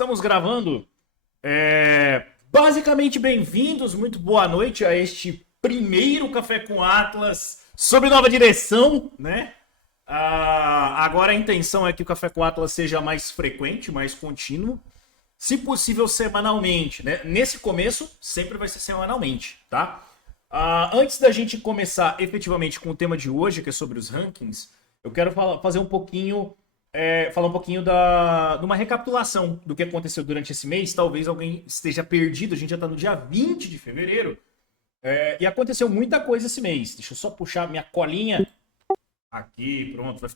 Estamos gravando. Basicamente, bem-vindos, muito boa noite a este primeiro Café com Atlas sob nova direção, né? Agora a intenção é que o Café com Atlas seja mais frequente, mais contínuo, se possível semanalmente, né? Nesse começo, sempre vai ser semanalmente, tá? Antes da gente começar efetivamente com o tema de hoje, que é sobre os rankings, eu quero fazer um pouquinho... falar um pouquinho de uma recapitulação do que aconteceu durante esse mês. Talvez alguém esteja perdido, a gente já está no dia 20 de fevereiro. E aconteceu muita coisa esse mês. Deixa eu só puxar minha colinha. Aqui, pronto. Vai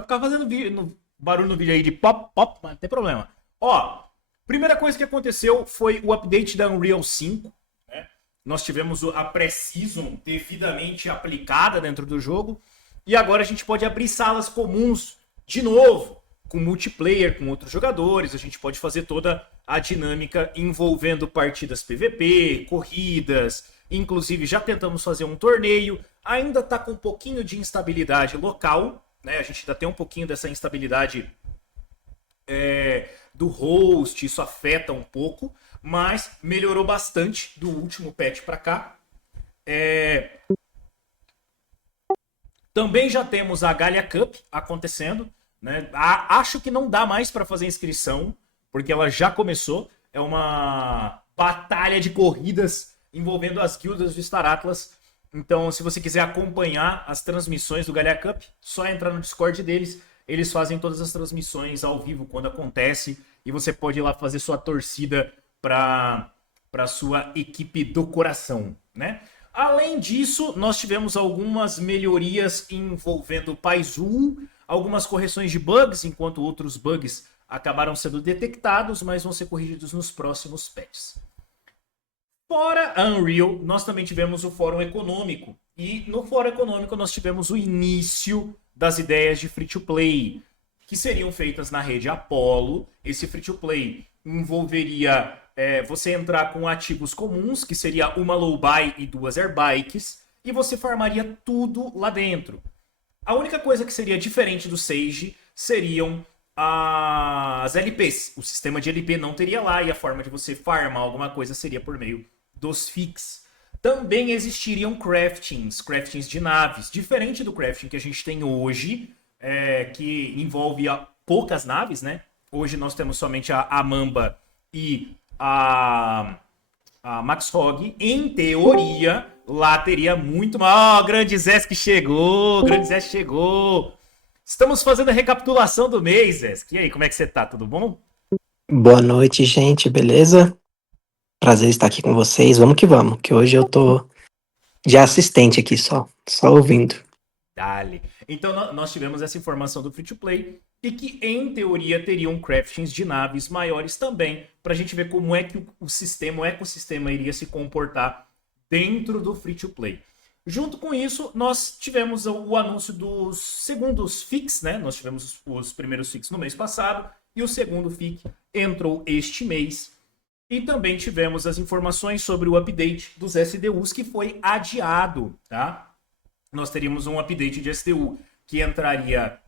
ficar fazendo barulho no vídeo aí de pop, pop, mas não tem problema. Ó, primeira coisa que aconteceu foi o update da Unreal 5. Né? Nós tivemos a pré-season devidamente aplicada dentro do jogo. E agora a gente pode abrir salas comuns de novo, com multiplayer, com outros jogadores. A gente pode fazer toda a dinâmica envolvendo partidas PVP, corridas. Inclusive, já tentamos fazer um torneio. Ainda está com um pouquinho de instabilidade local, né? A gente ainda tem um pouquinho dessa instabilidade do host. Isso afeta um pouco, mas melhorou bastante do último patch para cá. Também já temos a Gallia Cup acontecendo. Né? Acho que não dá mais para fazer inscrição, porque ela já começou. É uma batalha de corridas envolvendo as guildas do Star Atlas. Então, se você quiser acompanhar as transmissões do Gallia Cup, só entrar no Discord deles. Eles fazem todas as transmissões ao vivo quando acontece. E você pode ir lá fazer sua torcida para sua equipe do coração, né? Além disso, nós tivemos algumas melhorias envolvendo o Paizul, algumas correções de bugs, enquanto outros bugs acabaram sendo detectados, mas vão ser corrigidos nos próximos patches. Fora a Unreal, nós também tivemos o Fórum Econômico. E no Fórum Econômico nós tivemos o início das ideias de free-to-play, que seriam feitas na rede Apollo. Esse free-to-play envolveria você entrar com ativos comuns, que seria uma low buy e 2 airbikes, e você farmaria tudo lá dentro. A única coisa que seria diferente do Sage seriam as LPs. O sistema de LP não teria lá e a forma de você farmar alguma coisa seria por meio dos fix. Também existiriam craftings de naves. Diferente do crafting que a gente tem hoje, que envolve poucas naves, né? Hoje nós temos somente a Mamba e a Max Hog. Em teoria, lá teria muito mais. Grande Zesk chegou! Grande Zesk chegou! Estamos fazendo a recapitulação do mês, Zesk. E aí, como é que você tá? Tudo bom? Boa noite, gente, beleza? Prazer estar aqui com vocês. Vamos, que hoje eu tô de assistente aqui só ouvindo. Dale. Então, nós tivemos essa informação do free-to-play e que, em teoria, teriam craftings de naves maiores também, pra gente ver como é que o ecossistema iria se comportar dentro do free-to-play. Junto com isso, nós tivemos o anúncio dos segundos fix, né? Nós tivemos os primeiros fix no mês passado e o segundo fix entrou este mês. E também tivemos as informações sobre o update dos SDUs que foi adiado, tá? Nós teríamos um update de SDU que entraria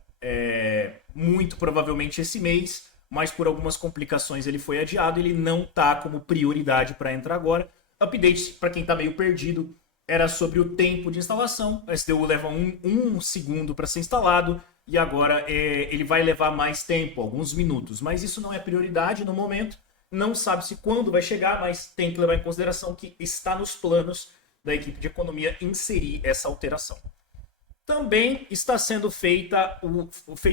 muito provavelmente esse mês, mas por algumas complicações ele foi adiado. Ele não tá como prioridade para entrar agora. Update, para quem tá meio perdido, era sobre o tempo de instalação. O SDU leva um segundo para ser instalado e agora ele vai levar mais tempo, alguns minutos. Mas isso não é prioridade no momento. Não sabe-se quando vai chegar, mas tem que levar em consideração que está nos planos da equipe de economia inserir essa alteração. Também está sendo feito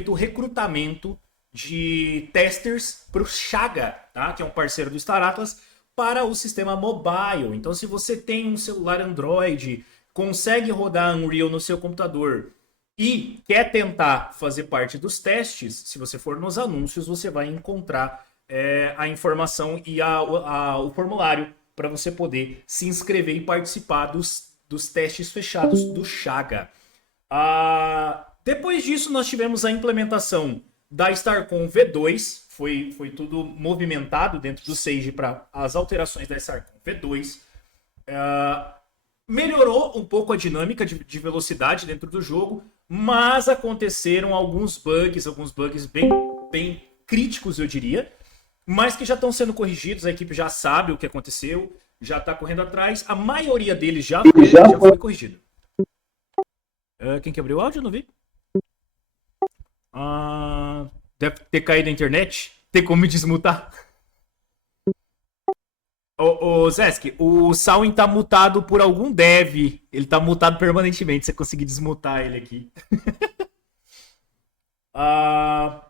o recrutamento de testers para o Chaga, tá? Que é um parceiro do Star Atlas, para o sistema mobile. Então, se você tem um celular Android, consegue rodar Unreal no seu computador e quer tentar fazer parte dos testes, se você for nos anúncios, você vai encontrar a informação e o formulário para você poder se inscrever e participar dos testes fechados do Chaga. Depois disso, nós tivemos a implementação da StarCon V2. Foi tudo movimentado dentro do Sage para as alterações da StarCon V2. Melhorou um pouco a dinâmica de velocidade dentro do jogo, mas aconteceram alguns bugs bem críticos, eu diria. mas que já estão sendo corrigidos, a equipe já sabe o que aconteceu, já está correndo atrás, a maioria deles já foi corrigido. Quem que abriu o áudio? Eu não vi. Deve ter caído a internet. Tem como me desmutar? Ô Zesk, o Sawin tá mutado por algum dev. Ele tá mutado permanentemente. Se você conseguir desmutar ele aqui.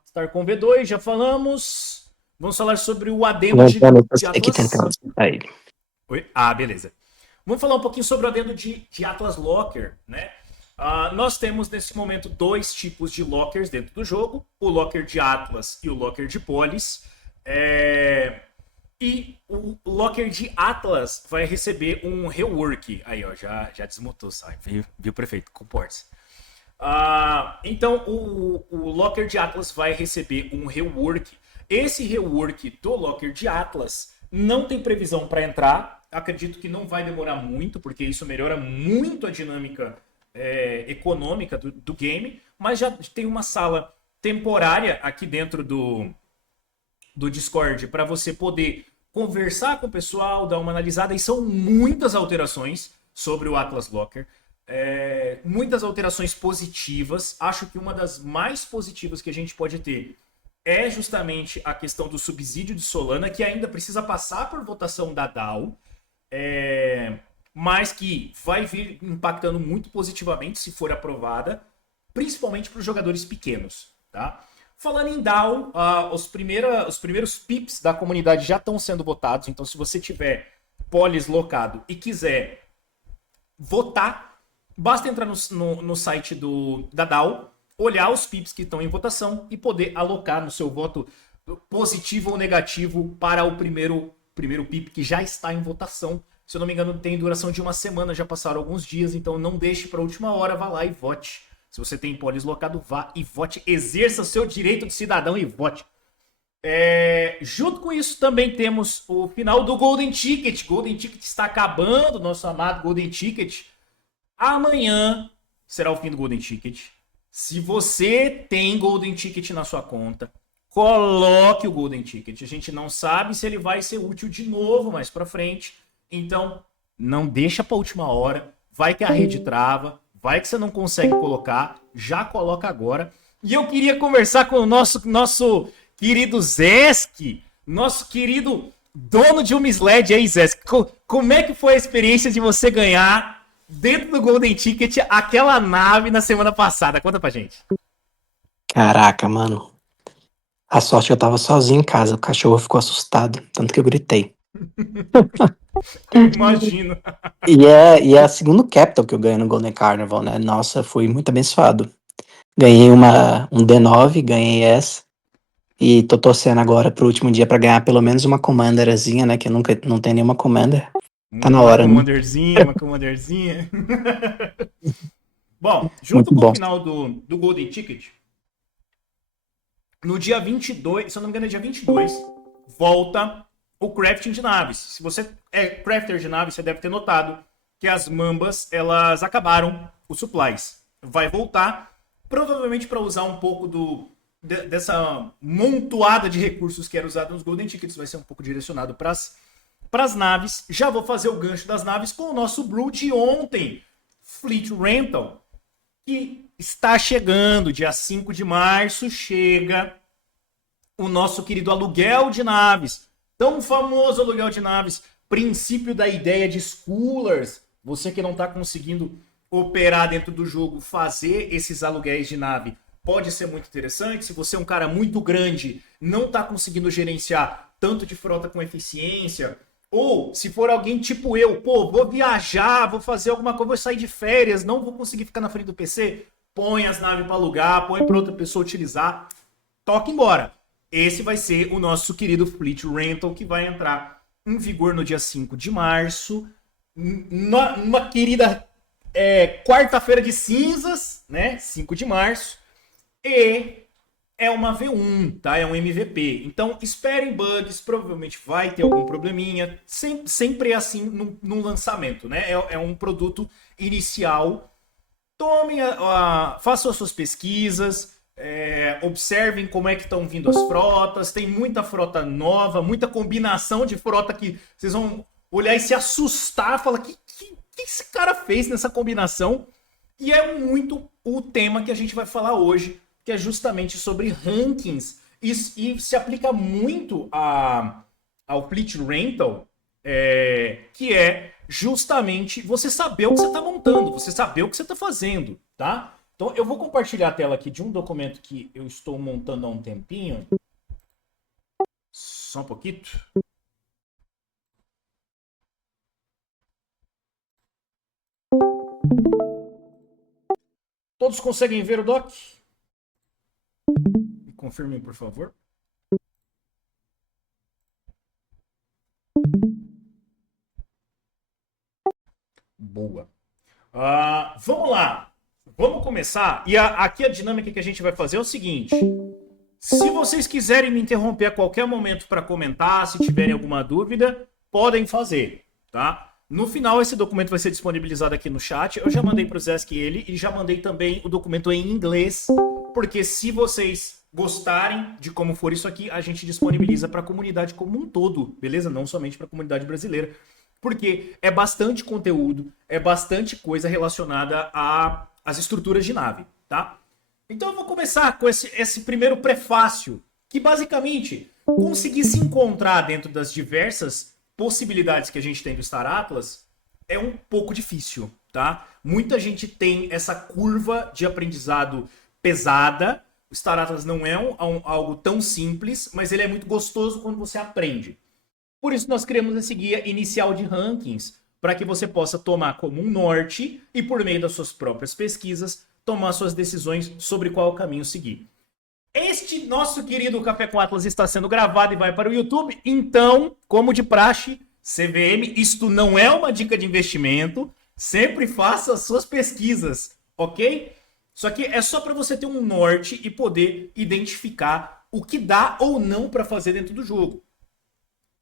StarCon V2, já falamos. Vamos falar sobre o adendo de aqui tentando desmutar ele. Oi? Beleza. Vamos falar um pouquinho sobre o adendo de Atlas Locker, né? Nós temos nesse momento 2 tipos de lockers dentro do jogo. O locker de Atlas e o locker de Polis. E o locker de Atlas vai receber um rework. Aí, ó, já desmutou, sabe? Viu, prefeito? Comporte-se. Então, o locker de Atlas vai receber um rework. Esse rework do locker de Atlas não tem previsão para entrar. Acredito que não vai demorar muito, porque isso melhora muito a dinâmica econômica do game. Mas já tem uma sala temporária aqui dentro do Discord para você poder conversar com o pessoal, dar uma analisada. E são muitas alterações sobre o Atlas Locker. Muitas alterações positivas. Acho que uma das mais positivas que a gente pode ter é justamente a questão do subsídio de Solana, que ainda precisa passar por votação da DAO, mas que vai vir impactando muito positivamente se for aprovada, principalmente para os jogadores pequenos, tá? Falando em DAO, os primeiros pips da comunidade já estão sendo votados, então se você tiver Polis locado e quiser votar, basta entrar no site da DAO, olhar os pips que estão em votação e poder alocar no seu voto positivo ou negativo para o primeiro pip que já está em votação. Se eu não me engano, tem duração de 1 semana, já passaram alguns dias, então não deixe para a última hora, vá lá e vote. Se você tem Polis locado, vá e vote, exerça o seu direito de cidadão e vote. Junto com isso, também temos o final do Golden Ticket. Golden Ticket está acabando, nosso amado Golden Ticket. Amanhã será o fim do Golden Ticket. Se você tem Golden Ticket na sua conta, coloque o Golden Ticket. A gente não sabe se ele vai ser útil de novo mais pra frente. Então, não deixa pra última hora. Vai que a rede trava. Vai que você não consegue colocar. Já coloca agora. E eu queria conversar com o nosso querido Zesk. Nosso querido dono de uma sled aí, Zesk. Como é que foi a experiência de você ganhar dentro do Golden Ticket aquela nave na semana passada? Conta pra gente. Caraca, mano. A sorte que eu tava sozinho em casa. O cachorro ficou assustado, tanto que eu gritei. Imagino. E é a segunda Capital que eu ganho no Golden Carnival, né? Nossa, fui muito abençoado. Ganhei um D9, ganhei essa. E tô torcendo agora pro último dia pra ganhar pelo menos uma Commanderzinha, né? Que eu não tenho nenhuma Commander. Tá na hora, uma Commanderzinha. Bom, junto com o final do Golden Ticket, no dia 22, se eu não me engano é dia 22, volta o crafting de naves. Se você é crafter de naves, você deve ter notado que as mambas, elas acabaram os supplies. Vai voltar, provavelmente para usar um pouco dessa montoada de recursos que era usado nos Golden Tickets, vai ser um pouco direcionado para as naves. Já vou fazer o gancho das naves com o nosso Brew de ontem, Fleet Rental, que está chegando, dia 5 de março, chega o nosso querido aluguel de naves. Tão famoso aluguel de naves, princípio da ideia de schoolers. Você que não está conseguindo operar dentro do jogo, fazer esses aluguéis de nave, pode ser muito interessante. Se você é um cara muito grande, não está conseguindo gerenciar tanto de frota com eficiência, ou se for alguém tipo eu, vou viajar, vou fazer alguma coisa, vou sair de férias, não vou conseguir ficar na frente do PC, põe as naves para alugar, põe para outra pessoa utilizar, toca embora. Esse vai ser o nosso querido Fleet Rental, que vai entrar em vigor no dia 5 de março, numa querida quarta-feira de cinzas, né? 5 de março. E é uma V1, tá? É um MVP. Então, esperem bugs, provavelmente vai ter algum probleminha. Sempre é assim no lançamento, né? É um produto inicial. Tomem, façam as suas pesquisas, Observem como é que estão vindo as frotas. Tem muita frota nova, muita combinação de frota que vocês vão olhar e se assustar. Falar, que esse cara fez nessa combinação? E é muito o tema que a gente vai falar hoje, que é justamente sobre rankings. E se aplica muito ao Fleet Rental, que é justamente você saber o que você está montando, você saber o que você está fazendo, tá? Então eu vou compartilhar a tela aqui de um documento que eu estou montando há um tempinho. Só um pouquinho. Todos conseguem ver o doc? Me confirmem, por favor. Boa. Vamos lá. Vamos começar. E aqui a dinâmica que a gente vai fazer é o seguinte. Se vocês quiserem me interromper a qualquer momento para comentar, se tiverem alguma dúvida, podem fazer, tá? No final, esse documento vai ser disponibilizado aqui no chat. Eu já mandei para o Zesk ele e já mandei também o documento em inglês, porque se vocês gostarem de como for isso aqui, a gente disponibiliza para a comunidade como um todo, beleza? Não somente para a comunidade brasileira, porque é bastante conteúdo, é bastante coisa relacionada às estruturas de nave, tá? Então eu vou começar com esse primeiro prefácio, que basicamente conseguir se encontrar dentro das diversas possibilidades que a gente tem do Star Atlas é um pouco difícil, tá? Muita gente tem essa curva de aprendizado pesada. O Star Atlas não é algo tão simples, mas ele é muito gostoso quando você aprende. Por isso nós criamos esse guia inicial de rankings, para que você possa tomar como um norte e, por meio das suas próprias pesquisas, tomar suas decisões sobre qual caminho seguir. Este nosso querido Café com Atlas está sendo gravado e vai para o YouTube, então, como de praxe, CVM, isto não é uma dica de investimento, sempre faça as suas pesquisas, ok? Isso aqui é só para você ter um norte e poder identificar o que dá ou não para fazer dentro do jogo.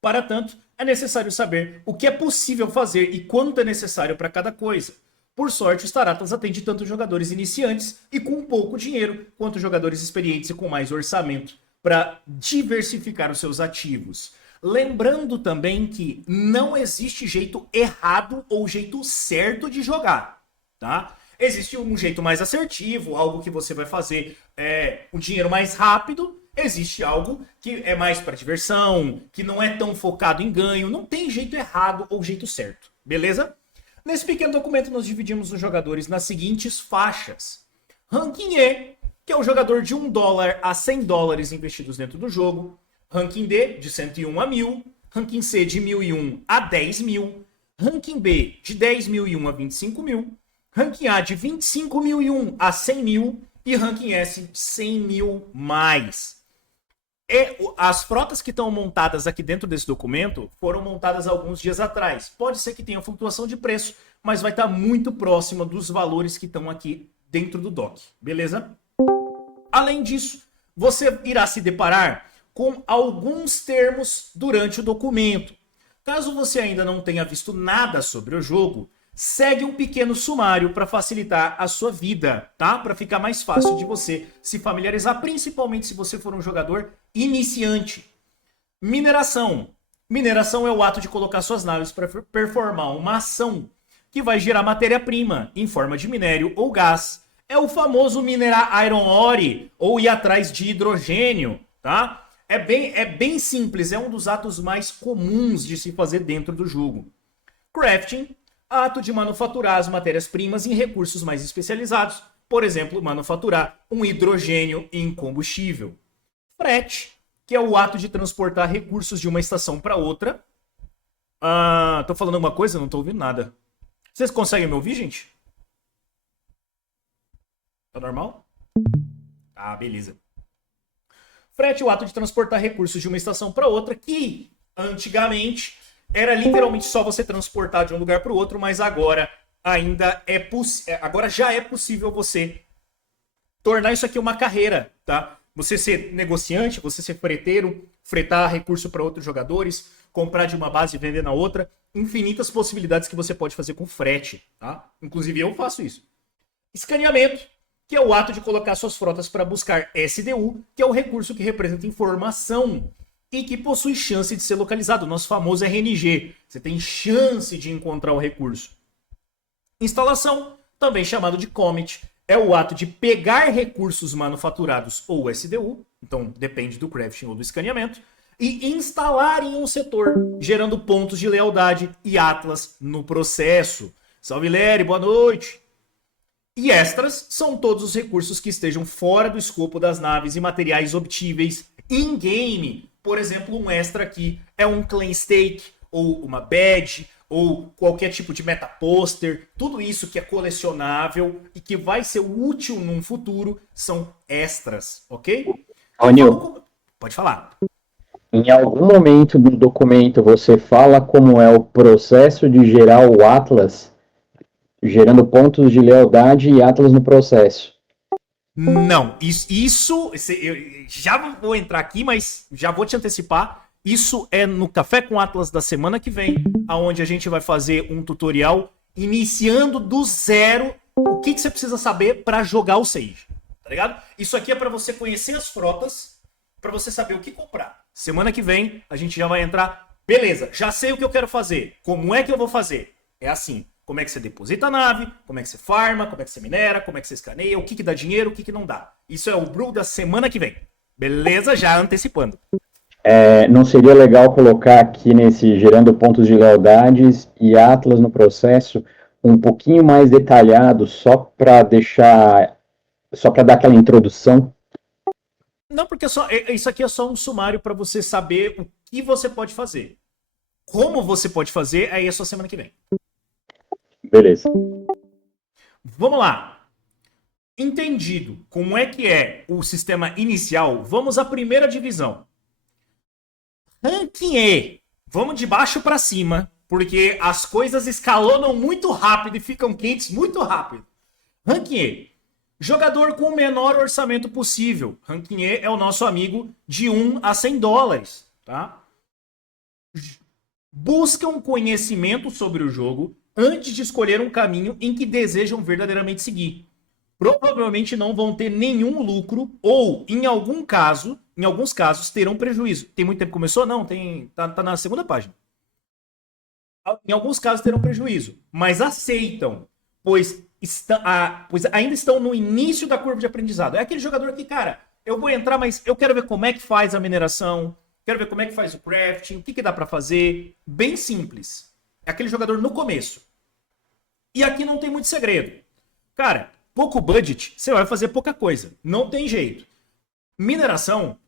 Para tanto, é necessário saber o que é possível fazer e quanto é necessário para cada coisa. Por sorte, o Star Atlas atende tanto jogadores iniciantes e com pouco dinheiro, quanto jogadores experientes e com mais orçamento, para diversificar os seus ativos. Lembrando também que não existe jeito errado ou jeito certo de jogar, tá? Existe um jeito mais assertivo, algo que você vai fazer o dinheiro mais rápido. Existe algo que é mais para diversão, que não é tão focado em ganho. Não tem jeito errado ou jeito certo, beleza? Nesse pequeno documento nós dividimos os jogadores nas seguintes faixas. Ranking E, que é o jogador de $1 a $100 investidos dentro do jogo. Ranking D, de 101 a 1000. Ranking C, de 1001 a 10.000. Ranking B, de 10.001 a 25.000. Ranking A, de 25.001 a 100.000. E ranking S, 100.000 mais. As frotas que estão montadas aqui dentro desse documento foram montadas alguns dias atrás. Pode ser que tenha flutuação de preço, mas vai estar muito próxima dos valores que estão aqui dentro do doc, beleza? Além disso, você irá se deparar com alguns termos durante o documento. Caso você ainda não tenha visto nada sobre o jogo, segue um pequeno sumário para facilitar a sua vida, tá? Para ficar mais fácil de você se familiarizar, principalmente se você for um jogador iniciante. Mineração. Mineração é o ato de colocar suas naves para performar uma ação que vai gerar matéria-prima em forma de minério ou gás. É o famoso minerar iron ore ou ir atrás de hidrogênio, tá? É bem simples, é um dos atos mais comuns de se fazer dentro do jogo. Crafting. Ato de manufaturar as matérias-primas em recursos mais especializados, por exemplo, manufaturar um hidrogênio em combustível. Frete, que é o ato de transportar recursos de uma estação para outra. Tô falando alguma coisa? Não tô ouvindo nada. Vocês conseguem me ouvir, gente? Tá normal? Ah, beleza. Frete é o ato de transportar recursos de uma estação para outra, que antigamente era literalmente só você transportar de um lugar para o outro, mas agora agora já é possível você tornar isso aqui uma carreira, tá? Você ser negociante, você ser freteiro, fretar recurso para outros jogadores, comprar de uma base e vender na outra, infinitas possibilidades que você pode fazer com frete, tá? Inclusive eu faço isso. Escaneamento que é o ato de colocar suas frotas para buscar SDU, que é o recurso que representa informação e que possui chance de ser localizado, o nosso famoso RNG. Você tem chance de encontrar o recurso. Instalação, também chamado de commit, é o ato de pegar recursos manufaturados ou SDU, então depende do crafting ou do escaneamento, e instalar em um setor, gerando pontos de lealdade e atlas no processo. Salve, Lery, boa noite! E extras são todos os recursos que estejam fora do escopo das naves e materiais obtíveis in-game. Por exemplo, um extra aqui é um clan stake, ou uma badge, ou qualquer tipo de meta poster. Tudo isso que é colecionável e que vai ser útil num futuro são extras, ok? Nil, pode falar. Em algum momento do documento você fala como é o processo de gerar o Atlas, gerando pontos de lealdade e Atlas no processo? Não, isso eu já vou entrar aqui, mas já vou te antecipar. Isso é no Café com Atlas da semana que vem, aonde a gente vai fazer um tutorial iniciando do zero o que você precisa saber para jogar o Sage, tá ligado? Isso aqui é para você conhecer as frotas, para você saber o que comprar. Semana que vem a gente já vai entrar, beleza, já sei o que eu quero fazer, como é que eu vou fazer? É assim, como é que você deposita a nave, como é que você farma, como é que você minera, como é que você escaneia, o que dá dinheiro, o que não dá. Isso é o brew da semana que vem, beleza? Já antecipando. Não seria legal colocar aqui nesse gerando pontos de lealdades e Atlas no processo um pouquinho mais detalhado só para dar aquela introdução? Não, porque isso aqui é só um sumário para você saber o que você pode fazer. Como você pode fazer, aí é só semana que vem. Beleza. Vamos lá. Entendido como é que é o sistema inicial, vamos à primeira divisão. Ranking E. Vamos de baixo para cima, porque as coisas escalonam muito rápido e ficam quentes muito rápido. Ranking E. Jogador com o menor orçamento possível. Ranking E é o nosso amigo de 1 a 100 dólares. Tá? Buscam conhecimento sobre o jogo antes de escolher um caminho em que desejam verdadeiramente seguir. Provavelmente não vão ter nenhum lucro ou, em alguns casos, terão prejuízo. Tem muito tempo que começou? Não, tá na segunda página. Em alguns casos terão prejuízo, mas aceitam, pois ainda estão no início da curva de aprendizado. É aquele jogador que, cara, eu vou entrar, mas eu quero ver como é que faz a mineração, quero ver como é que faz o crafting, o que dá pra fazer. Bem simples. É aquele jogador no começo. E aqui não tem muito segredo. Cara, pouco budget, você vai fazer pouca coisa. Não tem jeito. Mineração,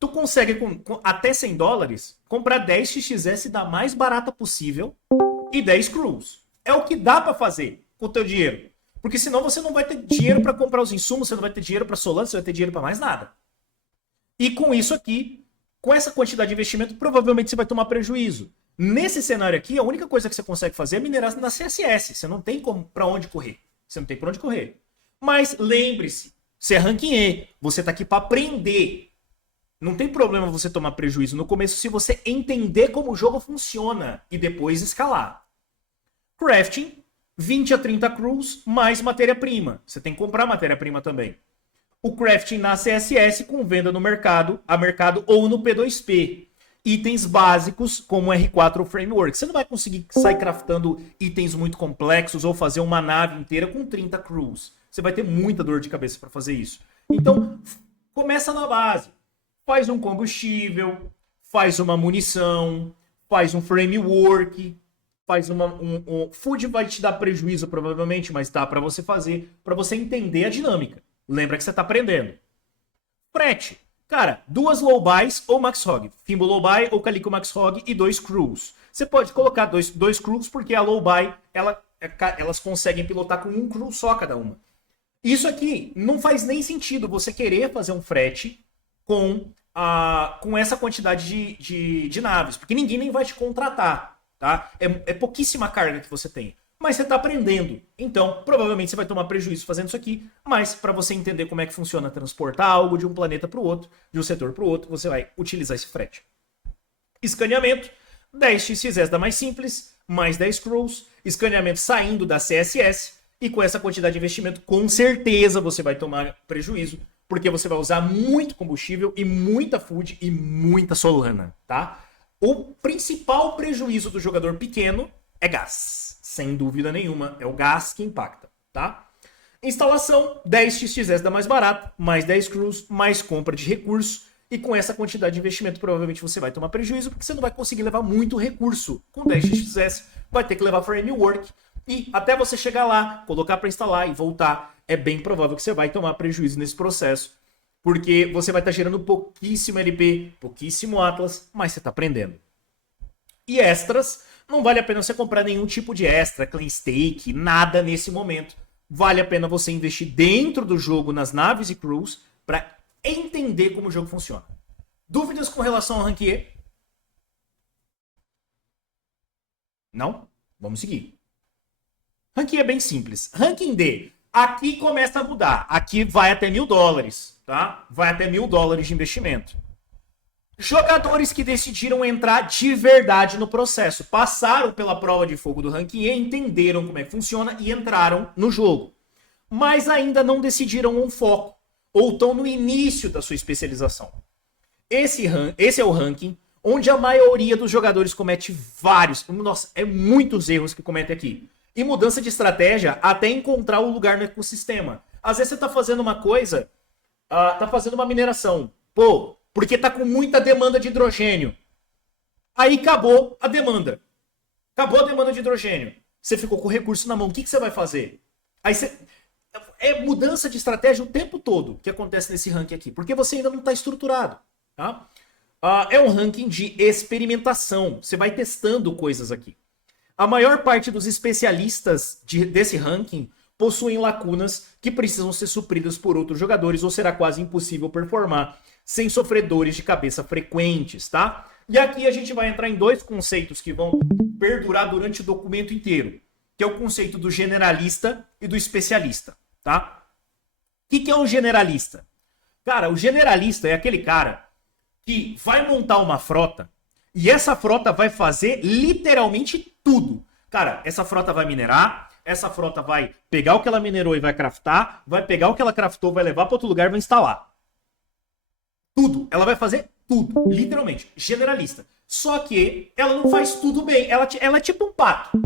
tu consegue com até 100 dólares comprar 10 XXS da mais barata possível e 10 crews. É o que dá pra fazer com o teu dinheiro. Porque senão você não vai ter dinheiro pra comprar os insumos, você não vai ter dinheiro pra Solana, você vai ter dinheiro pra mais nada. E com isso aqui, com essa quantidade de investimento, provavelmente você vai tomar prejuízo. Nesse cenário aqui, a única coisa que você consegue fazer é minerar na CSS. Você não tem para onde correr. Você não tem para onde correr. Mas lembre-se, você é ranking E, você tá aqui para aprender. Não tem problema você tomar prejuízo no começo se você entender como o jogo funciona e depois escalar. Crafting, 20 a 30 crews mais matéria-prima. Você tem que comprar matéria-prima também. O crafting na CSS com venda no mercado, a mercado ou no P2P. Itens básicos como R4 ou Framework. Você não vai conseguir sair craftando itens muito complexos ou fazer uma nave inteira com 30 crews. Você vai ter muita dor de cabeça para fazer isso. Então, começa na base. Faz um combustível, faz uma munição, faz um framework, faz food vai te dar prejuízo provavelmente, mas dá para você fazer, para você entender a dinâmica. Lembra que você está aprendendo. Frete. Cara, 2 low buys ou max hog. Fimbo low buy ou Calico max hog e 2 crews. Você pode colocar dois crews porque a low buy, elas conseguem pilotar com um crew só cada uma. Isso aqui não faz nem sentido você querer fazer um frete com essa quantidade de naves, porque ninguém nem vai te contratar, tá? É pouquíssima carga que você tem. Mas você está aprendendo. Então, provavelmente você vai tomar prejuízo fazendo isso aqui, mas para você entender como é que funciona transportar algo de um planeta para o outro, de um setor para o outro, você vai utilizar esse frete. Escaneamento, 10 XXS da mais simples, mais 10 crews. Escaneamento saindo da CSS. E com essa quantidade de investimento, com certeza você vai tomar prejuízo, porque você vai usar muito combustível e muita food e muita Solana, tá? O principal prejuízo do jogador pequeno é gás. Sem dúvida nenhuma, é o gás que impacta, tá? Instalação, 10 XXS da mais barata, mais 10 crews, mais compra de recursos. E com essa quantidade de investimento, provavelmente você vai tomar prejuízo, porque você não vai conseguir levar muito recurso. Com 10 XXS, vai ter que levar framework. E até você chegar lá, colocar para instalar e voltar, é bem provável que você vai tomar prejuízo nesse processo. Porque você vai estar gerando pouquíssimo LP, pouquíssimo Atlas, mas você está aprendendo. E extras, não vale a pena você comprar nenhum tipo de extra, clean stake, nada nesse momento. Vale a pena você investir dentro do jogo, nas naves e crews, para entender como o jogo funciona. Dúvidas com relação ao Rank E? Não? Vamos seguir. Rank E é bem simples. Ranking D, aqui começa a mudar. Aqui vai até $1.000, tá? Vai até $1.000 de investimento. Jogadores que decidiram entrar de verdade no processo, passaram pela prova de fogo do Ranking E, entenderam como é que funciona e entraram no jogo. Mas ainda não decidiram um foco, ou estão no início da sua especialização. Esse é o ranking onde a maioria dos jogadores comete muitos erros que cometem aqui. E mudança de estratégia até encontrar o lugar no ecossistema. Às vezes você está fazendo uma coisa, tá fazendo uma mineração, porque tá com muita demanda de hidrogênio. Aí acabou a demanda. Acabou a demanda de hidrogênio. Você ficou com o recurso na mão, o que você vai fazer? Aí é mudança de estratégia o tempo todo que acontece nesse ranking aqui, porque você ainda não está estruturado. Tá? É um ranking de experimentação. Você vai testando coisas aqui. A maior parte dos especialistas desse ranking possuem lacunas que precisam ser supridas por outros jogadores ou será quase impossível performar sem sofrer dores de cabeça frequentes, tá? E aqui a gente vai entrar em dois conceitos que vão perdurar durante o documento inteiro, que é o conceito do generalista e do especialista, tá? O que é um generalista? Cara, o generalista é aquele cara que vai montar uma frota e essa frota vai fazer literalmente tudo. Cara, essa frota vai minerar, essa frota vai pegar o que ela minerou e vai craftar, vai pegar o que ela craftou, vai levar para outro lugar e vai instalar. Tudo. Ela vai fazer tudo, literalmente. Generalista. Só que ela não faz tudo bem. Ela é tipo um pato.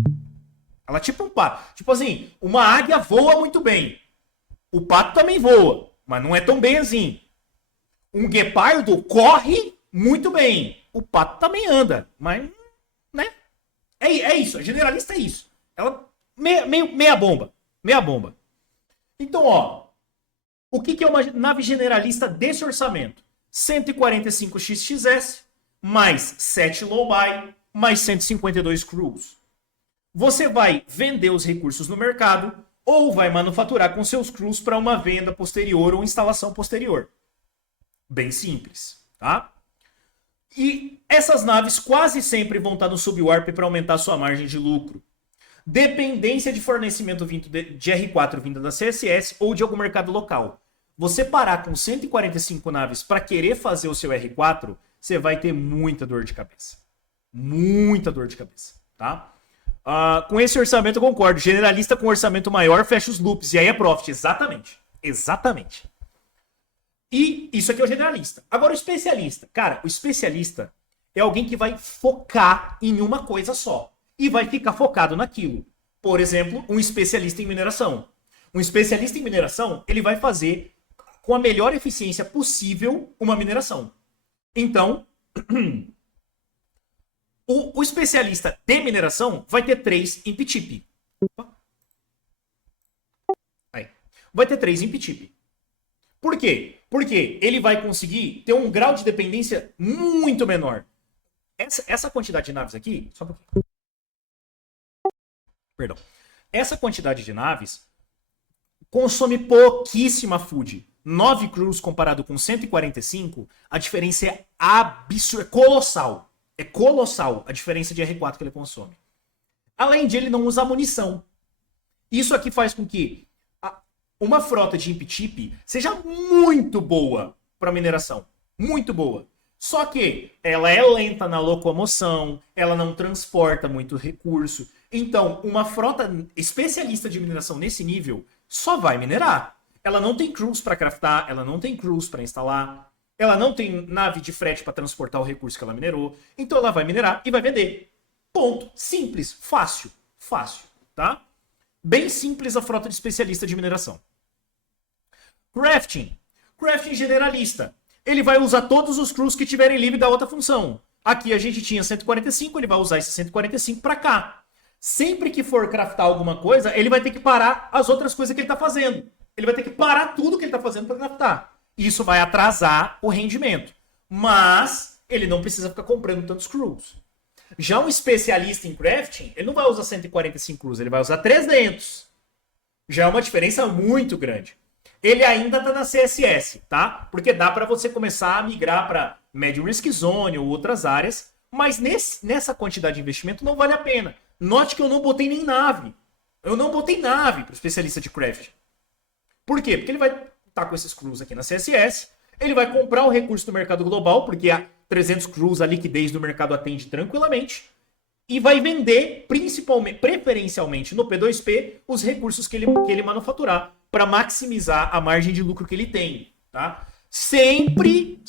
Ela é tipo um pato. Tipo assim, uma águia voa muito bem. O pato também voa, mas não é tão bem assim. Um guepardo corre muito bem. O pato também anda, mas, né? É isso, a generalista é isso. Ela meia bomba. Meia bomba. Então, ó, o que é uma nave generalista desse orçamento? 145 XXS, mais 7 low buy, mais 152 crews. Você vai vender os recursos no mercado ou vai manufaturar com seus crews para uma venda posterior ou instalação posterior. Bem simples, tá? E essas naves quase sempre vão estar no subwarp para aumentar sua margem de lucro. Dependência de fornecimento vindo de R4 vinda da CSS ou de algum mercado local. Você parar com 145 naves para querer fazer o seu R4, você vai ter muita dor de cabeça. Muita dor de cabeça, tá? Com esse orçamento eu concordo. Generalista com orçamento maior fecha os loops. E aí é profit. Exatamente. Exatamente. E isso aqui é o generalista. Agora o especialista. Cara, o especialista é alguém que vai focar em uma coisa só. E vai ficar focado naquilo. Por exemplo, um especialista em mineração. Um especialista em mineração, ele vai fazer com a melhor eficiência possível uma mineração. Então, o especialista de mineração vai ter 3 em PTIP. Vai ter 3 em PTIP. Por quê? Porque ele vai conseguir ter um grau de dependência muito menor. Essa quantidade de naves aqui... Só um pouquinho. Perdão. Essa quantidade de naves consome pouquíssima food. 9 crews comparado com 145, a diferença é absurda, é colossal. É colossal a diferença de R4 que ele consome. Além de ele não usar munição. Isso aqui faz com que uma frota de imp-chip seja muito boa para mineração. Muito boa. Só que ela é lenta na locomoção, ela não transporta muito recurso. Então, uma frota especialista de mineração nesse nível só vai minerar. Ela não tem crews para craftar, ela não tem crews para instalar, ela não tem nave de frete para transportar o recurso que ela minerou. Então ela vai minerar e vai vender. Ponto. Simples. Fácil. Fácil. Tá? Bem simples a frota de especialista de mineração. Crafting. Crafting generalista. Ele vai usar todos os crews que tiverem livre da outra função. Aqui a gente tinha 145, ele vai usar esse 145 para cá. Sempre que for craftar alguma coisa, ele vai ter que parar as outras coisas que ele está fazendo. Ele vai ter que parar tudo que ele está fazendo para craftar. Isso vai atrasar o rendimento. Mas ele não precisa ficar comprando tantos crews. Já um especialista em crafting, ele não vai usar 145 crews, ele vai usar 300. Já é uma diferença muito grande. Ele ainda está na CSS, tá? Porque dá para você começar a migrar para Medium Risk Zone ou outras áreas, mas nessa quantidade de investimento não vale a pena. Note que eu não botei nem nave. Eu não botei nave para o especialista de craft. Por quê? Porque ele vai estar com esses crews aqui na CSS, ele vai comprar o recurso do mercado global, porque a 300 crews a liquidez do mercado atende tranquilamente, e vai vender preferencialmente no P2P os recursos que ele manufaturar para maximizar a margem de lucro que ele tem. Tá? Sempre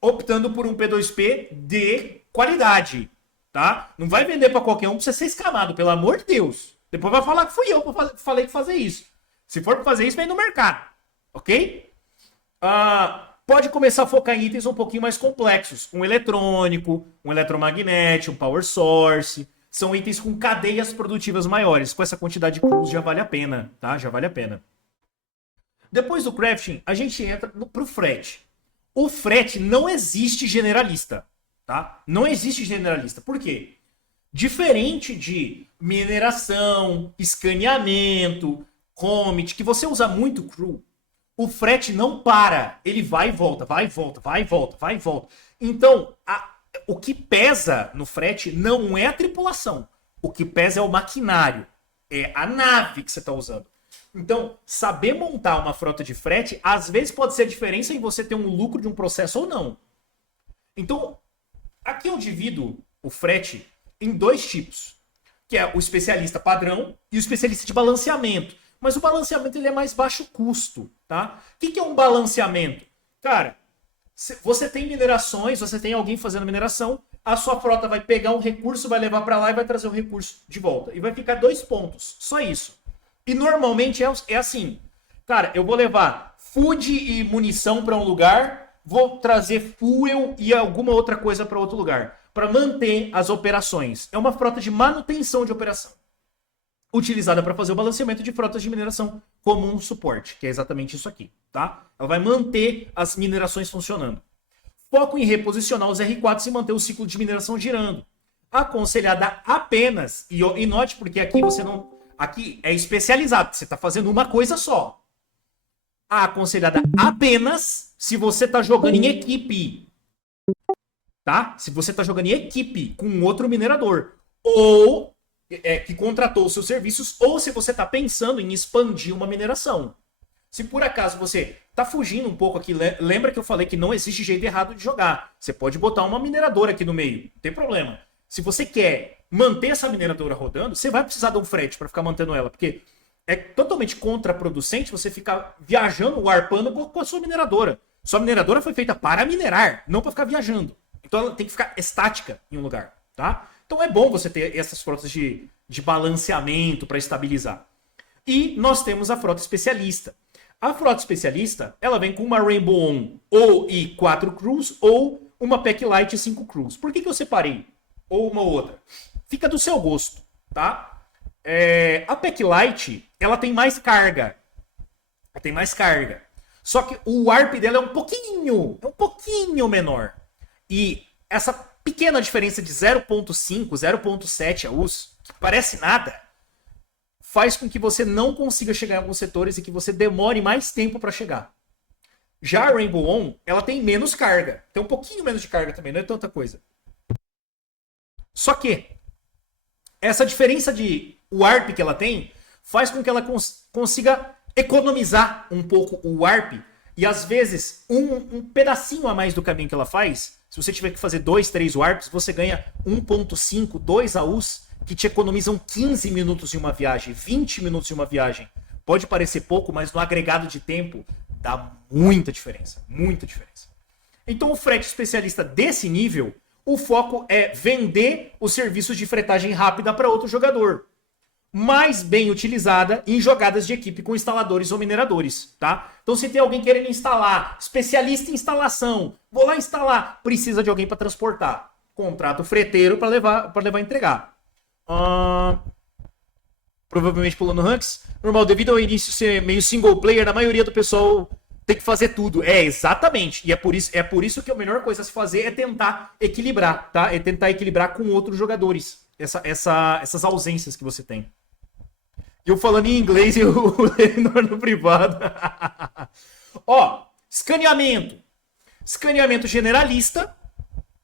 optando por um P2P de qualidade. Tá? Não vai vender para qualquer um para você ser escamado, pelo amor de Deus. Depois vai falar que fui eu que falei de fazer isso. Se for para fazer isso, vem no mercado. Ok? Pode começar a focar em itens um pouquinho mais complexos. Um eletrônico, um eletromagnético, um power source. São itens com cadeias produtivas maiores. Com essa quantidade de crews já vale a pena. Tá? Já vale a pena. Depois do crafting, a gente entra pro frete. O frete não existe generalista. Tá? Não existe generalista. Por quê? Diferente de mineração, escaneamento, commit, que você usa muito crew, o frete não para. Ele vai e volta, vai e volta, vai e volta, vai e volta. Então, o que pesa no frete não é a tripulação. O que pesa é o maquinário. É a nave que você está usando. Então, saber montar uma frota de frete, às vezes pode ser a diferença em você ter um lucro de um processo ou não. Então, aqui eu divido o frete em dois tipos, que é o especialista padrão e o especialista de balanceamento. Mas o balanceamento ele é mais baixo custo, tá? O que é um balanceamento? Cara, você tem minerações, você tem alguém fazendo mineração, a sua frota vai pegar um recurso, vai levar para lá e vai trazer o recurso de volta. E vai ficar 2 pontos, só isso. E normalmente é assim. Cara, eu vou levar food e munição para um lugar, vou trazer fuel e alguma outra coisa para outro lugar, para manter as operações. É uma frota de manutenção de operação, utilizada para fazer o balanceamento de frotas de mineração como um suporte, que é exatamente isso aqui, tá? Ela vai manter as minerações funcionando. Foco em reposicionar os R4 e manter o ciclo de mineração girando. Aconselhada apenas, e note porque aqui você não... Aqui é especializado, você está fazendo uma coisa só. Aconselhada apenas se você está jogando em equipe. Tá? Se você está jogando em equipe com outro minerador. Ou que contratou os seus serviços, ou se você está pensando em expandir uma mineração. Se por acaso você está fugindo um pouco aqui, lembra que eu falei que não existe jeito errado de jogar. Você pode botar uma mineradora aqui no meio, não tem problema. Se você quer manter essa mineradora rodando, você vai precisar de um frete para ficar mantendo ela, porque é totalmente contraproducente você ficar viajando, warpando com a sua mineradora. Sua mineradora foi feita para minerar, não para ficar viajando. Então ela tem que ficar estática em um lugar, tá? Então é bom você ter essas frotas de balanceamento para estabilizar. E nós temos a frota especialista. A frota especialista, ela vem com uma Rainbow On ou e 4 crews ou uma Pack Light e 5 crews. Por que eu separei? Ou uma outra? Fica do seu gosto, tá? A Pack Light, ela tem mais carga. Ela tem mais carga. Só que o warp dela é um pouquinho menor. E essa pequena diferença de 0.5, 0.7 AUs, que parece nada, faz com que você não consiga chegar em alguns setores e que você demore mais tempo para chegar. Já a Rainbow On, ela tem menos carga. Tem um pouquinho menos de carga também, não é tanta coisa. Só que essa diferença de warp que ela tem faz com que ela consiga economizar um pouco o warp e às vezes um pedacinho a mais do caminho que ela faz. Se você tiver que fazer 2, 3 warps, você ganha 1.5, 2 AUs, que te economizam 15 minutos em uma viagem, 20 minutos em uma viagem. Pode parecer pouco, mas no agregado de tempo dá muita diferença. Muita diferença. Então, o frete especialista desse nível, o foco é vender os serviços de fretagem rápida para outro jogador. Mais bem utilizada em jogadas de equipe com instaladores ou mineradores, tá? Então, se tem alguém querendo instalar, especialista em instalação, vou lá instalar, precisa de alguém para transportar. Contrata o freteiro para levar e entregar. Provavelmente pulando ranks. Normal, devido ao início ser meio single player, a maioria do pessoal tem que fazer tudo. Exatamente. E é por isso que a melhor coisa a se fazer é tentar equilibrar, tá? É tentar equilibrar com outros jogadores. Essas ausências que você tem. E eu falando em inglês e o Lenor no privado. Ó, escaneamento. Escaneamento generalista.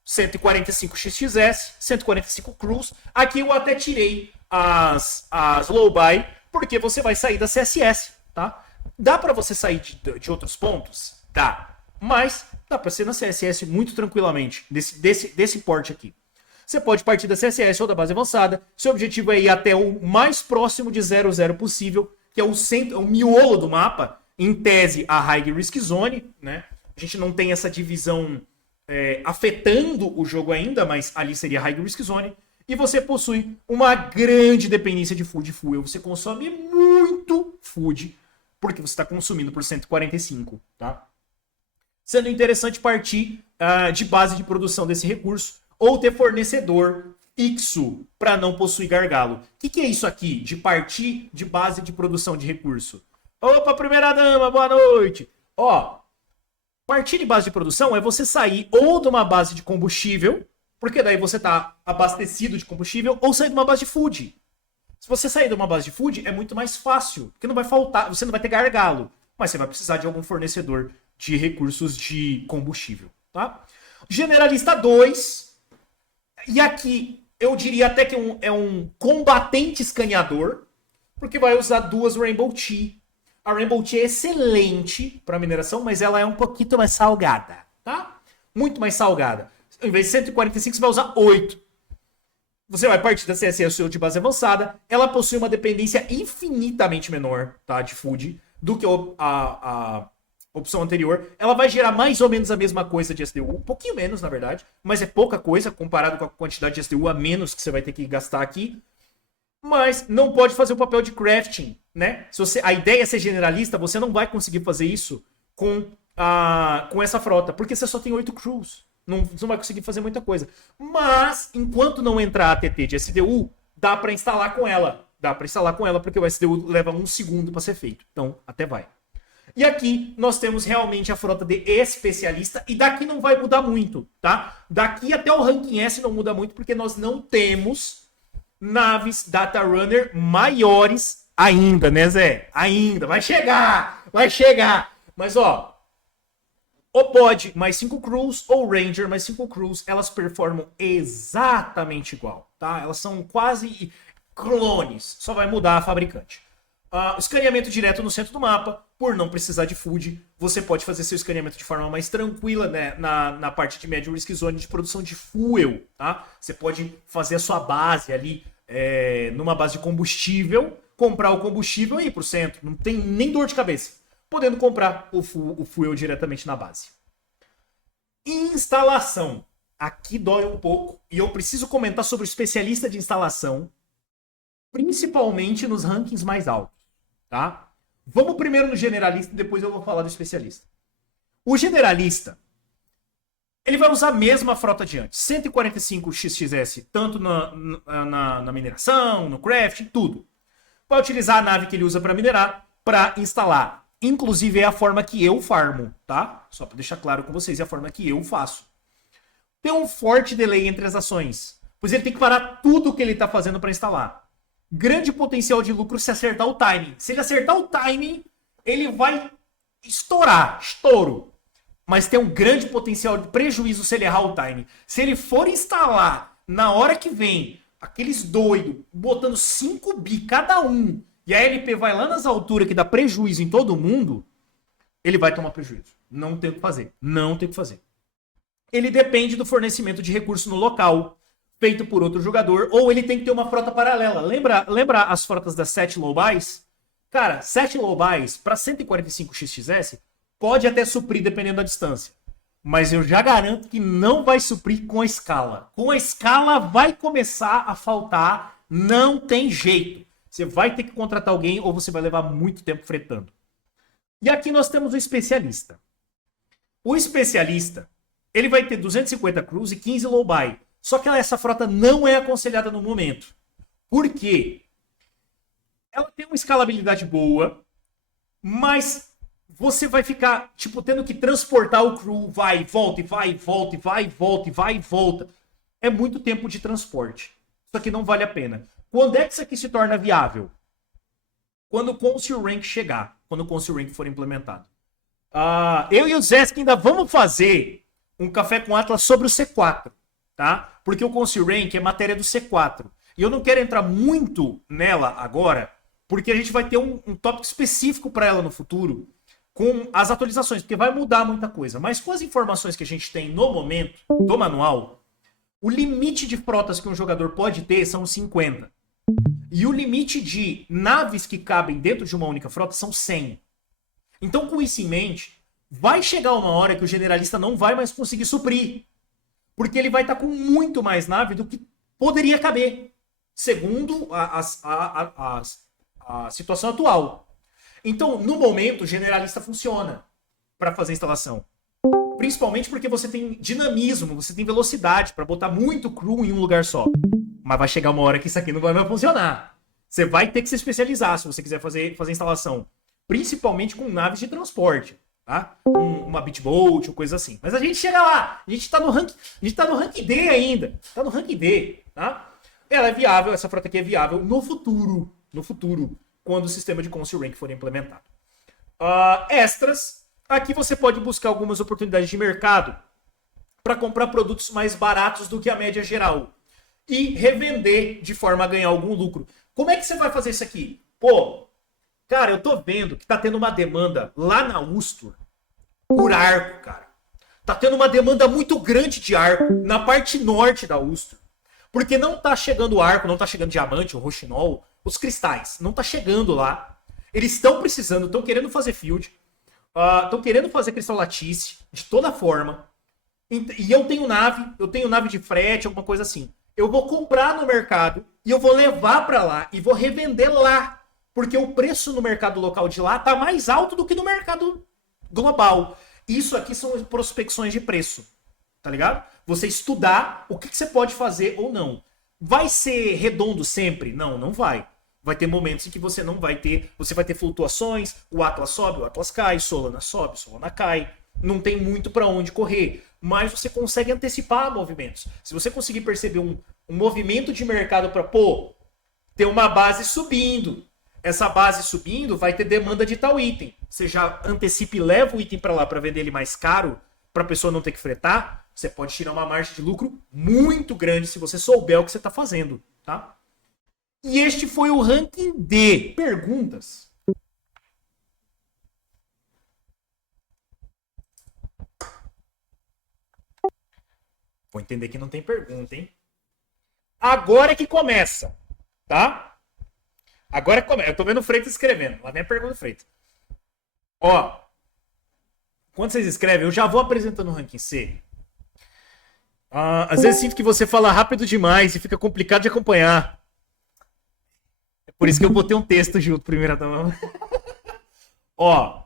145 XXS, 145 Cruise. Aqui eu até tirei as low buy, porque você vai sair da CSS, tá? Dá para você sair de outros pontos? Dá. Mas dá para ser na CSS muito tranquilamente, desse porte aqui. Você pode partir da CSS ou da base avançada. Seu objetivo é ir até o mais próximo de 0,0 possível, que é o miolo do mapa, em tese a High Risk Zone, né? A gente não tem essa divisão afetando o jogo ainda, mas ali seria High Risk Zone. E você possui uma grande dependência de food fuel. Você consome muito food, porque você está consumindo por 145, tá? Sendo interessante partir de base de produção desse recurso, ou ter fornecedor fixo para não possuir gargalo. O que é isso aqui, de partir de base de produção de recurso? Opa, primeira dama, boa noite! Ó, partir de base de produção é você sair ou de uma base de combustível, porque daí você está abastecido de combustível, ou sair de uma base de food. Se você sair de uma base de food, é muito mais fácil, porque não vai faltar, você não vai ter gargalo, mas você vai precisar de algum fornecedor de recursos de combustível, tá? Generalista 2, e aqui eu diria até que é um combatente escaneador, porque vai usar duas Rainbow Tea. A Rainbow Tea é excelente para mineração, mas ela é um pouquinho mais salgada, tá? Muito mais salgada. Em vez de 145, você vai usar 8. Você vai partir da CSS ou de base avançada. Ela possui uma dependência infinitamente menor, tá, de food do que a opção anterior. Ela vai gerar mais ou menos a mesma coisa de SDU. Um pouquinho menos, na verdade. Mas é pouca coisa comparado com a quantidade de SDU a menos que você vai ter que gastar aqui. Mas não pode fazer o papel de crafting, né? Se a ideia é ser generalista, você não vai conseguir fazer isso com essa frota, porque você só tem 8 crews. Não vai conseguir fazer muita coisa. Mas, enquanto não entrar a ATT de SDU, dá para instalar com ela. Dá para instalar com ela, porque o SDU leva 1 segundo para ser feito. Então, até vai. E aqui nós temos realmente a frota de especialista, e daqui não vai mudar muito, tá? Daqui até o ranking S não muda muito, porque nós não temos naves Data Runner maiores ainda, né, Zé? Ainda. Vai chegar! Vai chegar! Mas, ó, o Pod mais 5 crews ou Ranger mais 5 crews, elas performam exatamente igual, tá? Elas são quase clones, só vai mudar a fabricante. Escaneamento direto no centro do mapa, por não precisar de food, você pode fazer seu escaneamento de forma mais tranquila, né, na parte de Medium Risk Zone de produção de fuel, tá? Você pode fazer a sua base ali, numa base de combustível, comprar o combustível e ir pro centro, não tem nem dor de cabeça, podendo comprar o fuel diretamente na base. Instalação. Aqui dói um pouco, e eu preciso comentar sobre o especialista de instalação, principalmente nos rankings mais altos, tá? Vamos primeiro no generalista e depois eu vou falar do especialista. O generalista, ele vai usar a mesma frota de antes. 145 XXS, tanto na mineração, no craft, tudo. Vai utilizar a nave que ele usa para minerar, para instalar. Inclusive é a forma que eu farmo, tá? Só para deixar claro com vocês, é a forma que eu faço. Tem um forte delay entre as ações, pois ele tem que parar tudo o que ele está fazendo para instalar. Grande potencial de lucro se acertar o timing. Se ele acertar o timing, ele vai estourar. Estouro. Mas tem um grande potencial de prejuízo se ele errar o timing. Se ele for instalar na hora que vem, aqueles doidos, botando 5 bi cada um, e a LP vai lá nas alturas que dá prejuízo em todo mundo, ele vai tomar prejuízo. Não tem o que fazer. Não tem o que fazer. Ele depende do fornecimento de recurso no local. feito por outro jogador, ou ele tem que ter uma frota paralela. Lembra as frotas das 7 low buys? Cara, 7 low buys para 145 XXS pode até suprir dependendo da distância. Mas eu já garanto que não vai suprir com a escala. Com a escala vai começar a faltar, não tem jeito. Você vai ter que contratar alguém ou você vai levar muito tempo fretando. E aqui nós temos o especialista. O especialista, ele vai ter 250 cruise e 15 low buy. Só que essa frota não é aconselhada no momento. Por quê? Ela tem uma escalabilidade boa, mas você vai ficar, tipo, tendo que transportar o crew, vai, volta, e vai, volta, e vai, volta, e vai, e volta. É muito tempo de transporte. Isso aqui não vale a pena. Quando é que isso aqui se torna viável? Quando o Council Rank chegar. Quando o Council Rank for implementado. Eu e o Zesk ainda vamos fazer um café com Atlas sobre o C4. Tá? Porque o Council Rank é matéria do C4. E eu não quero entrar muito nela agora, porque a gente vai ter um tópico específico para ela no futuro, com as atualizações, porque vai mudar muita coisa. Mas com as informações que a gente tem no momento, do manual, o limite de frotas que um jogador pode ter são 50. E o limite de naves que cabem dentro de uma única frota são 100. Então, com isso em mente, vai chegar uma hora que o generalista não vai mais conseguir suprir. Porque ele vai estar com muito mais nave do que poderia caber, segundo a situação atual. Então, no momento, o generalista funciona para fazer a instalação. Principalmente porque você tem dinamismo, você tem velocidade para botar muito crew em um lugar só. Mas vai chegar uma hora que isso aqui não vai mais funcionar. Você vai ter que se especializar se você quiser fazer instalação. Principalmente com naves de transporte. Tá? Uma Bitbolt ou coisa assim. Mas a gente chega lá. A gente tá no rank D ainda. Tá no rank D. Tá? Ela é viável, essa frota aqui é viável no futuro. No futuro. Quando o sistema de Council Rank for implementado. Extras. Aqui você pode buscar algumas oportunidades de mercado para comprar produtos mais baratos do que a média geral. E revender de forma a ganhar algum lucro. Como é que você vai fazer isso aqui? Pô, cara, eu tô vendo que tá tendo uma demanda lá na Ustur por arco, cara. Tá tendo uma demanda muito grande de arco na parte norte da Ustur. Porque não tá chegando arco, não tá chegando diamante, o roxinol, os cristais. Não tá chegando lá. Eles estão precisando, estão querendo fazer field. Estão querendo fazer cristal latice de toda forma. E eu tenho nave de frete, alguma coisa assim. Eu vou comprar no mercado e eu vou levar para lá e vou revender lá. Porque o preço no mercado local de lá tá mais alto do que no mercado global. Isso aqui são prospecções de preço. Tá ligado? Você estudar o que você pode fazer ou não. Vai ser redondo sempre? Não, não vai. Vai ter momentos em que você não vai ter... Você vai ter flutuações, o Atlas sobe, o Atlas cai, Solana sobe, Solana cai. Não tem muito para onde correr. Mas você consegue antecipar movimentos. Se você conseguir perceber um movimento de mercado para, ter uma base subindo. Essa base subindo vai ter demanda de tal item. Você já antecipa e leva o item para lá para vender ele mais caro, para a pessoa não ter que fretar. Você pode tirar uma margem de lucro muito grande se você souber o que você está fazendo, tá? E este foi o ranking D. Perguntas? Vou entender que não tem pergunta, hein? Agora é que começa, tá? Agora é que começa. Eu tô vendo o Freitas escrevendo. Lá vem a pergunta do Freitas. Ó, quando vocês escrevem, eu já vou apresentando o ranking C. Às vezes sinto que você fala rápido demais e fica complicado de acompanhar. É por isso que eu botei um texto junto primeiro. Ó,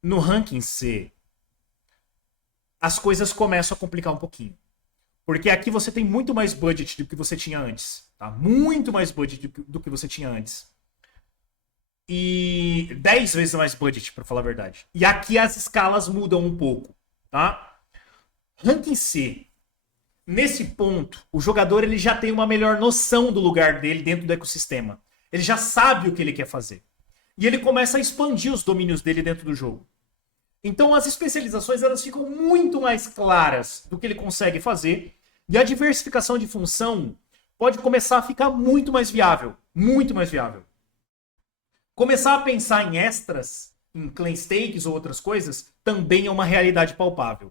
no ranking C, as coisas começam a complicar um pouquinho. Porque aqui você tem muito mais budget do que você tinha antes. Tá? Muito mais budget do que você tinha antes. E 10 vezes mais budget, para falar a verdade. E aqui as escalas mudam um pouco. Tá? Ranking C. Nesse ponto, o jogador ele já tem uma melhor noção do lugar dele dentro do ecossistema. Ele já sabe o que ele quer fazer. E ele começa a expandir os domínios dele dentro do jogo. Então as especializações elas ficam muito mais claras do que ele consegue fazer. E a diversificação de função pode começar a ficar muito mais viável. Muito mais viável. Começar a pensar em extras, em clan stakes ou outras coisas, também é uma realidade palpável.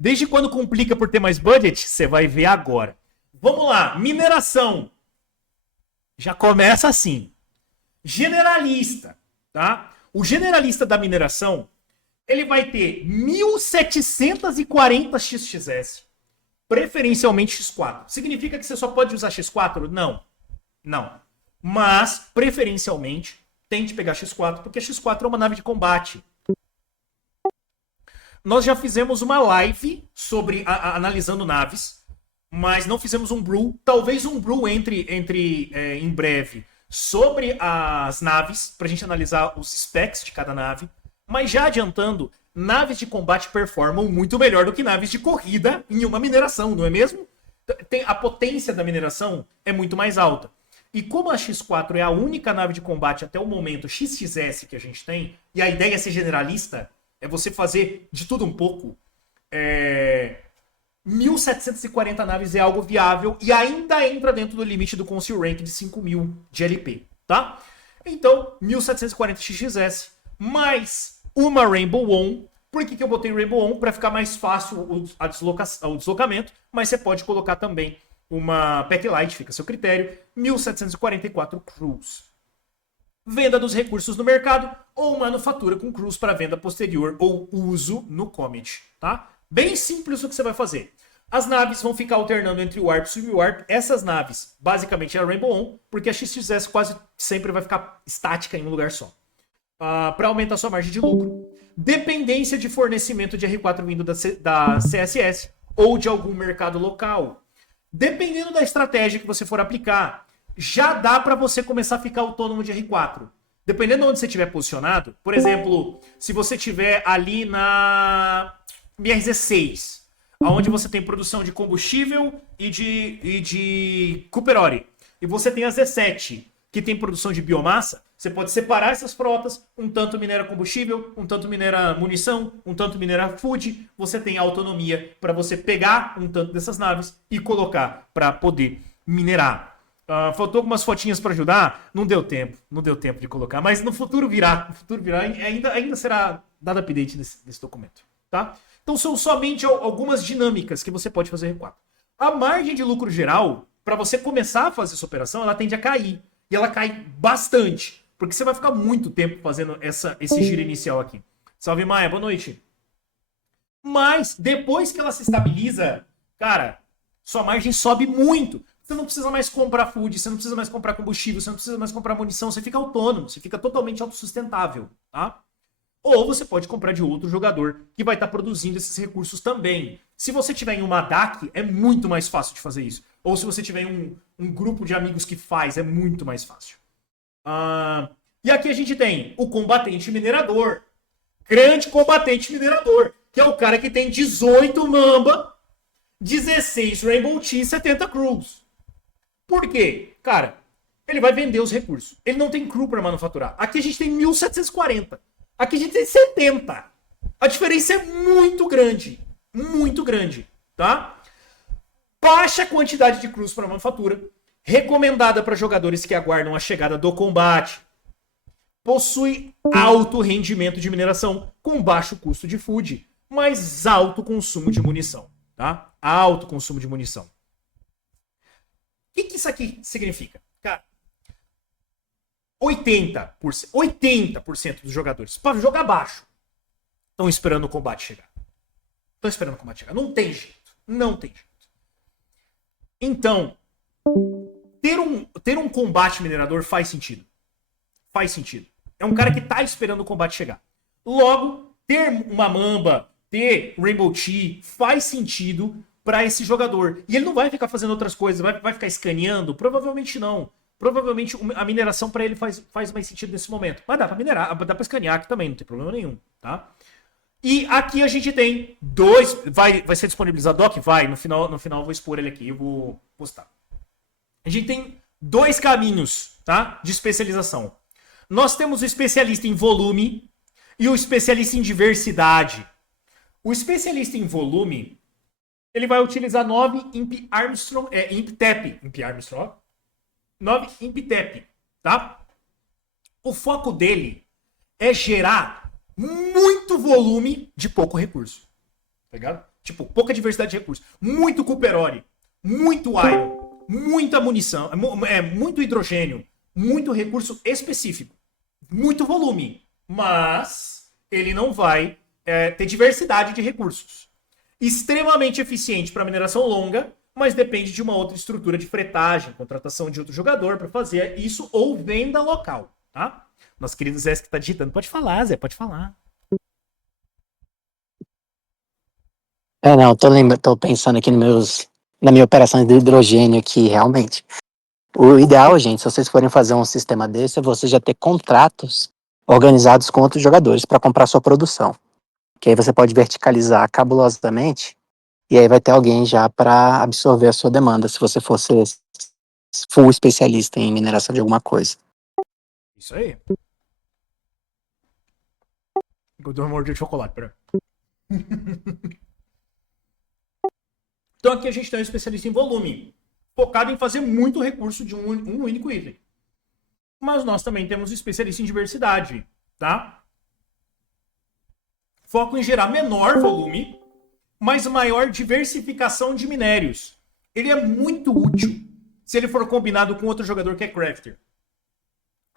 Desde quando complica por ter mais budget, você vai ver agora. Vamos lá, mineração. Já começa assim. Generalista, tá? O generalista da mineração, ele vai ter 1740 XXS, preferencialmente X4. Significa que você só pode usar X4? Não. Não. Mas, preferencialmente, tente pegar X4, porque X4 é uma nave de combate. Nós já fizemos uma live sobre analisando naves, mas não fizemos um brew. Talvez um brew entre em breve sobre as naves, pra gente analisar os specs de cada nave. Mas já adiantando, naves de combate performam muito melhor do que naves de corrida em uma mineração, não é mesmo? A potência da mineração é muito mais alta. E como a X4 é a única nave de combate até o momento XXS que a gente tem, e a ideia é ser generalista, é você fazer de tudo um pouco, 1740 naves é algo viável e ainda entra dentro do limite do Council Rank de 5.000 de LP, tá? Então, 1740 XXS, mais uma Rainbow On. Por que eu botei Rainbow On? Para ficar mais fácil o deslocamento, mas você pode colocar também uma Pack Light, fica a seu critério, 1744 Cruise. Venda dos recursos no mercado ou manufatura com Cruise para venda posterior ou uso no Comet, tá? Bem simples o que você vai fazer. As naves vão ficar alternando entre Warp e Subwarp. Essas naves, basicamente, é a Rainbow On, porque a XXS quase sempre vai ficar estática em um lugar só. Para aumentar sua margem de lucro. Dependência de fornecimento de R4 vindo da CSS ou de algum mercado local. Dependendo da estratégia que você for aplicar, já dá para você começar a ficar autônomo de R4. Dependendo de onde você estiver posicionado, por exemplo, se você estiver ali na BRZ6, onde você tem produção de combustível e de Cooperori, e você tem a Z7, que tem produção de biomassa, você pode separar essas frotas, um tanto minera combustível, um tanto minera munição, um tanto minera food, você tem autonomia para você pegar um tanto dessas naves e colocar para poder minerar. Faltou algumas fotinhas para ajudar, não deu tempo de colocar, mas no futuro virá, ainda será dado update nesse documento, tá? Então são somente algumas dinâmicas que você pode fazer R4. A margem de lucro geral, para você começar a fazer essa operação, ela tende a cair, e ela cai bastante, porque você vai ficar muito tempo fazendo esse giro inicial aqui. Salve, Maia, boa noite. Mas, depois que ela se estabiliza, cara, sua margem sobe muito. Você não precisa mais comprar food, você não precisa mais comprar combustível, você não precisa mais comprar munição, você fica autônomo, você fica totalmente autossustentável, tá? Ou você pode comprar de outro jogador que vai estar produzindo esses recursos também. Se você tiver em uma DAC, é muito mais fácil de fazer isso. Ou se você tiver em um grupo de amigos que faz, é muito mais fácil. E aqui a gente tem o combatente minerador. Grande combatente minerador. Que é o cara que tem 18 Mamba, 16 Rainbow T e 70 Cruise. Por quê? Cara, ele vai vender os recursos. Ele não tem crew para manufaturar. Aqui a gente tem 1740. Aqui a gente tem 70. A diferença é muito grande. Muito grande. Tá? Baixa quantidade de crews para manufatura. Recomendada para jogadores que aguardam a chegada do combate. Possui alto rendimento de mineração com baixo custo de food, mas alto consumo de munição. Tá? Alto consumo de munição. O que isso aqui significa? Cara, 80% dos jogadores, para jogar baixo, estão esperando o combate chegar. Não tem jeito. Não tem jeito. Então, ter um combate minerador faz sentido. Faz sentido. É um cara que tá esperando o combate chegar. Logo, ter uma Mamba, ter Rainbow T, faz sentido para esse jogador. E ele não vai ficar fazendo outras coisas, vai ficar escaneando? Provavelmente não. Provavelmente a mineração para ele faz mais sentido nesse momento. Mas dá para minerar, dá para escanear aqui também, não tem problema nenhum, tá? E aqui a gente tem dois... Vai ser disponibilizado doc? Vai. No final eu vou expor ele aqui, eu vou postar. A gente tem dois caminhos, tá? De especialização. Nós temos o especialista em volume e o especialista em diversidade. O especialista em volume, ele vai utilizar 9 Imp Armstrong... Imp Tap. Imp Armstrong? 9 Imp Tap, tá? O foco dele é gerar muito volume de pouco recurso. Tá ligado? Tipo, pouca diversidade de recursos. Muito Cooperori. muito iron, muita munição, muito hidrogênio, muito recurso específico, muito volume, mas ele não vai ter diversidade de recursos. Extremamente eficiente para mineração longa, mas depende de uma outra estrutura de fretagem, contratação de outro jogador para fazer isso ou venda local, tá? Nosso querido Zé que está digitando, pode falar, Zé, pode falar. Não, tô pensando aqui na minha operação de hidrogênio aqui, realmente. O ideal, gente, se vocês forem fazer um sistema desse, é você já ter contratos organizados com outros jogadores para comprar sua produção. Que aí você pode verticalizar cabulosamente e aí vai ter alguém já para absorver a sua demanda, se você fosse full especialista em mineração de alguma coisa. Isso aí. Eu dou uma mordida de chocolate, pera. Então aqui a gente tem um especialista em volume, focado em fazer muito recurso de um único item. Mas nós também temos especialista em diversidade, tá? Foco em gerar menor volume, mas maior diversificação de minérios. Ele é muito útil se ele for combinado com outro jogador que é crafter.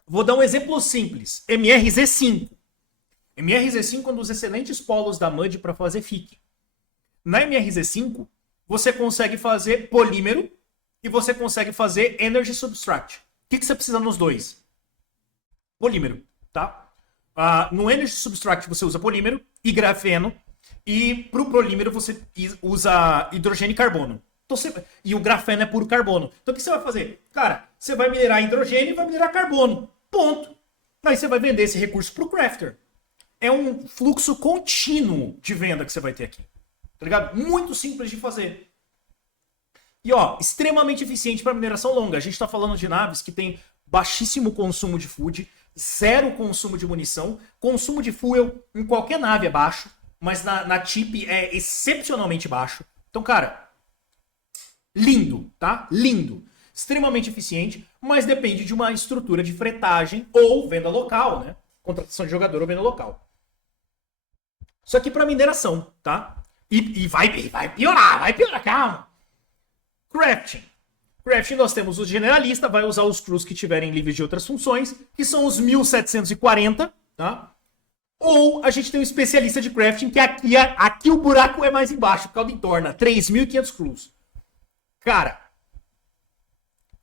Vou dar um exemplo simples. MRZ5. MRZ5 é um dos excelentes polos da MUD para fazer FIC. Na MRZ5, você consegue fazer polímero e você consegue fazer Energy Substract. O que você precisa nos dois? Polímero, tá? No Energy Substract você usa polímero e grafeno. E pro polímero você usa hidrogênio e carbono. Então, e o grafeno é puro carbono. Então o que você vai fazer? Cara, você vai minerar hidrogênio e vai minerar carbono. Ponto. Aí você vai vender esse recurso pro crafter. É um fluxo contínuo de venda que você vai ter aqui. Tá ligado? Muito simples de fazer. E ó, extremamente eficiente para mineração longa. A gente tá falando de naves que tem baixíssimo consumo de food, zero consumo de munição, consumo de fuel em qualquer nave é baixo, mas na chip é excepcionalmente baixo. Então, cara, lindo, tá? Lindo. Extremamente eficiente, mas depende de uma estrutura de fretagem ou venda local, né? Contratação de jogador ou venda local. Isso aqui para mineração, tá? E vai piorar, calma. Crafting. Crafting nós temos o generalista, vai usar os crews que tiverem livres de outras funções, que são os 1740, tá? Ou a gente tem um especialista de crafting, que aqui o buraco é mais embaixo, o caldo entorna, 3.500 crews. Cara,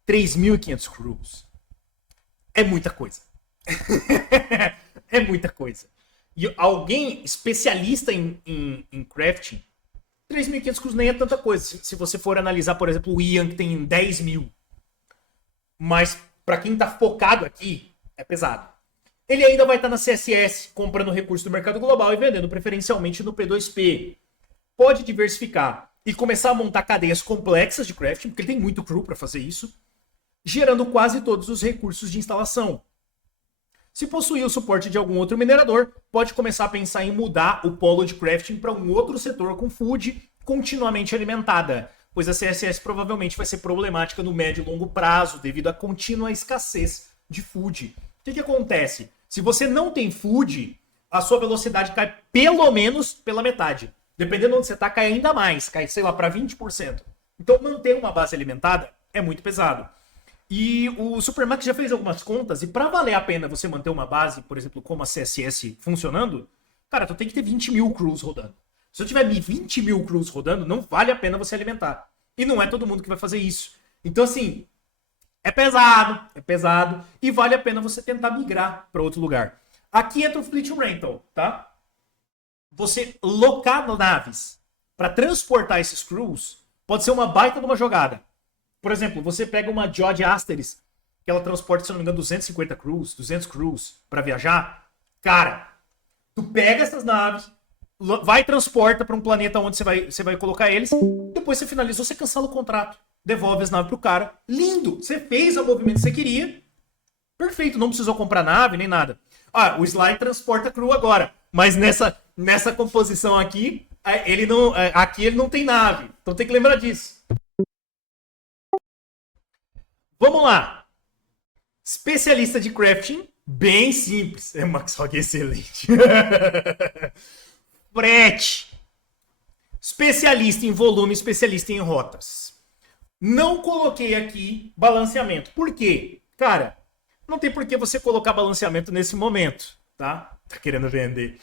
3.500 crews é muita coisa. É muita coisa. E alguém especialista em crafting, 3.500 crews nem é tanta coisa. Se você for analisar, por exemplo, o Ian, que tem 10 mil. Mas para quem tá focado aqui, é pesado. Ele ainda vai estar na CSS, comprando recursos do mercado global e vendendo preferencialmente no P2P. Pode diversificar e começar a montar cadeias complexas de crafting, porque ele tem muito crew para fazer isso, gerando quase todos os recursos de instalação. Se possuir o suporte de algum outro minerador, pode começar a pensar em mudar o polo de crafting para um outro setor com food continuamente alimentada, pois a CSS provavelmente vai ser problemática no médio e longo prazo devido à contínua escassez de food. O que acontece? Se você não tem food, a sua velocidade cai pelo menos pela metade. Dependendo de onde você está, cai ainda mais, cai, sei lá, para 20%. Então manter uma base alimentada é muito pesado. E o Supermax já fez algumas contas, e para valer a pena você manter uma base, por exemplo, como a CSS funcionando, cara, tu tem que ter 20 mil crews rodando. Se eu tiver 20 mil crews rodando, não vale a pena você alimentar. E não é todo mundo que vai fazer isso. Então, assim, é pesado, e vale a pena você tentar migrar para outro lugar. Aqui entra o Fleet Rental, tá? Você locar naves para transportar esses crews pode ser uma baita de uma jogada. Por exemplo, você pega uma Jod Asteris, que ela transporta, se não me engano, 250 crews, 200 crews para viajar. Cara, tu pega essas naves, vai e transporta para um planeta onde você vai colocar eles, depois você finaliza, você cancela o contrato, devolve as naves pro cara. Lindo! Você fez o movimento que você queria. Perfeito, não precisou comprar nave nem nada. O Sly transporta crew agora, mas nessa composição aqui, aqui ele não tem nave. Então tem que lembrar disso. Vamos lá. Especialista de crafting, bem simples. É Max Hog excelente. Frete. Especialista em volume, especialista em rotas. Não coloquei aqui balanceamento. Por quê? Cara, não tem por que você colocar balanceamento nesse momento, tá? Tá querendo vender.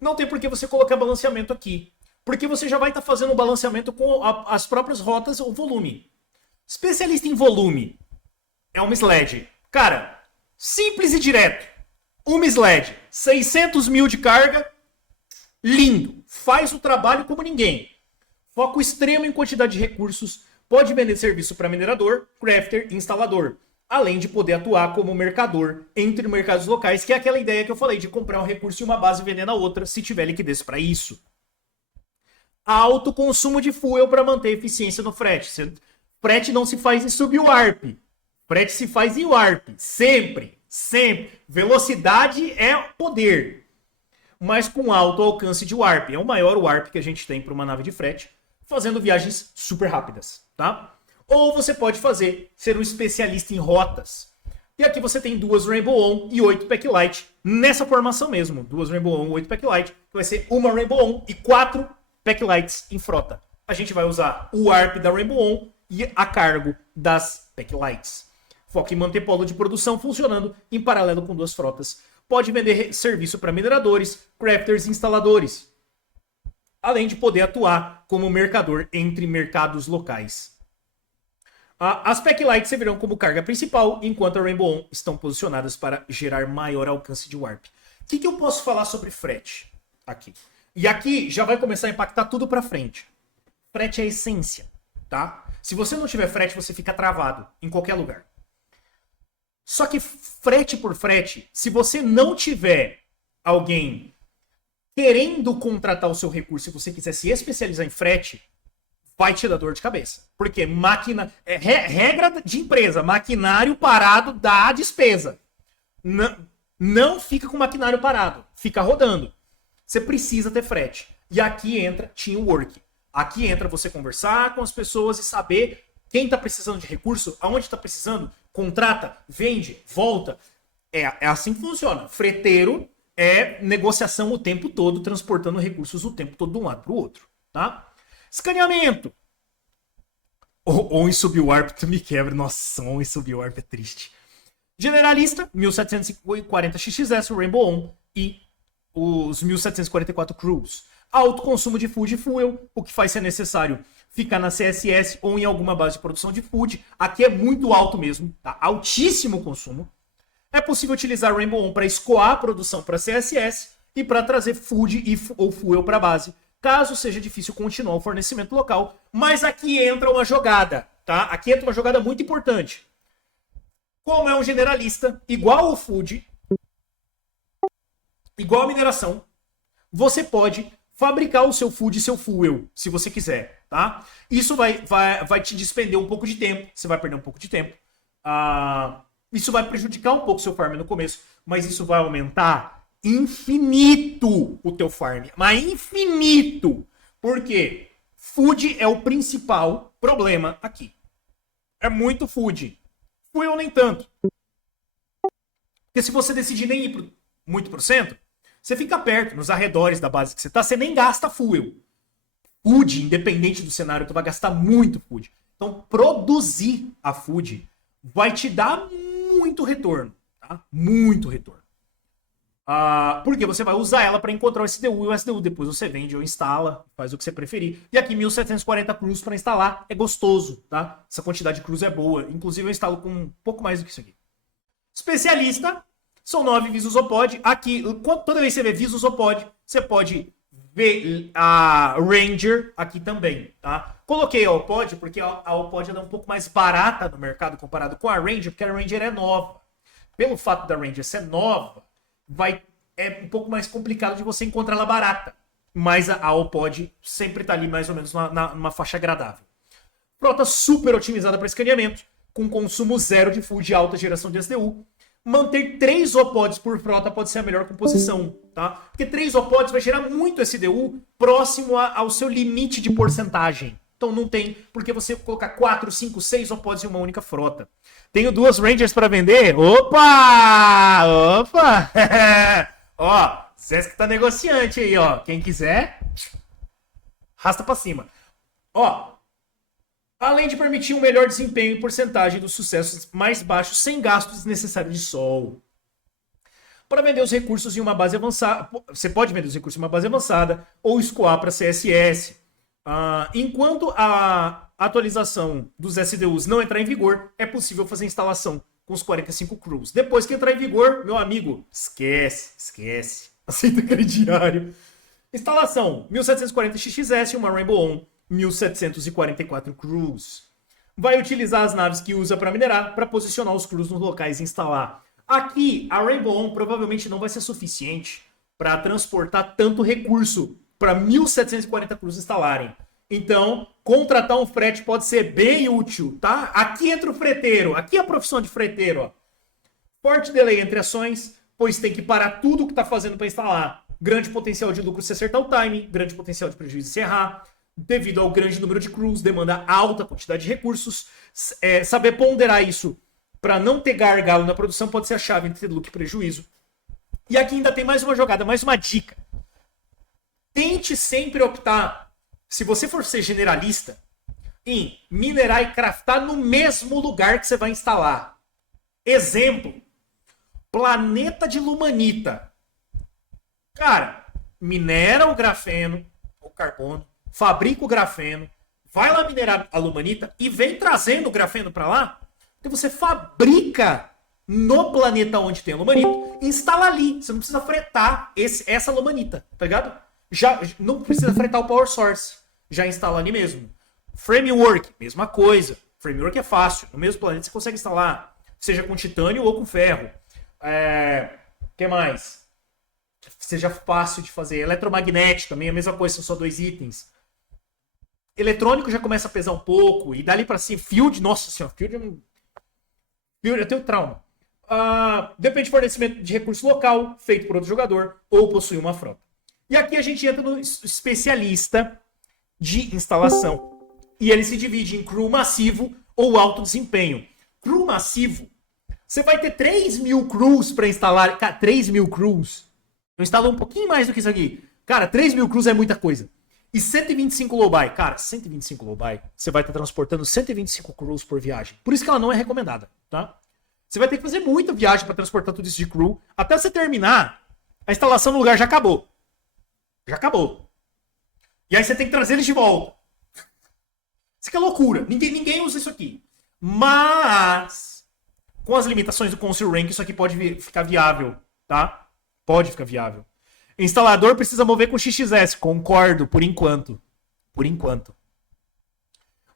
Não tem por que você colocar balanceamento aqui. Porque você já vai estar fazendo o balanceamento com as próprias rotas ou volume. Especialista em volume é uma sled. Cara, simples e direto. Uma sled, 600 mil de carga, lindo. Faz o trabalho como ninguém. Foco extremo em quantidade de recursos. Pode vender serviço para minerador, crafter e instalador. Além de poder atuar como mercador entre mercados locais, que é aquela ideia que eu falei de comprar um recurso em uma base e vender na outra, se tiver liquidez para isso. Alto consumo de fuel para manter eficiência no frete. Frete não se faz em sub-warp. Frete se faz em warp. Sempre. Sempre. Velocidade é poder. Mas com alto alcance de warp. É o maior warp que a gente tem para uma nave de frete, fazendo viagens super rápidas, tá? Ou você pode ser um especialista em rotas. E aqui você tem 2 Rainbow On e 8 Packlight nessa formação mesmo. 2 Rainbow On e 8 Packlight, que vai ser uma Rainbow On e 4 Packlights em frota. A gente vai usar o Warp da Rainbow On e a cargo das Packlights. Foca em manter polo de produção funcionando em paralelo com 2 frotas. Pode vender serviço para mineradores, crafters e instaladores. Além de poder atuar como mercador entre mercados locais. As Packlights servirão como carga principal, enquanto a Rainbow On estão posicionadas para gerar maior alcance de warp. O que eu posso falar sobre frete aqui? E aqui já vai começar a impactar tudo para frente. Frete é a essência, tá? Se você não tiver frete, você fica travado em qualquer lugar. Só que frete por frete, se você não tiver alguém querendo contratar o seu recurso e você quiser se especializar em frete, vai te dar dor de cabeça. Porque regra de empresa, maquinário parado dá despesa. Não fica com maquinário parado, fica rodando. Você precisa ter frete. E aqui entra teamwork. Aqui entra você conversar com as pessoas e saber quem está precisando de recurso, aonde está precisando, contrata, vende, volta. É assim que funciona. Freteiro é negociação o tempo todo, transportando recursos o tempo todo de um lado para o outro. Tá? Escaneamento. Ou em subwarp, tu me quebra. Nossa, ou em subwarp é triste. Generalista, 1740 XXS, Rainbow On e os 1744 Cruise. Alto consumo de food e fuel, o que faz ser necessário ficar na CSS ou em alguma base de produção de food. Aqui é muito alto mesmo, tá? Altíssimo consumo. É possível utilizar Rainbow On para escoar a produção para CSS e para trazer food ou fuel para a base, caso seja difícil continuar o fornecimento local. Mas aqui entra uma jogada, tá? Aqui entra uma jogada muito importante. Como é um generalista, igual o food, igual a mineração, você pode fabricar o seu food e seu fuel, se você quiser, tá? Isso vai te despender um pouco de tempo, você vai perder um pouco de tempo. Isso vai prejudicar um pouco o seu farm no começo, mas isso vai aumentar infinito o teu farm. Mas infinito! Por quê? Food é o principal problema aqui. É muito food. Fuel nem tanto. Porque se você decidir nem ir muito pro centro, você fica perto, nos arredores da base que você tá, você nem gasta fuel. Food, independente do cenário, tu vai gastar muito food. Então, produzir a food vai te dar muito retorno, tá? Muito retorno. Porque você vai usar ela para encontrar o SDU e o SDU. Depois você vende ou instala, faz o que você preferir. E aqui 1740 cruz para instalar é gostoso, tá? Essa quantidade de cruz é boa. Inclusive eu instalo com um pouco mais do que isso aqui. Especialista, são 9 Visusopod. Aqui, toda vez que você vê Visusopod, você pode ver a Ranger aqui também, tá? Coloquei a Opod porque a Opod é um pouco mais barata no mercado comparado com a Ranger, porque a Ranger é nova. Pelo fato da Ranger ser nova, é um pouco mais complicado de você encontrar ela barata. Mas a Opod sempre tá ali mais ou menos numa faixa agradável. Frota super otimizada para escaneamento, com consumo zero de food e alta geração de SDU. Manter 3 Opods por frota pode ser a melhor composição, tá? Porque 3 Opods vai gerar muito SDU próximo ao seu limite de porcentagem. Então não tem porque você colocar 4, 5, 6 Opods em uma única frota. Tenho 2 Rangers para vender? Opa! Opa! Ó, Sesc tá negociante aí, ó. Quem quiser, arrasta para cima. Ó, Além de permitir um melhor desempenho e porcentagem dos sucessos mais baixos sem gastos desnecessários de sol. Para vender os recursos em uma base avançada, você pode vender os recursos em uma base avançada ou escoar para CSS. Enquanto a atualização dos SDUs não entrar em vigor, é possível fazer a instalação com os 45 crews. Depois que entrar em vigor, meu amigo, esquece. Aceita crediário. Instalação 1740 XXS, uma Rainbow On 1744 crews. Vai utilizar as naves que usa para minerar para posicionar os crews nos locais e instalar. Aqui, a Rainbow On provavelmente não vai ser suficiente para transportar tanto recurso para 1740 crews instalarem. Então, contratar um frete pode ser bem útil, tá? Aqui entra o freteiro, aqui é a profissão de freteiro, ó. Forte delay entre ações, pois tem que parar tudo que está fazendo para instalar. Grande potencial de lucro se acertar o timing, grande potencial de prejuízo se errar. Devido ao grande número de crews, demanda alta quantidade de recursos. Saber ponderar isso para não ter gargalo na produção pode ser a chave entre lucro e prejuízo. E aqui ainda tem mais uma jogada, mais uma dica. Tente sempre optar, se você for ser generalista, em minerar e craftar no mesmo lugar que você vai instalar. Exemplo, planeta de Lumanita. Cara, minera o grafeno, o carbono, fabrica o grafeno, vai lá minerar a Lumanita e vem trazendo o grafeno para lá. Então você fabrica no planeta onde tem a Lumanita, instala ali. Você não precisa fretar essa Lumanita, tá ligado? Já não precisa fretar o Power Source. Já instala ali mesmo. Framework, mesma coisa. Framework é fácil. No mesmo planeta você consegue instalar. Seja com titânio ou com ferro. Que mais? Seja fácil de fazer. Eletromagnético também é a mesma coisa, são só 2 itens. Eletrônico já começa a pesar um pouco. E dali pra cima, Field, nossa senhora, Field eu tenho trauma. Depende de fornecimento de recurso local, feito por outro jogador, ou possui uma frota. E aqui a gente entra no especialista de instalação. E ele se divide em crew massivo ou alto desempenho. Crew massivo, você vai ter 3.000 crews para instalar. Cara, 3.000 crews. Eu instalo um pouquinho mais do que isso aqui. Cara, 3.000 crews é muita coisa. E 125 low-buy. Cara, 125 low-buy, você vai estar transportando 125 crews por viagem. Por isso que ela não é recomendada, tá? Você vai ter que fazer muita viagem para transportar tudo isso de crew. Até você terminar, a instalação no lugar já acabou. Já acabou. E aí você tem que trazer eles de volta. Isso aqui é loucura. Ninguém usa isso aqui. Mas, com as limitações do Council Rank, isso aqui pode ficar viável, tá? Pode ficar viável. Instalador precisa mover com XXS. Concordo, por enquanto. Por enquanto.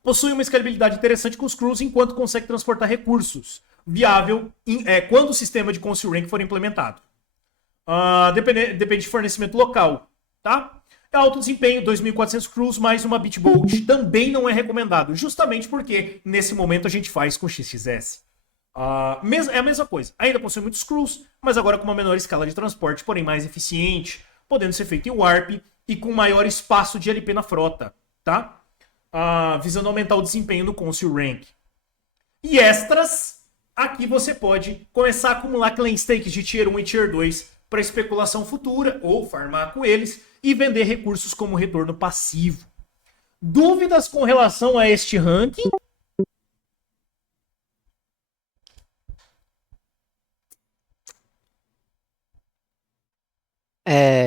Possui uma escalabilidade interessante com os crews enquanto consegue transportar recursos. Viável quando o sistema de Council Rank for implementado. Depende de fornecimento local, tá? É alto desempenho, 2.400 crews mais uma Bitbolt. Também não é recomendado, justamente porque nesse momento a gente faz com XXS. É a mesma coisa. Ainda possui muitos crews, mas agora com uma menor escala de transporte, porém mais eficiente, podendo ser feito em Warp e com maior espaço de LP na frota, tá? Visando aumentar o desempenho no Council Rank. E extras, aqui você pode começar a acumular claim stakes de Tier 1 e Tier 2 para especulação futura, ou farmar com eles, e vender recursos como retorno passivo. Dúvidas com relação a este ranking?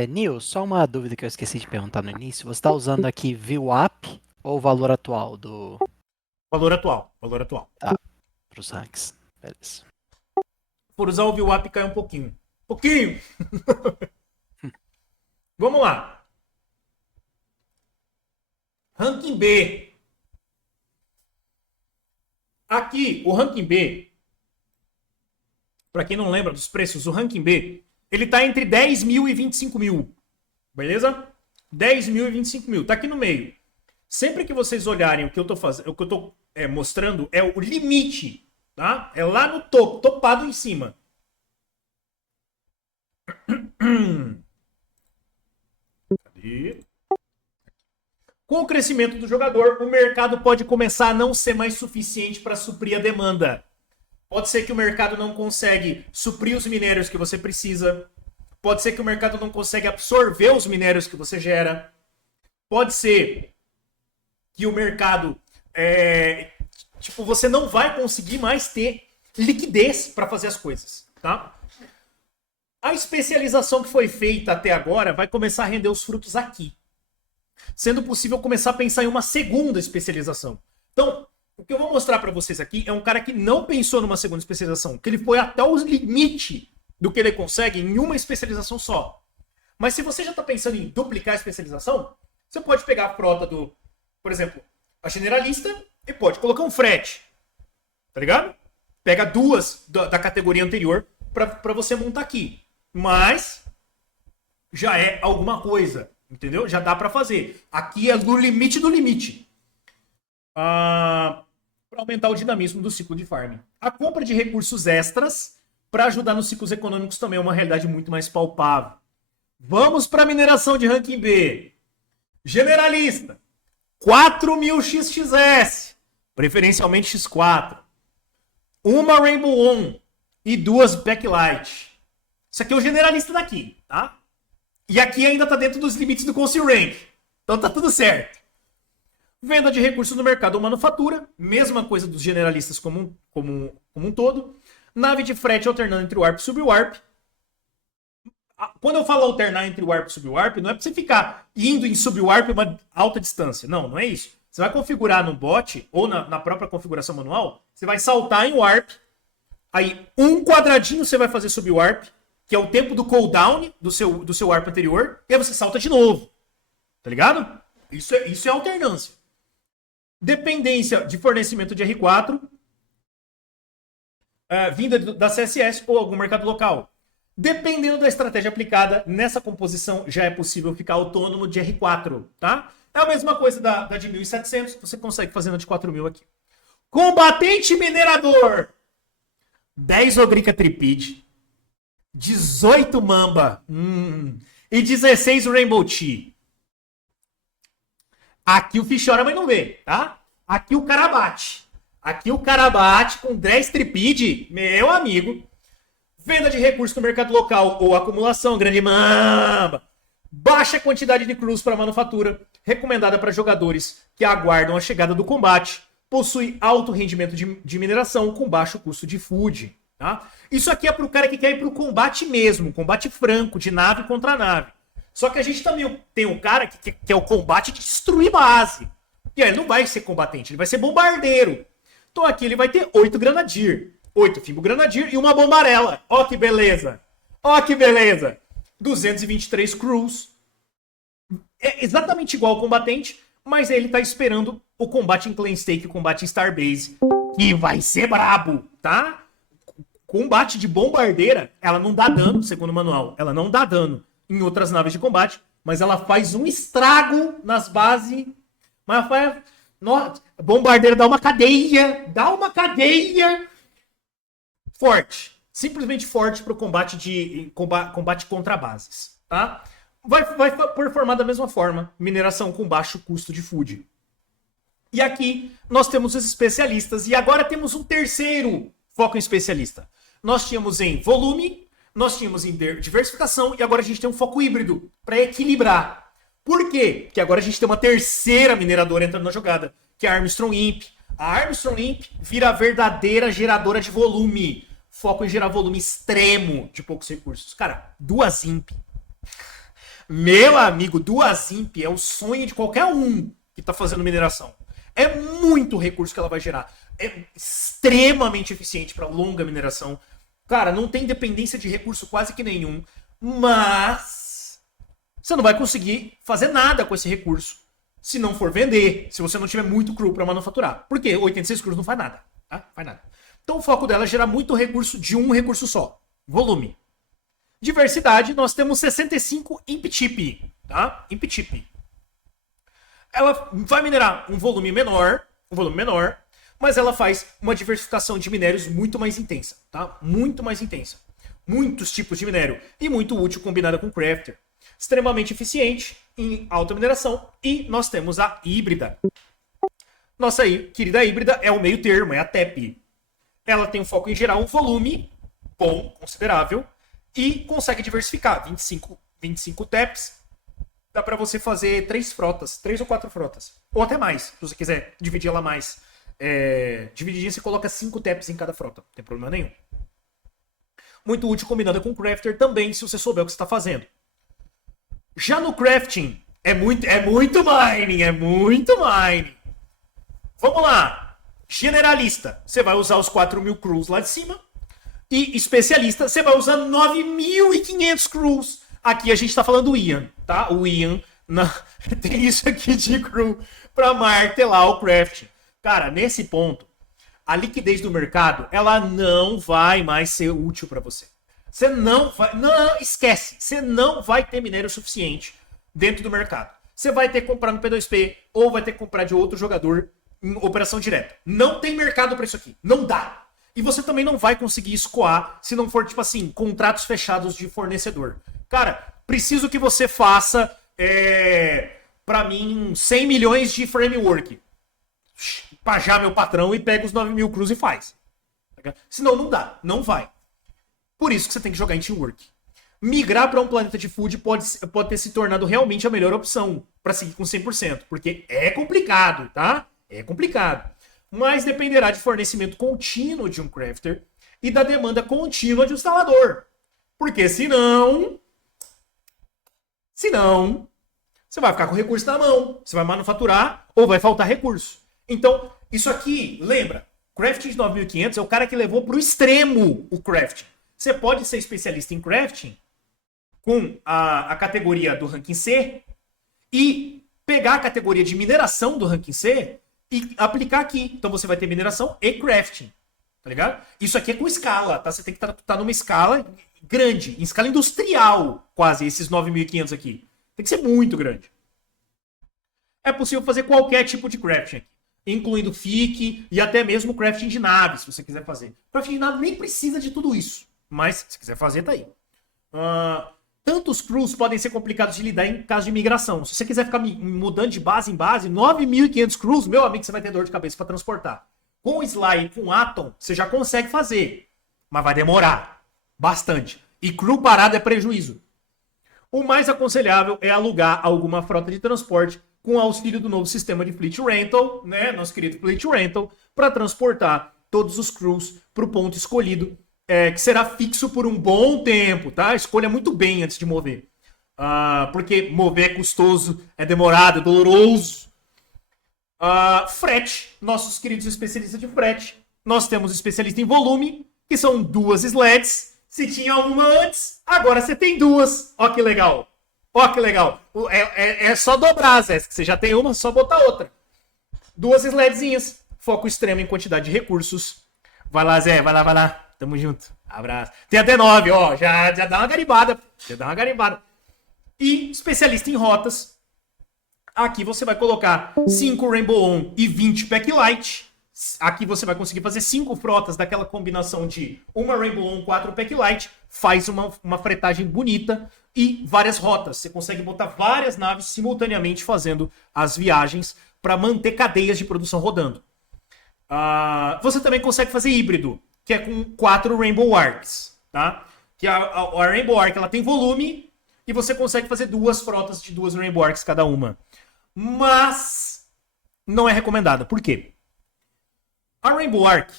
Nil, só uma dúvida que eu esqueci de perguntar no início. Você está usando aqui VWAP ou o valor atual do... Valor atual. Valor atual. Tá, para os ranks. Beleza. Por usar o VWAP cai um pouquinho. Pouquinho! Vamos lá. Ranking B. Aqui, o Ranking B, para quem não lembra dos preços, o Ranking B, ele tá entre 10 mil e 25 mil. Beleza? 10 mil e 25 mil. Tá aqui no meio. Sempre que vocês olharem o que eu tô fazendo, o que eu tô mostrando é o limite, tá? É lá no topo, topado em cima. Cadê? Com o crescimento do jogador, o mercado pode começar a não ser mais suficiente para suprir a demanda. Pode ser que o mercado não consegue suprir os minérios que você precisa. Pode ser que o mercado não consegue absorver os minérios que você gera. Pode ser que o mercado tipo, você não vai conseguir mais ter liquidez para fazer as coisas, tá? A especialização que foi feita até agora vai começar a render os frutos aqui. Sendo possível começar a pensar em uma segunda especialização. Então, o que eu vou mostrar para vocês aqui é um cara que não pensou numa segunda especialização, que ele foi até o limite do que ele consegue em uma especialização só. Mas se você já está pensando em duplicar a especialização, você pode pegar a frota do, por exemplo, a generalista e pode colocar um frete. Tá ligado? Pega duas da categoria anterior para você montar aqui. Mas já é alguma coisa, entendeu? Já dá para fazer. Aqui é no limite do limite. Para aumentar o dinamismo do ciclo de farming. A compra de recursos extras para ajudar nos ciclos econômicos também é uma realidade muito mais palpável. Vamos para a mineração de ranking B. Generalista. 4.000 XXS. Preferencialmente X4. Uma Rainbow On. E 2 Backlight. Isso aqui é o generalista daqui, tá? E aqui ainda tá dentro dos limites do Council Rank. Então tá tudo certo. Venda de recursos no mercado ou manufatura. Mesma coisa dos generalistas como um todo. Nave de frete alternando entre Warp e Subwarp. Quando eu falo alternar entre Warp e Subwarp, não é pra você ficar indo em Subwarp uma alta distância. Não, não é isso. Você vai configurar no bot ou na própria configuração manual. Você vai saltar em Warp. Aí um quadradinho você vai fazer Subwarp, que é o tempo do cooldown do seu Warp anterior. E aí você salta de novo. Tá ligado? Isso é alternância. Dependência de fornecimento de R4. Vinda da CSS ou algum mercado local. Dependendo da estratégia aplicada, nessa composição já é possível ficar autônomo de R4, tá? É a mesma coisa da de 1.700, você consegue fazer na de 4.000 aqui. Combatente minerador. 10 Ogrica Tripid. 18 Mamba. E 16 Rainbow Tea. Aqui o fish chora, mas não vê, tá? Aqui o cara bate. Aqui o cara bate com 10 Tripid, meu amigo. Venda de recursos no mercado local ou acumulação, grande mamba. Baixa quantidade de crews para manufatura, recomendada para jogadores que aguardam a chegada do combate. Possui alto rendimento de mineração com baixo custo de food. Tá? Isso aqui é para o cara que quer ir para o combate mesmo, combate franco, de nave contra nave. Só que a gente também tem um cara que é o combate de destruir base. E aí ele não vai ser combatente, ele vai ser bombardeiro. Então aqui ele vai ter 8 Grenadier. 8 Fimbo Grenadier e uma bombarela. Ó que beleza. Ó que beleza. 223 crews. É exatamente igual ao combatente, mas ele tá esperando o combate em Clan Stake e o combate em Starbase, que vai ser brabo, tá? Combate de bombardeira, ela não dá dano, segundo o manual. Ela não dá dano em outras naves de combate, mas ela faz um estrago nas bases. Mas faz... Nossa, bombardeira dá uma cadeia. Dá uma cadeia. Forte. Simplesmente forte para o combate contra bases. Tá? Vai performar da mesma forma. Mineração com baixo custo de food. E aqui nós temos os especialistas. E agora temos um terceiro foco em especialista. Nós tínhamos em volume, nós tínhamos em diversificação e agora a gente tem um foco híbrido para equilibrar. Por quê? Porque agora a gente tem uma terceira mineradora entrando na jogada, que é a Armstrong Imp. A Armstrong Imp vira a verdadeira geradora de volume. Foco em gerar volume extremo de poucos recursos. Cara, 2 Imp. Meu amigo, 2 Imp é o sonho de qualquer um que tá fazendo mineração. É muito recurso que ela vai gerar. É extremamente eficiente para longa mineração. Cara, não tem dependência de recurso quase que nenhum. Mas você não vai conseguir fazer nada com esse recurso se não for vender, se você não tiver muito cru para manufaturar. Por quê? 86 crus não faz nada. Tá? Faz nada. Então o foco dela é gerar muito recurso de um recurso só. Volume. Diversidade, nós temos 65 Imp Chip. Tá? Imp Chip. Ela vai minerar um volume menor, mas ela faz uma diversificação de minérios muito mais intensa, tá? Muito mais intensa. Muitos tipos de minério e muito útil combinada com Crafter. Extremamente eficiente em alta mineração e nós temos a híbrida. Nossa querida híbrida é o meio termo, é a TEP. Ela tem um foco em gerar um volume bom, considerável, e consegue diversificar 25 TEPs dá pra você fazer 3 ou 4 frotas. Ou até mais, se você quiser dividir ela mais. Divididinha, você coloca 5 taps em cada frota. Não tem problema nenhum. Muito útil combinando com o crafter também, se você souber o que você está fazendo. Já no crafting, é muito mining. Vamos lá. Generalista, você vai usar os 4.000 crews lá de cima. E especialista, você vai usar 9.500 crews. Aqui a gente tá falando do Ian, tá? O Ian tem isso aqui de crew pra martelar o crafting. Cara, nesse ponto, a liquidez do mercado, ela não vai mais ser útil pra você. Você não vai... Não, esquece. Você não vai ter minério suficiente dentro do mercado. Você vai ter que comprar no P2P ou vai ter que comprar de outro jogador em operação direta. Não tem mercado pra isso aqui. Não dá. E você também não vai conseguir escoar se não for, tipo assim, contratos fechados de fornecedor. Cara, preciso que você faça, pra mim, 100 milhões de framework. Pajar meu patrão e pega os 9.000 crews e faz. Senão não dá, não vai. Por isso que você tem que jogar em teamwork. Migrar para um planeta de food pode ter se tornado realmente a melhor opção para seguir com 100%. Porque é complicado, tá? É complicado. Mas dependerá de fornecimento contínuo de um crafter e da demanda contínua de um instalador. Porque senão, você vai ficar com recurso na mão, você vai manufaturar ou vai faltar recurso. Então, isso aqui, lembra, crafting de 9.500 é o cara que levou pro extremo o crafting. Você pode ser especialista em crafting com a categoria do ranking C e pegar a categoria de mineração do ranking C e aplicar aqui. Então você vai ter mineração e crafting, tá ligado? Isso aqui é com escala, tá? Você tem que estar numa escala grande, em escala industrial, quase, esses 9.500 aqui. Tem que ser muito grande. É possível fazer qualquer tipo de crafting aqui, incluindo FIC e até mesmo crafting de naves, se você quiser fazer. Crafting de nave nem precisa de tudo isso, mas se quiser fazer, tá aí. Tantos crews podem ser complicados de lidar em caso de migração. Se você quiser ficar mudando de base em base, 9.500 crews, meu amigo, você vai ter dor de cabeça para transportar. Com o Sly e com o Atom, você já consegue fazer, mas vai demorar bastante. E crew parado é prejuízo. O mais aconselhável é alugar alguma frota de transporte com auxílio do novo sistema de Fleet Rental, né, nosso querido Fleet Rental, para transportar todos os crews para o ponto escolhido, que será fixo por um bom tempo, tá? Escolha muito bem antes de mover. Porque mover é custoso, é demorado, é doloroso. Frete, nossos queridos especialistas de frete. Nós temos especialista em volume, que são 2 sleds. Se tinha uma antes, agora você tem 2. Ó que legal. Ó que legal. É só dobrar, Zé. Se você já tem uma, só botar outra. 2 sledzinhas. Foco extremo em quantidade de recursos. Vai lá, Zé. Vai lá. Tamo junto. Abraço. Tem até 9, ó. Já dá uma garimbada. E especialista em rotas. Aqui você vai colocar 5 Rainbow On e 20 Packlight. Aqui você vai conseguir fazer 5 frotas daquela combinação de uma Rainbow On, 4 Packlight. Faz uma fretagem bonita e várias rotas. Você consegue botar várias naves simultaneamente fazendo as viagens para manter cadeias de produção rodando. Você também consegue fazer híbrido, que é com 4 Rainbow Arcs, tá? Que a Rainbow Arc, ela tem volume e você consegue fazer 2 frotas de 2 Rainbow Arcs cada uma. Mas não é recomendada. Por quê? A Rainbow Arc,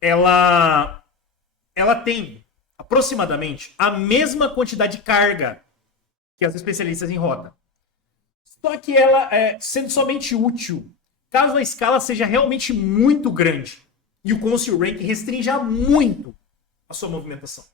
ela tem aproximadamente a mesma quantidade de carga que as especialistas em rota. Só que ela, sendo somente útil, caso a escala seja realmente muito grande e o Council Rank restrinja muito a sua movimentação.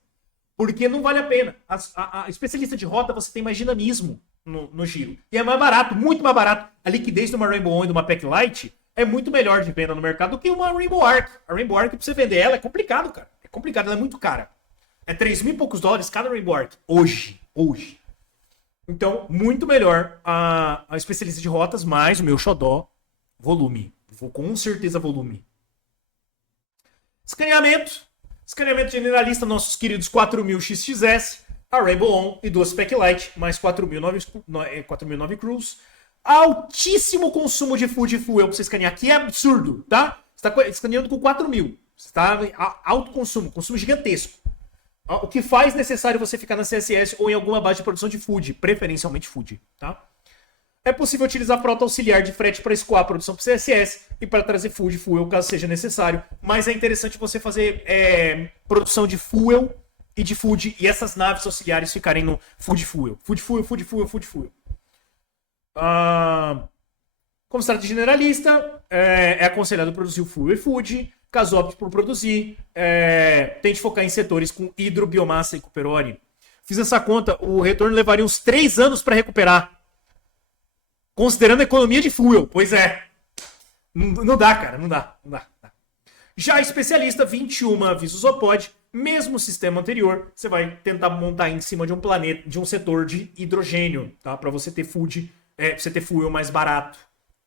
Porque não vale a pena. A especialista de rota, você tem mais dinamismo no giro. E é mais barato, muito mais barato. A liquidez de uma Rainbow On e de uma Packlight é muito melhor de venda no mercado do que uma Rainbow Arc. A Rainbow Arc, pra você vender ela, é complicado, cara. É complicado, ela é muito cara. É 3.000 e poucos dólares cada Rainbow Arc. Hoje. Então, muito melhor a especialista de rotas, mais o meu xodó, volume. Vou com certeza volume. Escaneamento generalista, nossos queridos 4.000 XXS, a Rainbow On e 2 Packlight, mais 4.009 crews. Altíssimo consumo de food e fuel pra você escanear, que é absurdo, tá? Você tá escaneando com 4.000. Você tá alto consumo gigantesco. O que faz necessário você ficar na CSS ou em alguma base de produção de food, preferencialmente food, tá? É possível utilizar frota auxiliar de frete para escoar a produção para CSS e para trazer full de fuel caso seja necessário. Mas é interessante você fazer produção de fuel e de food e essas naves auxiliares ficarem no food fuel. Food fuel, food fuel, food fuel. Como estratégia generalista, é aconselhado produzir o fuel e food. Caso opte por produzir, tente focar em setores com hidro, biomassa e Cooperori. Fiz essa conta, o retorno levaria uns 3 anos para recuperar. Considerando a economia de fuel. Pois é. Não dá, cara. Não dá. Já especialista, 21 avisos OPOD. Mesmo sistema anterior, você vai tentar montar em cima de um planeta, de um setor de hidrogênio, tá? Para você ter food, você ter fuel mais barato,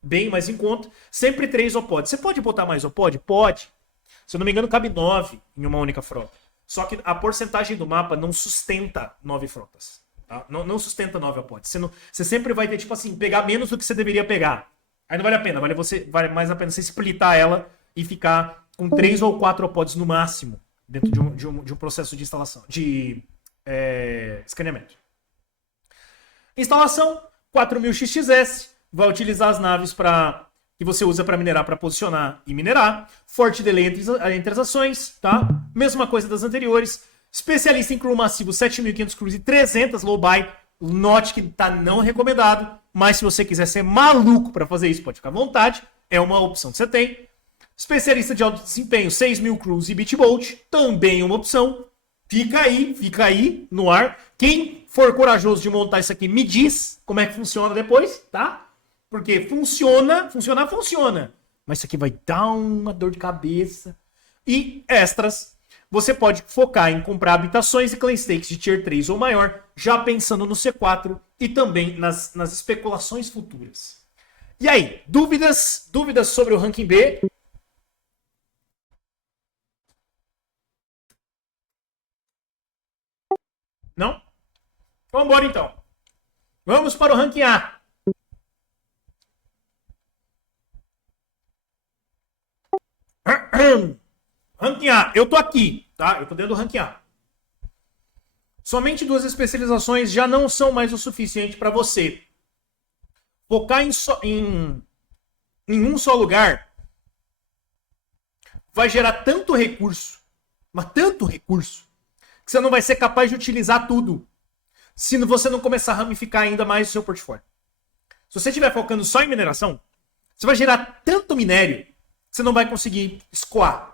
bem mais em conta. Sempre 3 OPOD. Você pode botar mais OPOD? Pode. Se eu não me engano, cabe 9 em uma única frota. Só que a porcentagem do mapa não sustenta 9 frotas. Tá? Não sustenta 9 OPODs. Você sempre vai ter, tipo assim, pegar menos do que você deveria pegar. Aí não vale a pena. Vale mais a pena você splitar ela e ficar com 3 ou 4 OPODs no máximo dentro de um processo de instalação, de escaneamento. Instalação, 4000 XXS. Vai utilizar as naves que você usa para minerar, para posicionar e minerar. Forte delay entre as ações, tá? Mesma coisa das anteriores. Especialista em crew massivo, 7.500 crews e 300 low buy. Note que tá não recomendado, mas se você quiser ser maluco para fazer isso, pode ficar à vontade. É uma opção que você tem. Especialista de alto desempenho, 6.000 crews e Bitbolt. Também uma opção. Fica aí no ar. Quem for corajoso de montar isso aqui, me diz como é que funciona depois, tá? Porque funciona. Mas isso aqui vai dar uma dor de cabeça. E extras. Você pode focar em comprar habitações e clan stakes de tier 3 ou maior, já pensando no C4 e também nas especulações futuras. E aí, dúvidas sobre o ranking B? Não? Vamos embora então. Vamos para o ranking A. Ranking A, eu tô aqui, tá? Eu tô dentro do ranking A. Somente 2 especializações já não são mais o suficiente para você focar em um só lugar vai gerar tanto recurso, mas tanto recurso, que você não vai ser capaz de utilizar tudo se você não começar a ramificar ainda mais o seu portfólio. Se você estiver focando só em mineração, você vai gerar tanto minério que você não vai conseguir escoar.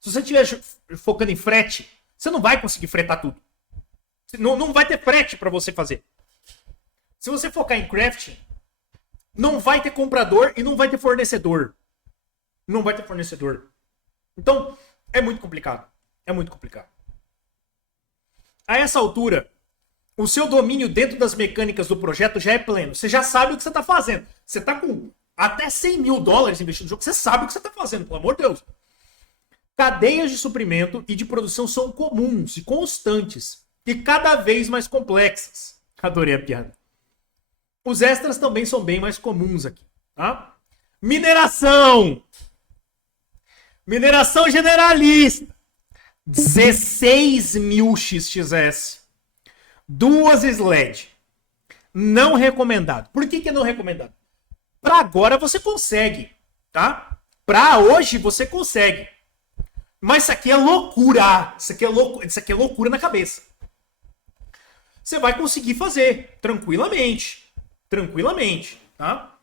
Se você estiver focando em frete, você não vai conseguir fretar tudo. Não vai ter frete para você fazer. Se você focar em crafting, não vai ter comprador e não vai ter fornecedor. Não vai ter fornecedor. Então, é muito complicado. A essa altura, o seu domínio dentro das mecânicas do projeto já é pleno. Você já sabe o que você está fazendo. Você está com até $100 mil investido no jogo. Você sabe o que você está fazendo, pelo amor de Deus. Cadeias de suprimento e de produção são comuns e constantes e cada vez mais complexas. Adorei a piada. Os extras também são bem mais comuns aqui, tá? Mineração generalista. 16.000 XXS. 2 SLED. Não recomendado. Por que é não recomendado? Para agora você consegue, tá? Para hoje você consegue. Mas isso aqui é loucura. Isso aqui é loucura na cabeça. Você vai conseguir fazer tranquilamente, tá?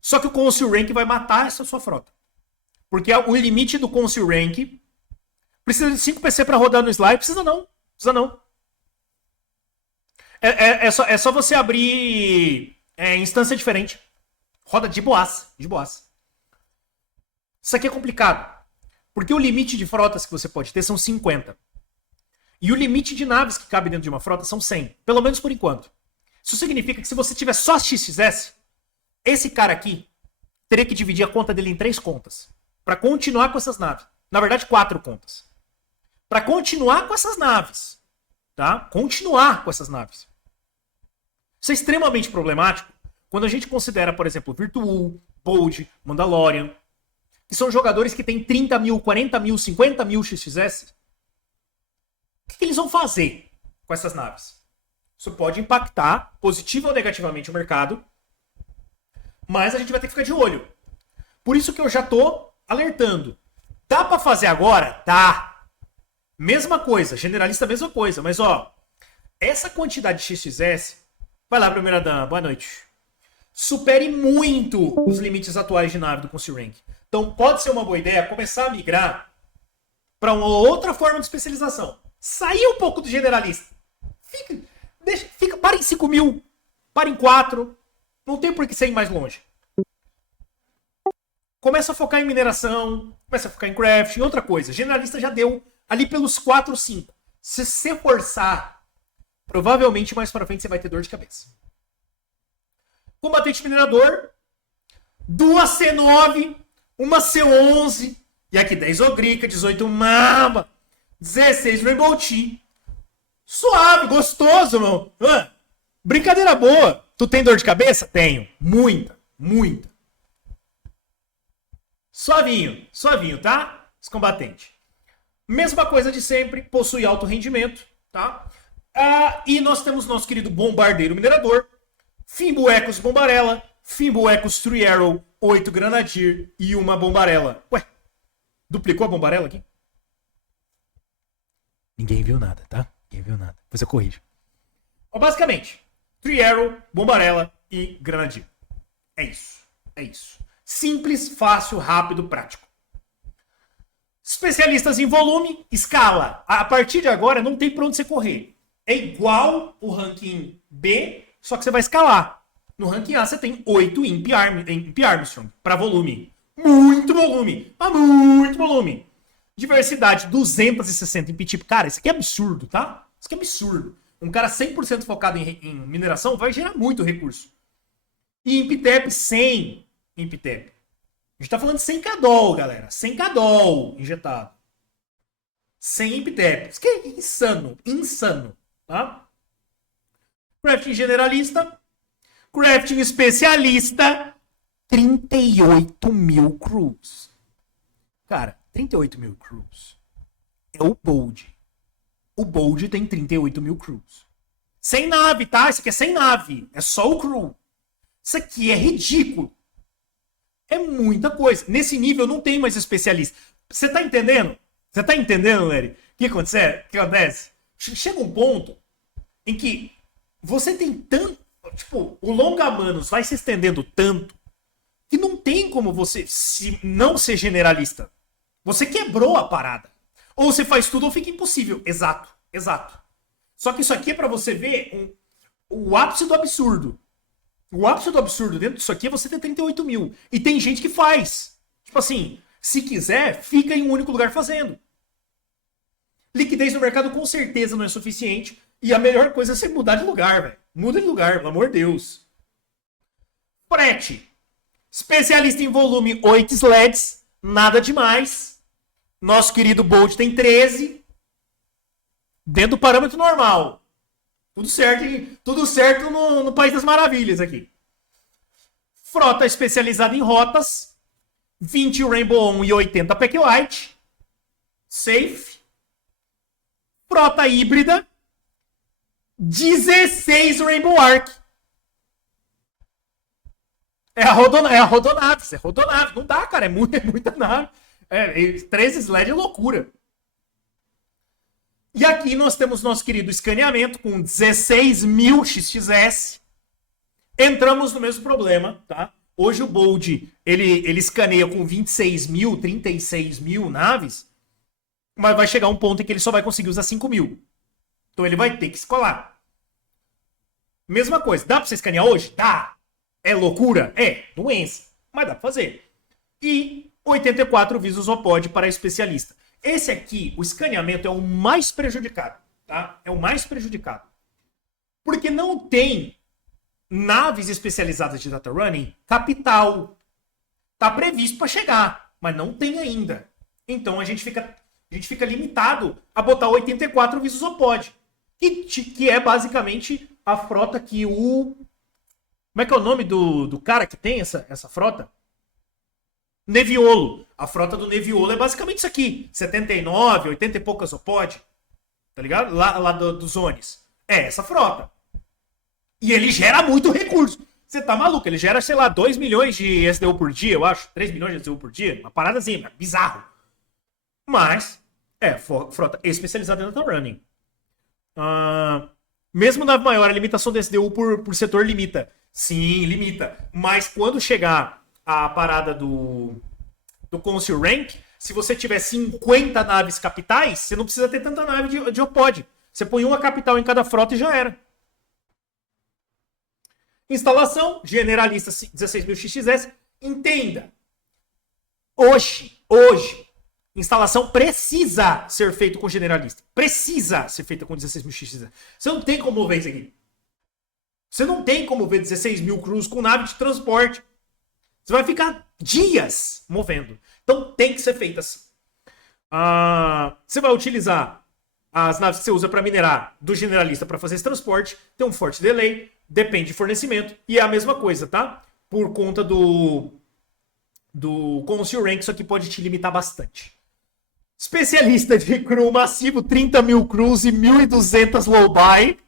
Só que o Council Rank vai matar essa sua frota. Porque o limite do Council Rank precisa de 5 PC para rodar no slide. Precisa não. É só você abrir instância diferente. Roda de boaça. Isso aqui é complicado. Porque o limite de frotas que você pode ter são 50. E o limite de naves que cabe dentro de uma frota são 100. Pelo menos por enquanto. Isso significa que se você tiver só XXS, esse cara aqui teria que dividir a conta dele em 3 contas. Para continuar com essas naves. Na verdade, 4 contas. Para continuar com essas naves. Tá? Continuar com essas naves. Isso é extremamente problemático quando a gente considera, por exemplo, Virtual, Bold, Mandalorian, que são jogadores que têm 30 mil, 40 mil, 50 mil XXS. O que eles vão fazer com essas naves? Isso pode impactar positivo ou negativamente o mercado, mas a gente vai ter que ficar de olho. Por isso que eu já tô alertando. Dá para fazer agora? Dá. Mesma coisa, generalista mesma coisa, mas ó, essa quantidade de XXS, vai lá, primeira dama, boa noite. Supere muito os limites atuais de nave do Consul Rank. Então pode ser uma boa ideia começar a migrar para uma outra forma de especialização. Sair um pouco do generalista. Para em 5 mil, para em 4. Não tem por que ser ir mais longe. Começa a focar em mineração, começa a focar em crafting, outra coisa. Generalista já deu ali pelos 4 ou 5. Se você forçar, provavelmente mais para frente você vai ter dor de cabeça. Combatente minerador, 2 C9, uma C11, e aqui 10 Ogrica, 18 Mamba, 16 Rainbow Tea. Suave, gostoso, meu. Brincadeira boa. Tu tem dor de cabeça? Tenho. Muita, muita. Suavinho, suavinho, tá? Os combatentes. Mesma coisa de sempre, possui alto rendimento, tá? E nós temos nosso querido bombardeiro minerador, Fimbo Ecos Bombarella, Fimbo Ecos Tree Arrow, 8 Granadier e uma Bombarella. Ué, duplicou a Bombarella aqui? Ninguém viu nada, tá? Ninguém viu nada. Depois eu corrijo. Basicamente, Tree Arrow, Bombarella e Granadier. É isso. É isso. Simples, fácil, rápido, prático. Especialistas em volume, escala. A partir de agora não tem pra onde você correr. É igual o ranking B, só que você vai escalar. No ranking A você tem 8 Imp Armstrong para volume. Muito volume. Mas muito volume. Diversidade, 260 Imp Tipo. Cara, isso aqui é absurdo, tá? Isso aqui é absurdo. Um cara 100% focado em mineração vai gerar muito recurso. E Imp-Tep, 100 Imp-Tep. A gente tá falando de 100 Cadol, galera. 100 Cadol injetado. 100 Imp-Tep. Isso que é insano. Insano. Tá? Crafting generalista. Crafting especialista. 38 mil crews. Cara, 38 mil crews. É o Bold. O Bold tem 38 mil crews. Sem nave, tá? Isso aqui é sem nave. É só o crew. Isso aqui é ridículo. É muita coisa. Nesse nível não tem mais especialista. Você tá entendendo? Você tá entendendo, Larry? O que acontece? Chega um ponto em que você tem tanto... Tipo, o Longamanos vai se estendendo tanto que não tem como você não ser generalista. Você quebrou a parada. Ou você faz tudo ou fica impossível. Exato, exato. Só que isso aqui é pra você ver o ápice do absurdo. O ápice do absurdo dentro disso aqui é você ter 38 mil. E tem gente que faz. Tipo assim, se quiser, fica em um único lugar fazendo. Liquidez no mercado com certeza não é suficiente. E a melhor coisa é você mudar de lugar, velho. Muda de lugar, pelo amor de Deus. Frete. Especialista em volume, 8 sleds. Nada demais. Nosso querido Bolt tem 13. Dentro do parâmetro normal. Tudo certo no País das Maravilhas aqui. Frota especializada em rotas. 20 Rainbow On e 80 Packlight. Safe. Frota híbrida. 16 Rainbow Arc. É a rodonave. É rodonave. Não dá, cara. É muita nave. 13 sled é loucura. E aqui nós temos nosso querido escaneamento com 16 mil XXS. Entramos no mesmo problema, tá? Hoje o Bold, ele escaneia com 26 mil, 36 mil naves, mas vai chegar um ponto em que ele só vai conseguir usar 5 mil. Então ele vai ter que escolar. Mesma coisa, dá pra você escanear hoje? Dá. É loucura? É, doença. Mas dá pra fazer. E 84 Visus Opod para especialista. Esse aqui, o escaneamento é o mais prejudicado, tá? É o mais prejudicado. Porque não tem naves especializadas de data running capital. Tá previsto para chegar, mas não tem ainda. Então a gente fica limitado a botar 84 Visus Opod, que é basicamente a frota que o... Como é que é o nome do cara que tem essa frota? Neviolo. A frota do Neviolo é basicamente isso aqui. 79, 80 e poucas Opod. Tá ligado? Lá dos Zones. É essa frota. E ele gera muito recurso. Você tá maluco? Ele gera, sei lá, 2 milhões de SDU por dia, eu acho. 3 milhões de SDU por dia. Uma parada assim, bizarro. Mas, frota especializada em data running. Mesmo na maior, a limitação do SDU por setor limita. Sim, limita. Mas quando chegar a parada do Council Rank, se você tiver 50 naves capitais, você não precisa ter tanta nave de OPOD. Você põe uma capital em cada frota e já era. Instalação, generalista 16.000 XXS. Entenda. Hoje, instalação precisa ser feita com generalista. Precisa ser feita com 16.000 XXS. Você não tem como ver isso aqui. Você não tem como ver 16.000 crews com nave de transporte. Você vai ficar dias movendo. Então tem que ser feita assim. Você vai utilizar as naves que você usa para minerar do generalista para fazer esse transporte. Tem um forte delay. Depende de fornecimento. E é a mesma coisa, tá? Por conta do Council Rank, isso aqui pode te limitar bastante. Especialista de crew massivo, 30.000 crews e 1.200 low buy.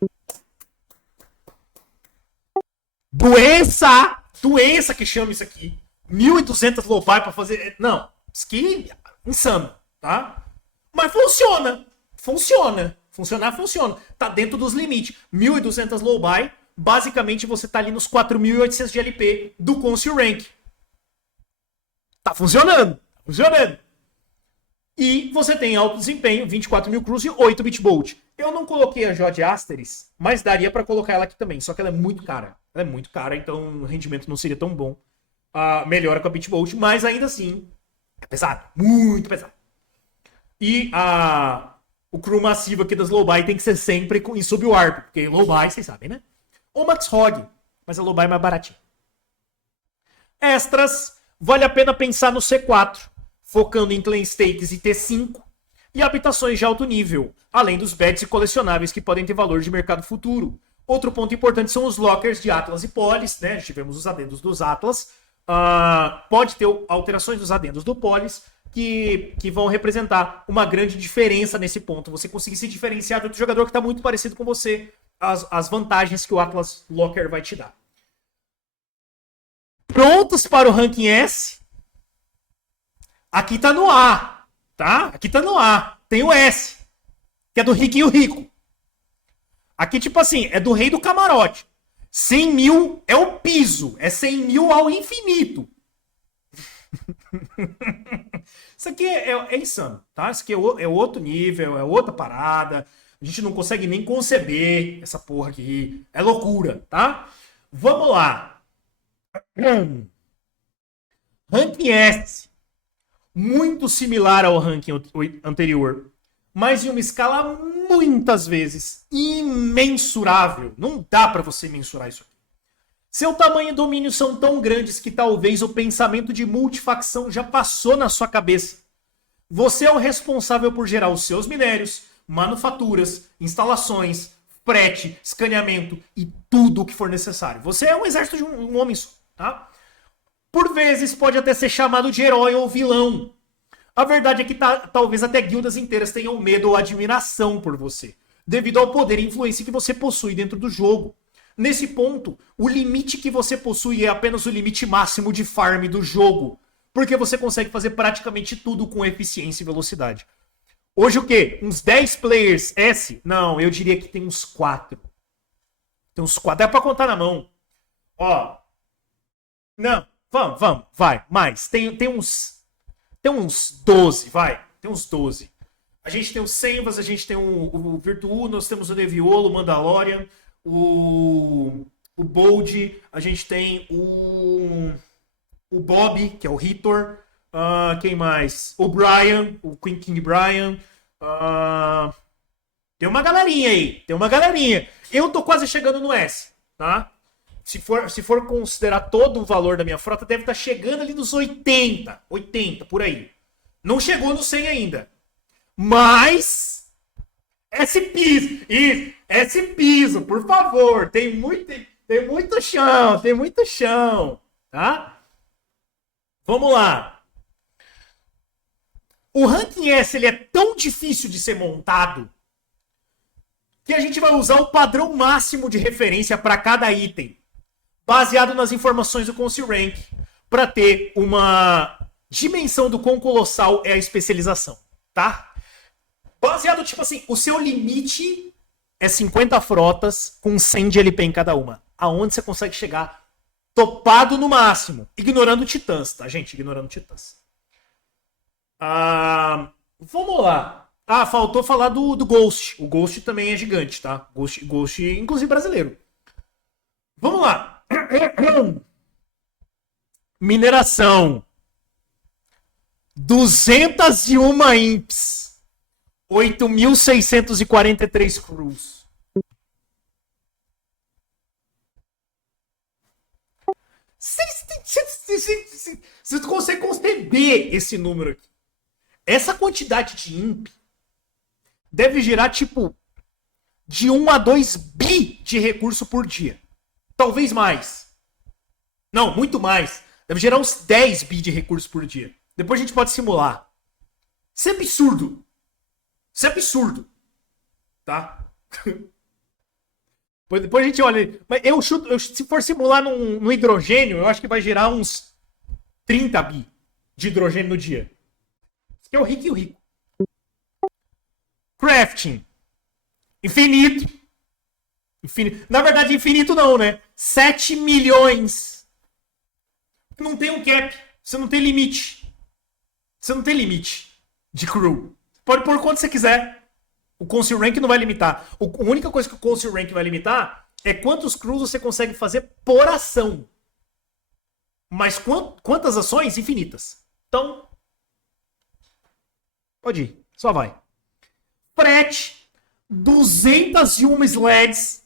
Doença que chama isso aqui. 1.200 low buy pra fazer... Não, isso aqui é insano, tá? Mas funciona. Funcionar. Tá dentro dos limites. 1.200 low buy. Basicamente, você tá ali nos 4.800 de LP do Council Rank. Tá funcionando. E você tem alto desempenho, 24.000 crews e 8 bitbolt. Eu não coloquei a Jod Asteris, mas daria pra colocar ela aqui também. Só que ela é muito cara. Então o rendimento não seria tão bom. Melhora com a bitbolt, mas ainda assim é pesado. Muito pesado. E o crew massivo aqui das low buy tem que ser sempre em sub-warp, porque low buy, vocês sabem, né? Ou Max Hog, mas a low buy é mais baratinha. Extras, vale a pena pensar no C4, focando em clan stakes e T5, e habitações de alto nível, além dos bets e colecionáveis que podem ter valor de mercado futuro. Outro ponto importante são os lockers de Atlas e Polis, né? Tivemos os adendos dos Atlas. Pode ter alterações dos adendos do Polis, que vão representar uma grande diferença nesse ponto. Você conseguir se diferenciar de outro jogador que está muito parecido com você, as vantagens que o Atlas Locker vai te dar. Prontos para o Ranking S? Aqui tá no A, tá? Aqui tá no A. Tem o S, que é do riquinho rico. Aqui, tipo assim, é do rei do camarote. 100 mil é o piso. É 100 mil ao infinito. Isso aqui é insano, tá? Isso aqui é outro nível, é outra parada. A gente não consegue nem conceber essa porra aqui. É loucura, tá? Vamos lá. Ranking S. Muito similar ao ranking anterior, mas em uma escala muitas vezes imensurável. Não dá pra você mensurar isso aqui. Seu tamanho e domínio são tão grandes que talvez o pensamento de multifacção já passou na sua cabeça. Você é o responsável por gerar os seus minérios, manufaturas, instalações, frete, escaneamento e tudo o que for necessário. Você é um exército de um homem só, tá? Por vezes pode até ser chamado de herói ou vilão. A verdade é que talvez até guildas inteiras tenham medo ou admiração por você, devido ao poder e influência que você possui dentro do jogo. Nesse ponto, o limite que você possui é apenas o limite máximo de farm do jogo, porque você consegue fazer praticamente tudo com eficiência e velocidade. Hoje o quê? Uns 10 players S? Não, eu diria que tem uns 4. Tem uns 4, dá pra contar na mão. Ó. Não, vamos, vai, mais. Tem uns 12, vai. Tem uns 12. A gente tem o Senvas, a gente tem o Virtuo, nós temos o Neviolo, o Mandalorian, o Bold, a gente tem o Bob, que é o Hitor, quem mais? O Brian, o Queen King Brian, tem uma galerinha aí, Eu tô quase chegando no S, tá? Se for considerar todo o valor da minha frota, deve estar chegando ali nos 80, por aí. Não chegou no 100 ainda. Mas esse piso, por favor, tem muito chão, tá? Vamos lá. O Ranking S ele é tão difícil de ser montado que a gente vai usar o padrão máximo de referência para cada item, baseado nas informações do ConceRank, para ter uma dimensão do quão colossal é a especialização, tá? Baseado, tipo assim, o seu limite é 50 frotas com 100 de LP em cada uma. Aonde você consegue chegar topado no máximo, ignorando titãs, tá, gente? Ignorando titãs. Vamos lá. Faltou falar do Ghost. O Ghost também é gigante, tá? Ghost, inclusive brasileiro. Vamos lá. Mineração. 201 imps. 8.643 crews. Você consegue conceber esse número aqui. Essa quantidade de imp deve gerar, tipo, de 1 a 2 bi de recurso por dia. Talvez mais. Não, muito mais. Deve gerar uns 10 bi de recurso por dia. Depois a gente pode simular. Isso é absurdo. Isso é absurdo. Tá? Depois a gente olha. Mas se for simular no hidrogênio, eu acho que vai gerar uns 30 bi de hidrogênio no dia. Isso aqui é o rico e o rico. Crafting. Infinito. Na verdade, infinito não, né? 7 milhões. Não tem um cap. Você não tem limite. Você não tem limite de crew. Pode pôr quanto você quiser. O ConceRank não vai limitar. A única coisa que o ConceRank vai limitar é quantos crews você consegue fazer por ação. Mas quantas ações? Infinitas. Então, pode ir. Só vai. Frete. 201 sleds.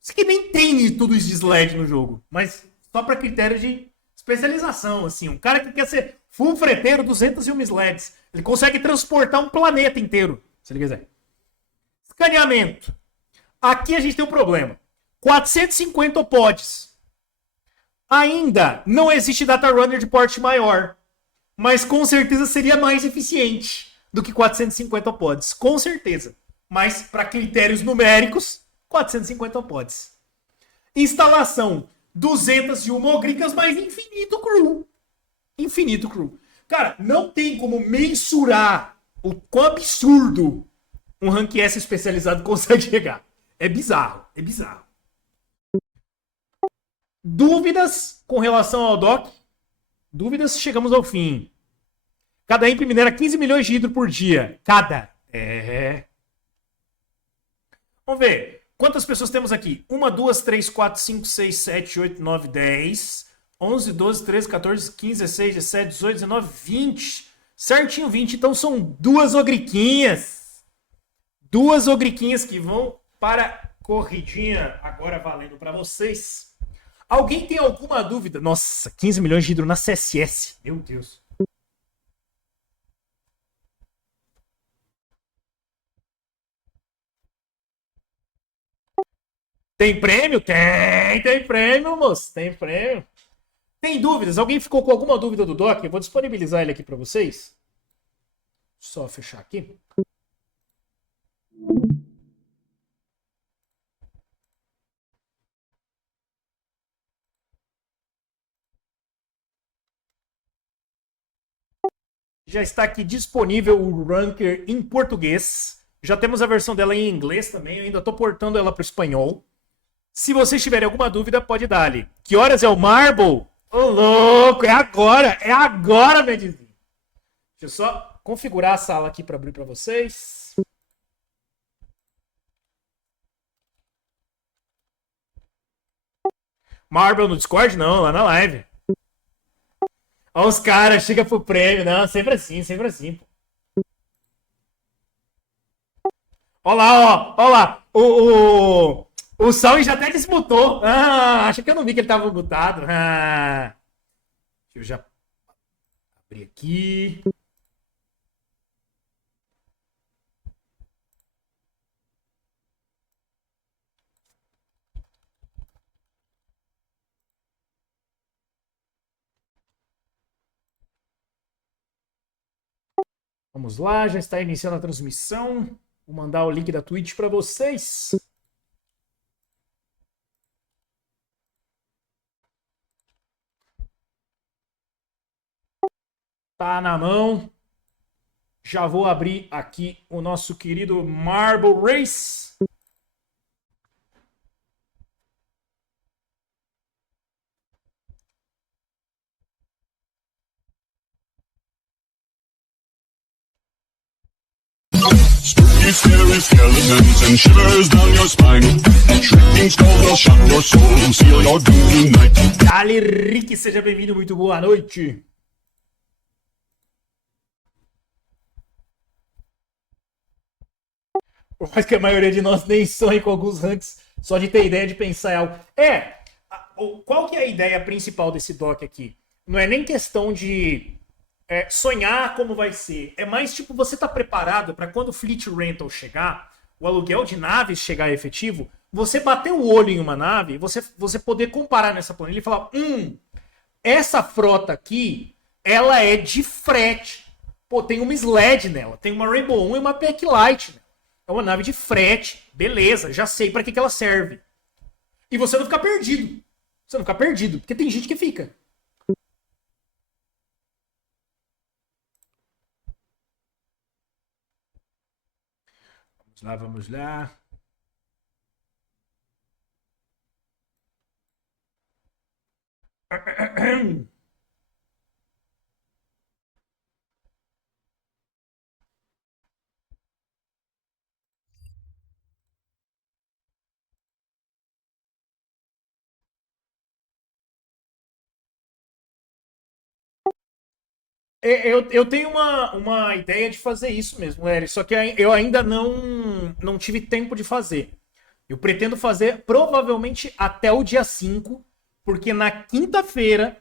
Isso aqui nem tem tudo isso de sled no jogo. Mas só para critério de especialização. Assim, um cara que quer ser full freteiro, 201 sleds. Ele consegue transportar um planeta inteiro, se ele quiser. Escaneamento. Aqui a gente tem um problema. 450 pods. Ainda não existe data runner de porte maior. Mas com certeza seria mais eficiente do que 450 pods. Com certeza. Mas para critérios numéricos, 450 pods. Instalação. 201 ogrincas, mais infinito crew. Infinito crew. Cara, não tem como mensurar o quão absurdo um Rank S especializado consegue chegar. É bizarro. É bizarro. Dúvidas com relação ao DOC? Dúvidas, chegamos ao fim. Cada imp minera 15 milhões de hidro por dia. Cada. Vamos ver. Quantas pessoas temos aqui? 1, 2, 3, 4, 5, 6, 7, 8, 9, 10, 11, 12, 13, 14, 15, 16, 17, 18, 19, 20. Certinho 20. Então são duas ogriquinhas. Duas ogriquinhas que vão para corridinha. Agora valendo para vocês. Alguém tem alguma dúvida? Nossa, 15 milhões de hidro na CSS. Meu Deus. Tem prêmio? Tem prêmio, moço. Tem prêmio. Tem dúvidas? Alguém ficou com alguma dúvida do Doc? Eu vou disponibilizar ele aqui para vocês. Só fechar aqui. Já está aqui disponível o Ranker em português. Já temos a versão dela em inglês também. Eu ainda estou portando ela para o espanhol. Se vocês tiverem alguma dúvida, pode dar ali. Que horas é o Marble? Ô, louco, é agora, Medizinho. Deixa eu só configurar a sala aqui para abrir para vocês. Marble no Discord? Não, lá na live. Olha os caras, chega pro prêmio. Não, sempre assim, pô. Olha lá, ó. Olha lá. O Salve já até desmutou. Acho que eu não vi que ele tava mutado. Deixa eu já abrir aqui. Vamos lá, já está iniciando a transmissão. Vou mandar o link da Twitch para vocês. Tá na mão. Já vou abrir aqui o nosso querido Marble Race. Spooky, scary skeletons and shivers down your spine. Shrieking skulls will shock your soul and seal your doom tonight. Dali, Rick, seja bem-vindo, muito boa noite. Por mais que a maioria de nós nem sonhe com alguns ranks, só de ter ideia de pensar em algo. Qual que é a ideia principal desse doc aqui? Não é nem questão de sonhar como vai ser. É mais tipo, você tá preparado para quando o Fleet Rental chegar, o aluguel de naves chegar efetivo, você bater o olho em uma nave, você poder comparar nessa planilha e falar, essa frota aqui, ela é de frete. Pô, tem uma Sled nela, tem uma Rainbow 1 e uma Packlight. É uma nave de frete, beleza, já sei para que ela serve. E você não ficar perdido. Você não ficar perdido, porque tem gente que fica. Vamos lá. Eu tenho uma ideia de fazer isso mesmo, Eric, só que eu ainda não tive tempo de fazer. Eu pretendo fazer provavelmente até o dia 5, porque na quinta-feira,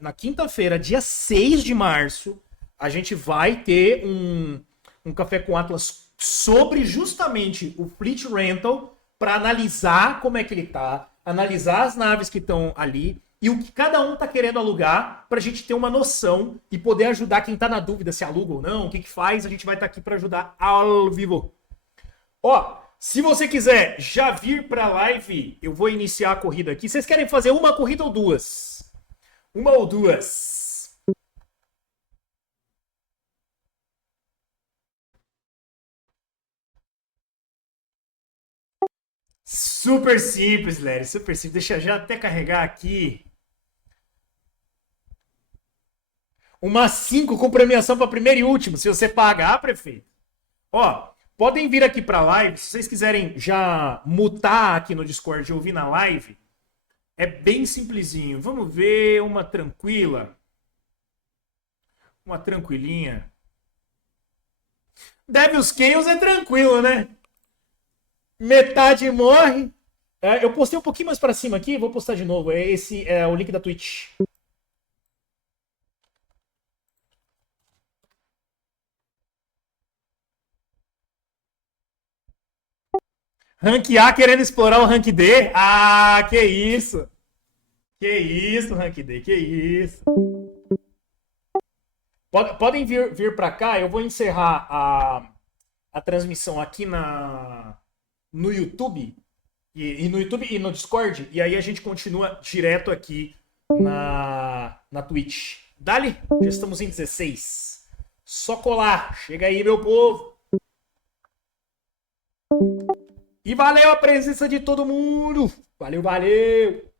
dia 6 de março, a gente vai ter um Café com Atlas sobre justamente o Fleet Rental para analisar como é que ele tá, analisar as naves que estão ali, e o que cada um tá querendo alugar pra gente ter uma noção e poder ajudar quem tá na dúvida se aluga ou não, o que faz, a gente vai estar aqui pra ajudar ao vivo. Ó, se você quiser já vir pra live, eu vou iniciar a corrida aqui. Vocês querem fazer uma corrida ou duas? Uma ou duas? Super simples, Larry, super simples. Deixa eu já até carregar aqui. Uma 5 com premiação para primeiro e último, se você pagar, prefeito. Ó, podem vir aqui para a live, se vocês quiserem já mutar aqui no Discord e ouvir na live, é bem simplesinho. Vamos ver uma tranquila. Uma tranquilinha. Devil's Chaos é tranquilo, né? Metade morre. Eu postei um pouquinho mais para cima aqui, vou postar de novo. Esse é o link da Twitch. Rank A querendo explorar o Rank D? Ah, que isso! Que isso, Rank D, que isso! Podem vir para cá, eu vou encerrar a transmissão aqui no YouTube, e no YouTube e no Discord, e aí a gente continua direto aqui na Twitch. Dali, já estamos em 16. Só colar, chega aí, meu povo! E valeu a presença de todo mundo. Valeu, valeu.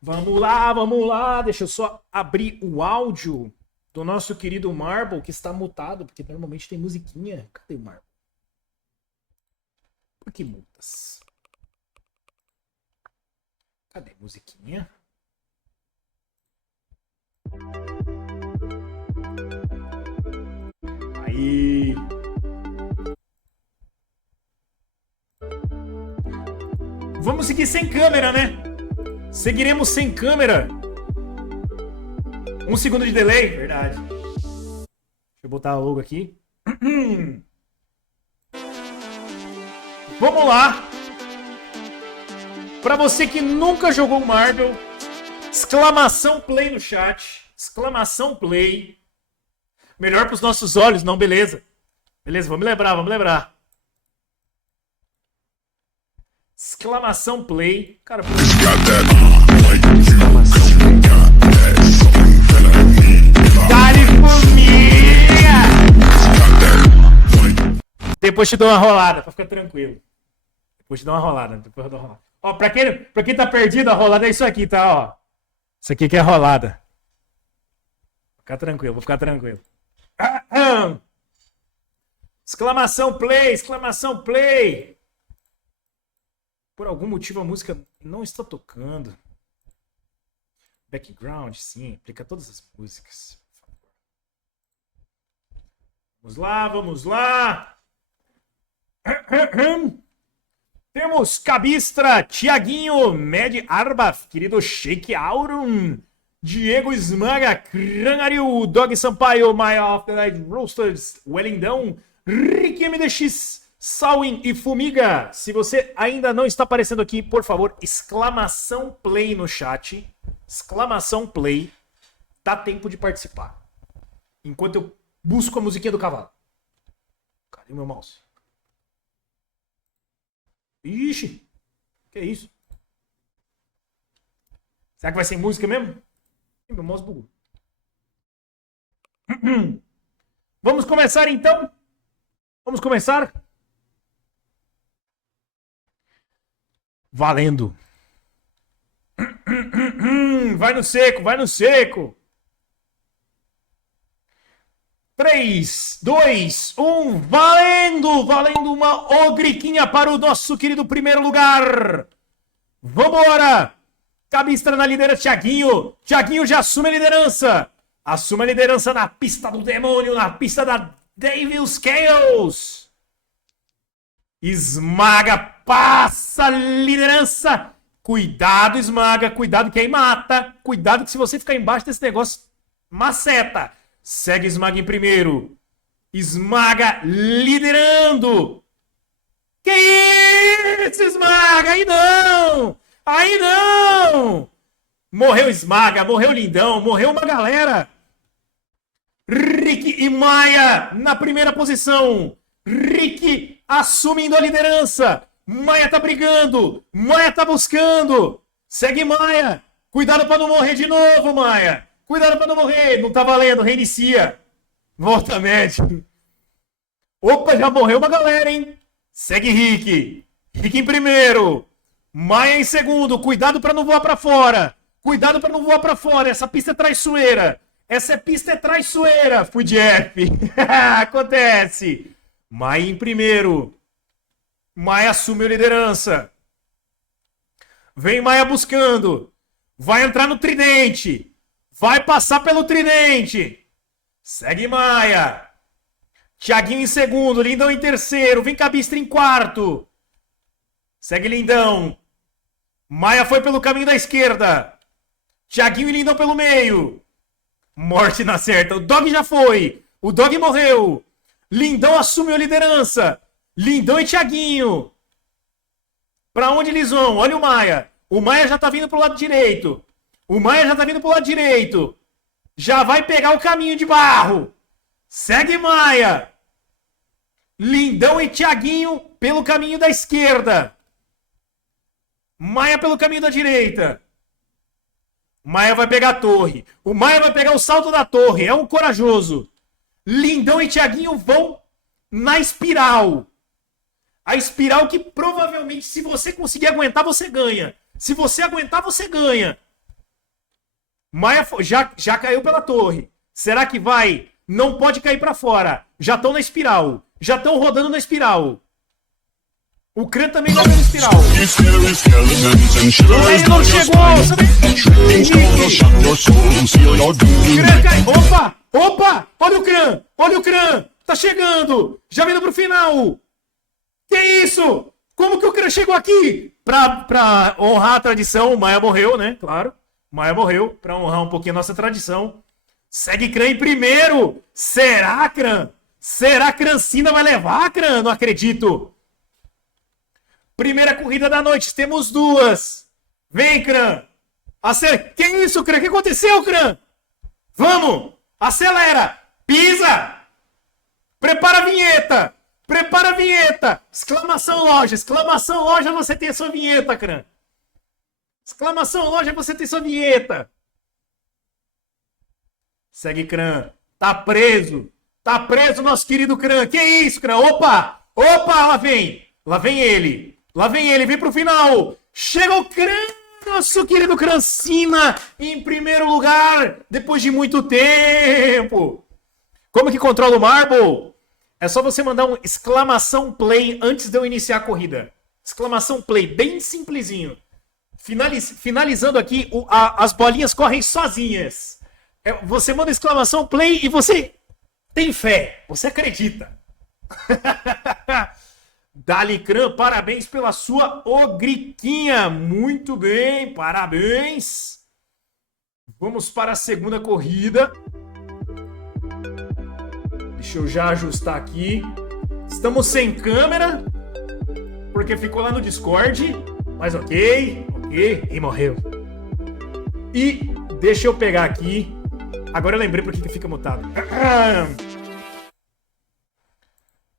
Vamos lá. Deixa eu só abrir o áudio do nosso querido Marble, que está mutado, porque normalmente tem musiquinha. Cadê o Marble? Por que mutas? Cadê a musiquinha? Aí. Vamos seguir sem câmera, né? Seguiremos sem câmera. 1 segundo de delay, verdade. Deixa eu botar a logo aqui. Vamos lá. Para você que nunca jogou Marvel, exclamação play no chat. Exclamação play. Melhor pros nossos olhos, não, beleza. Beleza, vamos lembrar. Exclamação play. Cara, dá-lhe formiga! Depois te dou uma rolada, pra ficar tranquilo. Depois te dou uma rolada. Ó, pra quem tá perdido, a rolada é isso aqui, tá? Ó. Isso aqui que é rolada. Vou ficar tranquilo. Exclamação play. Por algum motivo a música não está tocando. Background, sim, aplica todas as músicas. Vamos lá. Temos Cabistra, Tiaguinho, Med Arbaf, querido Sheik Aurum, Diego Esmaga, Cranariu, Dog Sampaio, My of the Night Roasters, Wellington, Rick MDX, Sawin e Fumiga. Se você ainda não está aparecendo aqui, por favor, exclamação play no chat. Exclamação play. Dá tempo de participar. Enquanto eu busco a musiquinha do cavalo. Cadê o meu mouse? Ixi, que isso? Será que vai ser música mesmo? Meu mouse bugou. Vamos começar então? Vamos começar? Valendo. Vai no seco. 3, 2, 1, valendo uma ogriquinha para o nosso querido primeiro lugar. Vambora! Cabistra na liderança, Tiaguinho já assume a liderança. Assume a liderança na pista do demônio, na pista da Devil's Chaos. Esmaga, passa a liderança. Cuidado, Esmaga, cuidado que aí mata. Cuidado que se você ficar embaixo desse negócio, maceta. Segue Esmaga em primeiro. Esmaga liderando. Que isso, Esmaga? Aí não! Morreu Esmaga, morreu Lindão, morreu uma galera. Rick e Maia na primeira posição. Rick assumindo a liderança. Maia tá brigando. Maia tá buscando. Segue Maia. Cuidado pra não morrer de novo, Maia. Cuidado pra não morrer. Não tá valendo, reinicia. Volta médico. Opa, já morreu uma galera, hein? Segue Rick. Rick em primeiro. Maia em segundo. Cuidado pra não voar pra fora. Cuidado pra não voar pra fora. Essa pista é traiçoeira. Essa pista é traiçoeira. Fui de F. Acontece. Maia em primeiro. Maia assume a liderança. Vem Maia buscando. Vai entrar no tridente. Vai passar pelo tridente. Segue Maia. Tiaguinho em segundo. Lindão em terceiro. Vem Cabistra em quarto. Segue Lindão. Maia foi pelo caminho da esquerda. Tiaguinho e Lindão pelo meio. Morte na certa. O Dog já foi. O Dog morreu. Lindão assumiu a liderança. Lindão e Tiaguinho. Pra onde eles vão? Olha o Maia. O Maia já tá vindo pro lado direito. Já vai pegar o caminho de barro. Segue Maia. Lindão e Tiaguinho pelo caminho da esquerda. Maia pelo caminho da direita. Maia vai pegar a torre. O Maia vai pegar o salto da torre. É um corajoso. Lindão e Tiaguinho vão na espiral. A espiral que provavelmente, se você conseguir aguentar, você ganha. Se você aguentar, você ganha. Maia já caiu pela torre. Será que vai? Não pode cair pra fora. Já estão na espiral. Já estão rodando na espiral. O Kran também vai na espiral. Ele não chegou. Kran cai. Opa! Olha o Kran. Tá chegando. Já vindo pro final. Que isso? Como que o Kran chegou aqui? Pra honrar a tradição, o Maia morreu, né? Claro. Maia morreu. Pra honrar um pouquinho a nossa tradição. Segue Kran em primeiro. Será, Kran? Será que Krancina vai levar, Kran? Não acredito. Primeira corrida da noite. Temos duas. Vem, Kran. Que isso, Kran? O que aconteceu, Kran? Vamos. Acelera. Pisa! Prepara a vinheta! Prepara a vinheta! Exclamação loja, você tem a sua vinheta, Cran. Exclamação loja, você tem sua vinheta. Segue, Cran. Tá preso nosso querido Cran. Que isso, Cran? Opa, lá vem ele, vem pro final. Chega o Cran, nosso querido Crancina, em primeiro lugar, depois de muito tempo. Como que controla o Marble? É só você mandar um exclamação play antes de eu iniciar a corrida. Exclamação play, bem simplesinho. Finalizando aqui, as bolinhas correm sozinhas. Você manda exclamação play e você tem fé, você acredita. Dali Cran, parabéns pela sua ogriquinha. Muito bem, parabéns. Vamos para a segunda corrida. Deixa eu já ajustar aqui. Estamos sem câmera, porque ficou lá no Discord. Mas ok. E morreu. E deixa eu pegar aqui. Agora eu lembrei por que fica mutado.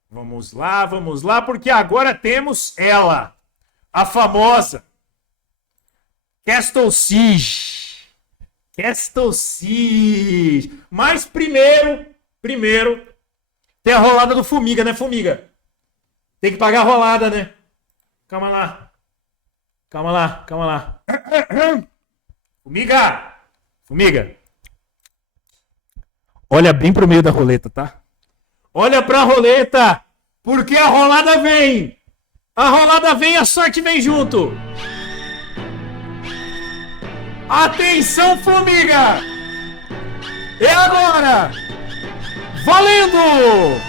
Vamos lá, porque agora temos ela. A famosa Castle Siege. Mas primeiro, tem a rolada do Fumiga, né, Fumiga? Tem que pagar a rolada, né? Calma lá. Fumiga. Olha bem pro meio da roleta, tá? Olha pra roleta, porque a rolada vem. A sorte vem junto. Atenção, Fumiga. É agora. Valendo!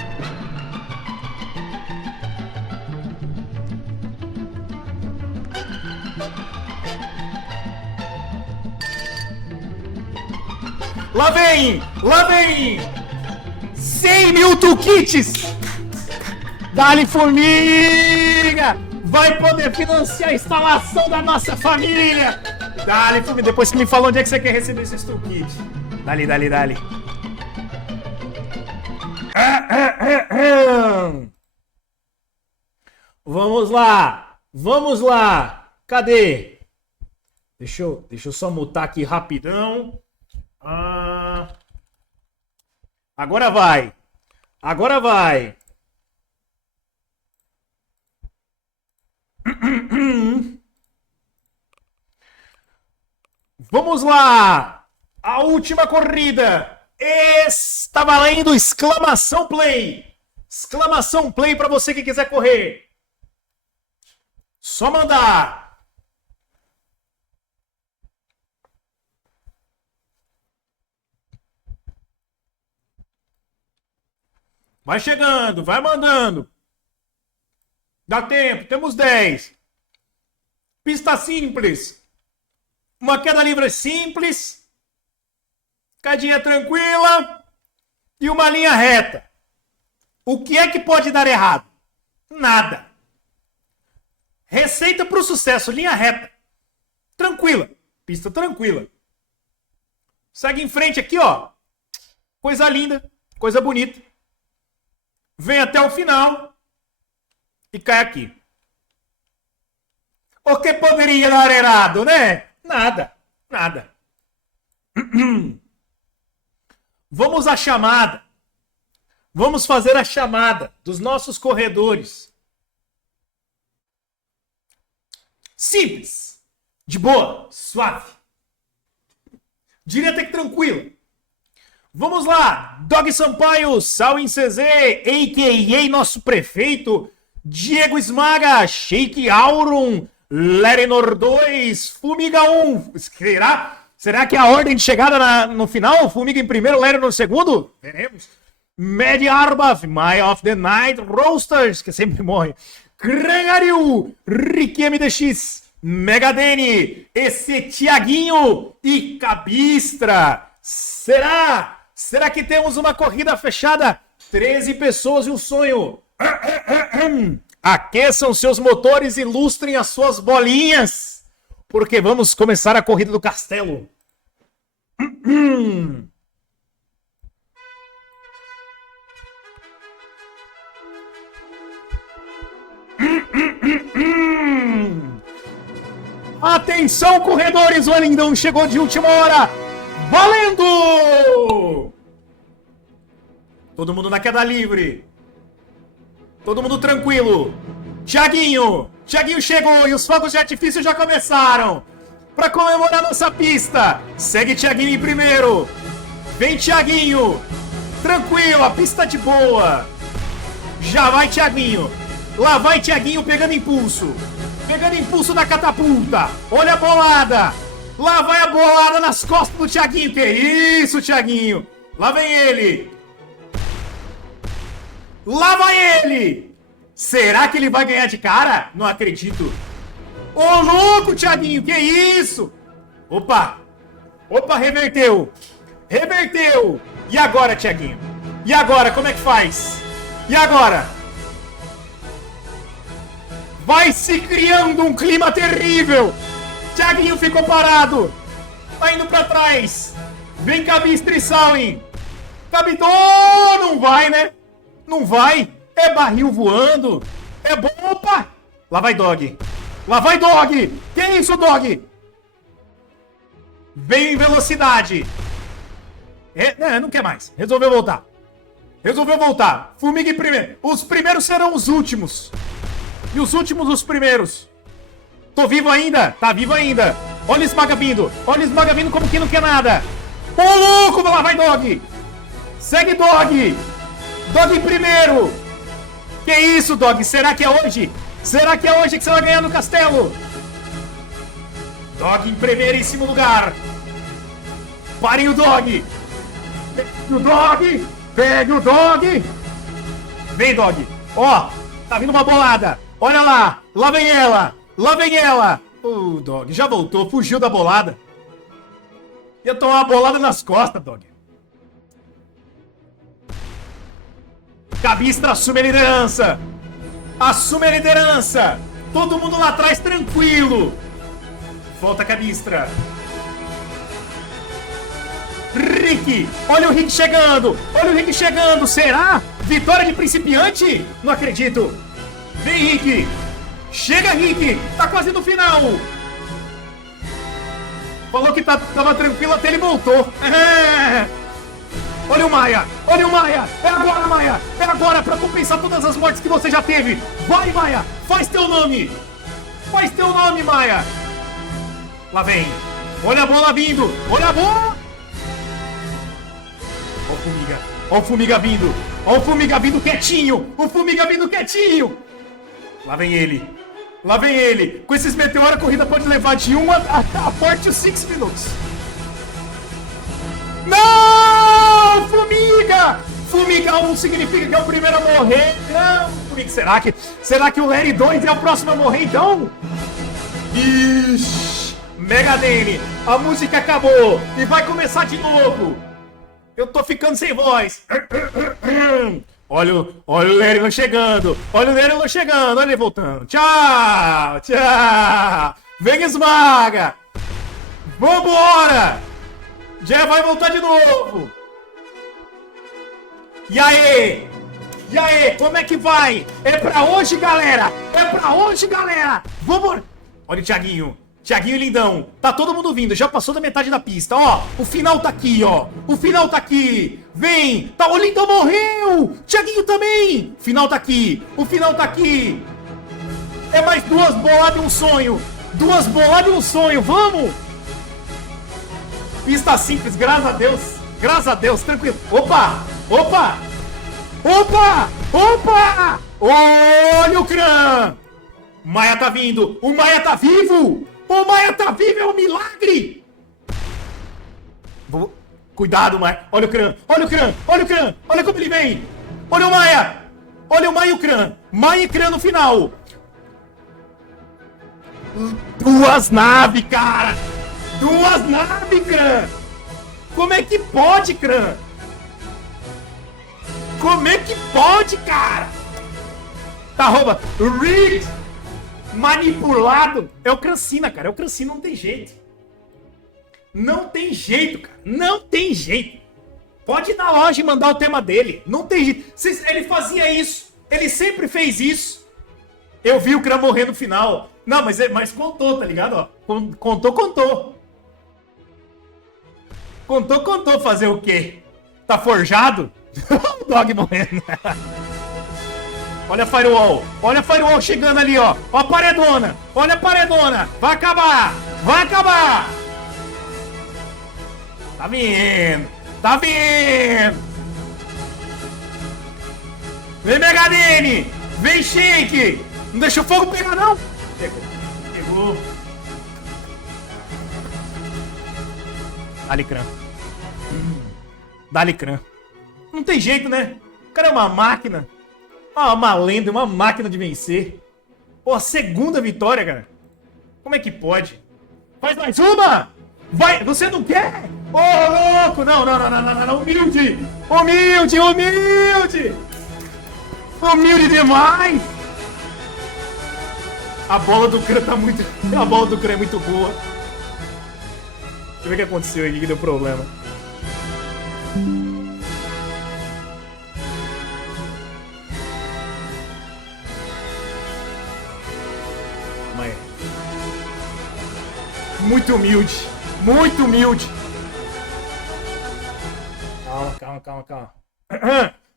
Lá vem! 100 mil toolkits! Dali, Formiga! Vai poder financiar a instalação da nossa família! Dali, Formiga! Depois que me fala onde é que você quer receber esses toolkits. Dali. Vamos lá! Cadê? Deixa eu só mutar aqui rapidão. Agora vai. Vamos lá. A última corrida. Está valendo exclamação play. Exclamação play para você que quiser correr. Só mandar. Vai chegando, vai mandando. Dá tempo, temos 10. Pista simples. Uma queda livre simples. Cadinha tranquila. E uma linha reta. O que é que pode dar errado? Nada. Receita para o sucesso, linha reta. Tranquila. Pista tranquila. Segue em frente aqui, ó. Coisa linda, coisa bonita. Vem até o final e cai aqui. O que poderia dar errado, né? Nada. Vamos à chamada. Vamos fazer a chamada dos nossos corredores. Simples. De boa. Suave. Diria até que tranquilo. Vamos lá, Dog Sampaio, Salwin CZ, a.k.a. nosso prefeito, Diego Esmaga, Sheik Auron, Lerenor 2, Fumiga 1. Será que é a ordem de chegada no final? Fumiga em primeiro, Lerenor segundo? Veremos. Mad Arbaf, My of the Night, Roasters, que sempre morre, Krengariu, Ricky MDX, Megadene, esse Tiaguinho e Cabistra. Será que temos uma corrida fechada? 13 pessoas e um sonho. Aqueçam seus motores e lustrem as suas bolinhas, porque vamos começar a corrida do castelo. Atenção, corredores, o Lindão chegou de última hora. Valendo! Todo mundo na queda livre. Todo mundo tranquilo. Thiaguinho chegou e os fogos de artifício já começaram. Pra comemorar nossa pista. Segue Thiaguinho em primeiro. Vem Thiaguinho. Tranquilo, a pista de boa. Já vai Thiaguinho. Lá vai Thiaguinho pegando impulso. Pegando impulso da catapulta. Olha a bolada. Lá vai a bolada nas costas do Thiaguinho. Que isso, Thiaguinho. Lá vem ele. Lá vai ele. Será que ele vai ganhar de cara? Não acredito. Ô, louco, Thiaguinho. Que isso? Opa. Opa, reverteu. Reverteu. E agora, Thiaguinho? E agora, como é que faz? E agora? Vai se criando um clima terrível. Thiaguinho ficou parado. Tá indo pra trás. Vem Cabistra e Salin. Cabito, não vai, né? Não vai. É barril voando. É bom. Opa. Lá vai Dog. Lá vai Dog. Que isso, Dog? Veio em velocidade. Não quer mais. Resolveu voltar. Resolveu voltar. Formiga em primeiro. Os primeiros serão os últimos. E os últimos, os primeiros. Tô vivo ainda. Tá vivo ainda. Olha o Esmaga vindo. Olha o Esmaga vindo como que não quer nada. Ô, louco. Lá vai Dog. Segue Dog. Dog em primeiro. Que isso, Dog? Será que é hoje? Será que é hoje que você vai ganhar no castelo? Dog em primeiríssimo lugar. Parem o Dog. Pegue o Dog. Pegue o Dog. Vem, Dog. Ó, tá vindo uma bolada. Olha lá. Lá vem ela. Lá vem ela. Dog, já voltou. Fugiu da bolada. Ia tomar uma bolada nas costas, Dog. Cabistra assume a liderança. Assume a liderança. Todo mundo lá atrás tranquilo. Volta Cabistra. Rick. Olha o Rick chegando. Olha o Rick chegando. Será? Vitória de principiante? Não acredito. Vem, Rick. Chega, Rick. Tá quase no final. Falou que tava tranquilo até ele voltou. Olha o Maia. Olha o Maia. É agora, Maia. É agora pra compensar todas as mortes que você já teve. Vai, Maia. Faz teu nome. Faz teu nome, Maia. Lá vem. Olha a bola vindo. Olha a bola. Olha o Formiga. Olha o Formiga vindo. Olha o Formiga vindo quietinho. O Formiga vindo quietinho. Lá vem ele. Lá vem ele. Com esses meteoros, a corrida pode levar de 1 a forte os 6 minutos. Não! Formiga! Formiga 1 significa que é o primeiro a morrer. Não, Formiga. Será que o Larry 2 é o próximo a morrer, então? Ixi. Mega Dane. A música acabou. E vai começar de novo. Eu tô ficando sem voz. Olha o Lerilo chegando. Olha o Lerilo chegando. Olha ele voltando. Tchau. Tchau. Vem, Esmaga. Vambora. Já vai voltar de novo. E aí? E aí? Como é que vai? É pra hoje, galera. É pra hoje, galera. Vambora. Olha o Thiaguinho. Thiaguinho e Lindão, tá todo mundo vindo, já passou da metade da pista, ó, o final tá aqui, ó, o final tá aqui, vem, tá, o Lindão morreu, Thiaguinho também, final tá aqui, o final tá aqui, é mais 2 boladas e um sonho, 2 boladas e um sonho, vamos, pista simples, graças a Deus, tranquilo, opa, olha o Kran, Maia tá vindo, o Maia tá vivo, o Maia tá vivo, é um milagre! Cuidado, Maia. Olha o Kran, olha como ele vem! Olha o Maia e o Kran. Maia e Kran no final. 2 naves, cara! 2 naves, Kran! Como é que pode, Kran? Como é que pode, cara? Tá, rouba. Rigged! Manipulado. É o Crancina, cara. É o Crancina, não tem jeito. Não tem jeito, cara. Não tem jeito. Pode ir na loja e mandar o tema dele. Não tem jeito. Ele fazia isso. Ele sempre fez isso. Eu vi o Kran morrer no final. Não, mas contou, tá ligado? Ó, contou. Contou fazer o quê? Tá forjado? O dog morrendo. Olha a Firewall chegando ali, ó. Ó a paredona. Olha a paredona. Vai acabar. Tá vindo. Vem, Megadine. Vem, Shake. Não deixa o fogo pegar, não. Pegou. Dá-lhe crã. Não tem jeito, né? O cara é uma máquina. Uma lenda, uma máquina de vencer. Pô, a segunda vitória, cara. Como é que pode? Faz mais uma! Vai! Você não quer? Ô, louco! Não. Humilde demais! A bola do Kran é muito boa. Deixa eu ver o que aconteceu aqui que deu problema. Muito humilde. Calma.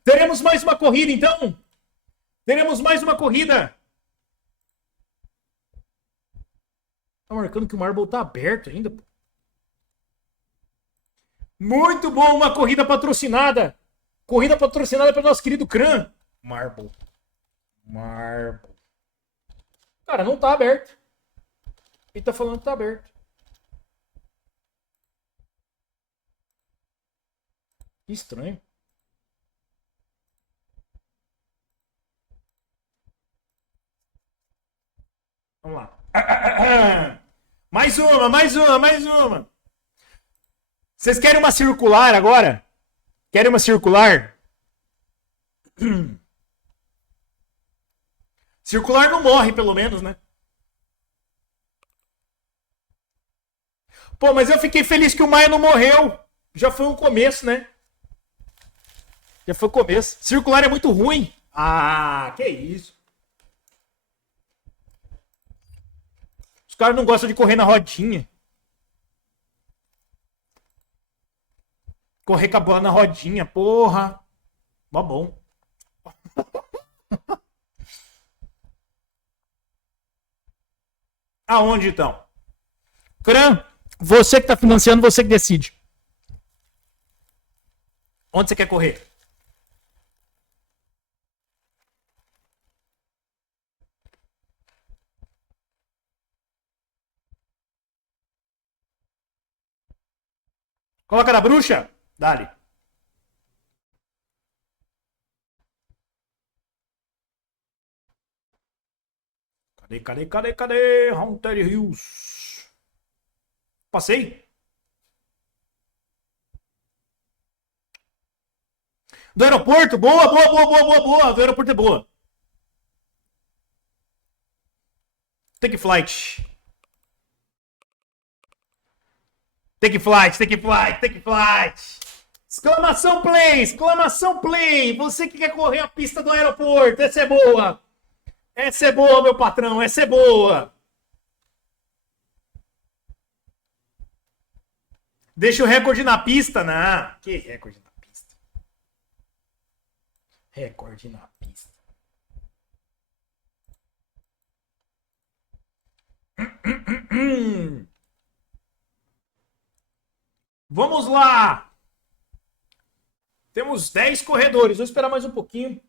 Teremos mais uma corrida, então? Tá marcando que o Marble tá aberto ainda, pô. Muito bom, uma corrida patrocinada. Corrida patrocinada pelo nosso querido Kran. Marble. Cara, não tá aberto. Ele tá falando que tá aberto. Que estranho. Vamos lá. Mais uma. Vocês querem uma circular agora? Querem uma circular? Circular não morre, pelo menos, né? Pô, mas eu fiquei feliz que o Maia não morreu. Já foi um começo, né? Circular é muito ruim. Ah, que isso. Os caras não gostam de correr na rodinha. Correr com a bola na rodinha, porra. Mó bom. Aonde então? Kran, você que tá financiando, você que decide. Onde você quer correr? Coloca na bruxa? Dale. Cadê? Haunted Hills. Passei? Do aeroporto? Boa. Do aeroporto é boa. Take flight. Exclamação play. Você que quer correr a pista do aeroporto. Essa é boa, meu patrão. Essa é boa. Deixa o recorde na pista, não. Que recorde na pista? Recorde na pista. Vamos lá. Temos 10 corredores. Vou esperar mais um pouquinho.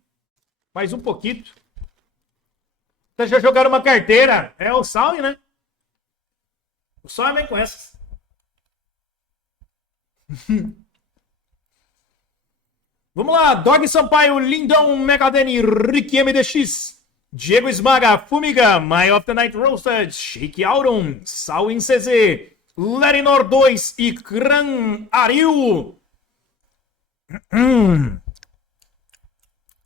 Mais um pouquinho. Vocês já jogaram uma carteira? É o Salve, né? O Salve vem com essas. Vamos lá. Dog Sampaio, Lindão, Megadene, Ricky MDX, Diego Esmaga, Fumiga, My of the Night Roasted, Shake Auron, Salwin CZ, Lerinor 2 e Kran Ariu.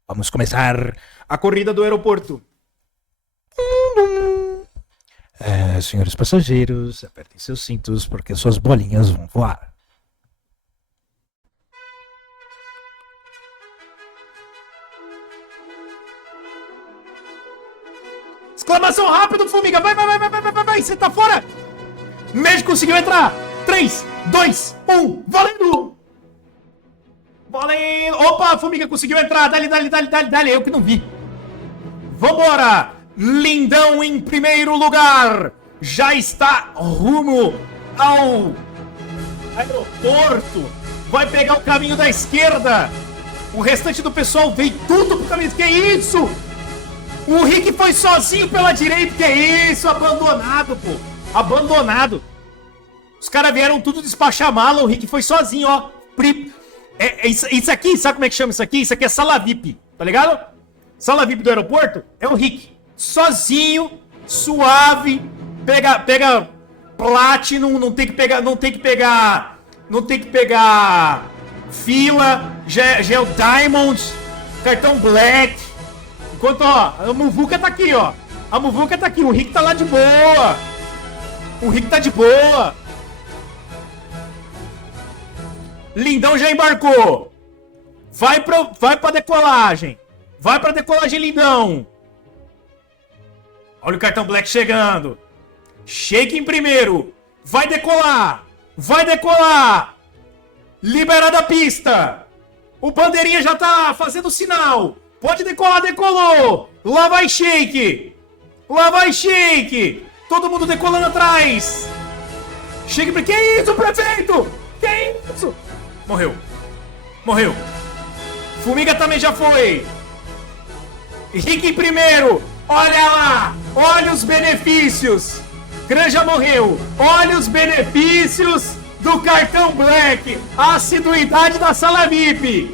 Vamos começar a corrida do aeroporto. Senhores passageiros, apertem seus cintos porque suas bolinhas vão voar. Exclamação rápido, Fumiga. Vai. Você tá fora. Médico conseguiu entrar. 3, 2, 1. Valendo. Opa, Fumiga conseguiu entrar. Dale. Eu que não vi. Vambora. Lindão em primeiro lugar. Já está rumo ao aeroporto. Vai pegar o caminho da esquerda. O restante do pessoal veio tudo pro caminho. Que isso? O Rick foi sozinho pela direita. Que isso? Abandonado, pô. Abandonado. Os caras vieram tudo despachar mala. O Rick foi sozinho, ó. Isso aqui, sabe como é que chama isso aqui? Isso aqui é sala VIP, tá ligado? Sala VIP do aeroporto é o Rick. Sozinho, suave. Pega Platinum, não tem que pegar fila, já é o Diamond, cartão Black. Enquanto, ó, a Muvuca tá aqui, ó. A Muvuca tá aqui, o Rick tá lá de boa. O Rick tá de boa. Lindão já embarcou. Vai pra decolagem. Vai pra decolagem, Lindão. Olha o cartão Black chegando. Shake em primeiro. Vai decolar. Liberada a pista. O bandeirinha já tá fazendo sinal. Pode decolar, decolou. Lá vai Shake. Todo mundo decolando atrás. Shake, que isso, prefeito? Que isso? Morreu. Fumiga também já foi. Rick em primeiro. Olha lá. Olha os benefícios. Gran já morreu. Olha os benefícios do cartão Black. A assiduidade da sala VIP.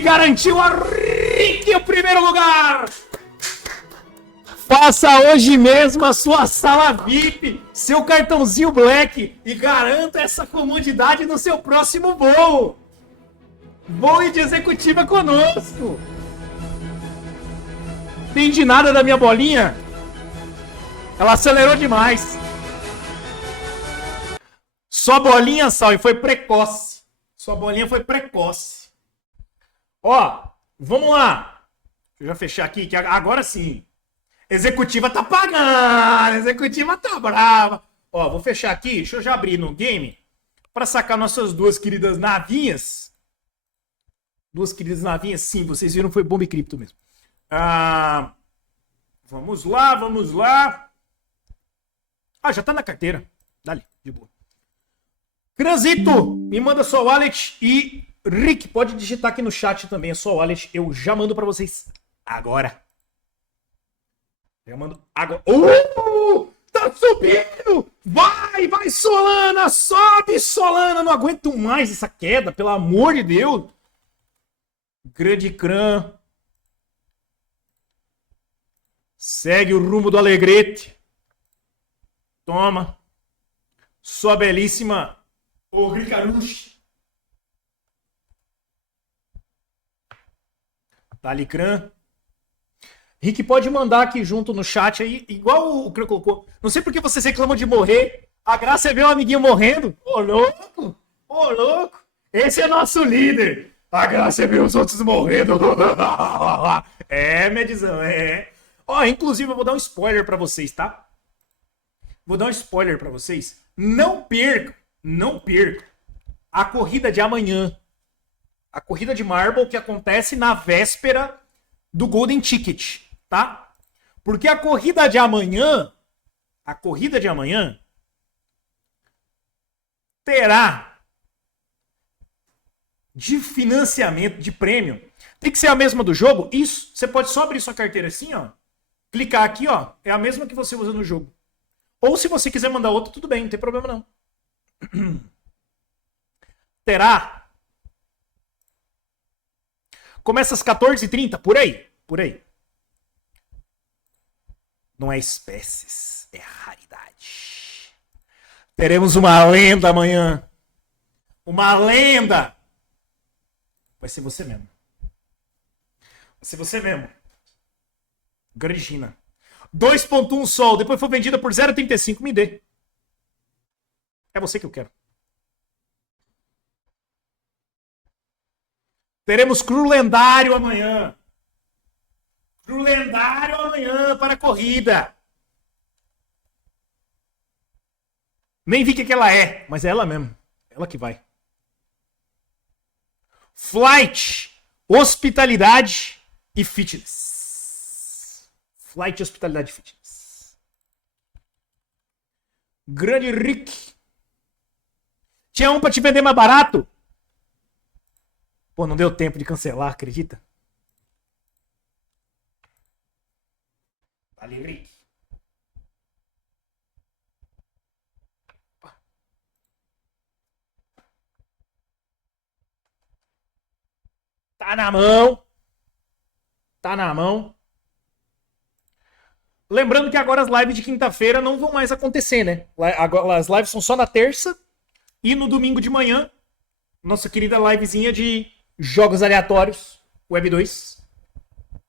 Garantiu a Rick o primeiro lugar. Faça hoje mesmo a sua sala VIP, seu cartãozinho Black e garanta essa comodidade no seu próximo voo. Voe de executiva conosco. Entendi nada da minha bolinha. Ela acelerou demais. Sua bolinha, Sal, foi precoce. Ó, vamos lá. Deixa eu já fechar aqui, que agora sim. Executiva tá pagando. Executiva tá brava. Ó, vou fechar aqui. Deixa eu já abrir no game para sacar nossas duas queridas navinhas. Sim, vocês viram, foi bomba e cripto mesmo. Vamos lá. Já tá na carteira. Dali, de boa. Cranzito, me manda sua wallet e Rick, pode digitar aqui no chat também a sua wallet. Eu já mando pra vocês agora. Tá subindo! Vai Solana! Sobe Solana! Não aguento mais essa queda, pelo amor de Deus! Grande Cran. Segue o rumo do Alegrete. Toma. Sua belíssima o Ricarush. Talicran. Rick, pode mandar aqui junto no chat aí, igual o Cran colocou. Não sei por que vocês reclamam de morrer. A graça é ver um amiguinho morrendo. Ô, louco. Esse é nosso líder. A graça é ver os outros morrendo. É, Medizão, é. Ó, inclusive eu vou dar um spoiler pra vocês, tá? Não percam a corrida de amanhã. A corrida de Marble que acontece na véspera do Golden Ticket, tá? Porque a corrida de amanhã terá de financiamento, de prêmio. Tem que ser a mesma do jogo? Isso. Você pode só abrir sua carteira assim, ó. Clicar aqui, ó. É a mesma que você usa no jogo. Ou se você quiser mandar outra, tudo bem, não tem problema não. Terá. Começa às 14h30, por aí. Não é espécies, é raridade. Teremos uma lenda amanhã. Uma lenda. Vai ser você mesmo. Gregina. 2.1 sol, depois foi vendida por 0,35. Me dê. É você que eu quero. Teremos Cru lendário amanhã. pro lendário amanhã para a corrida. Nem vi o que ela é, mas é ela mesmo. Ela que vai. Flight, hospitalidade e fitness. Flight, hospitalidade e fitness. Grande Rick. Tinha um pra te vender mais barato? Pô, não deu tempo de cancelar, acredita? Vale, Rick. Tá na mão. Tá na mão. Lembrando que agora as lives de quinta-feira não vão mais acontecer, né? Agora, as lives são só na terça e no domingo de manhã. Nossa querida livezinha de jogos aleatórios, Web 2.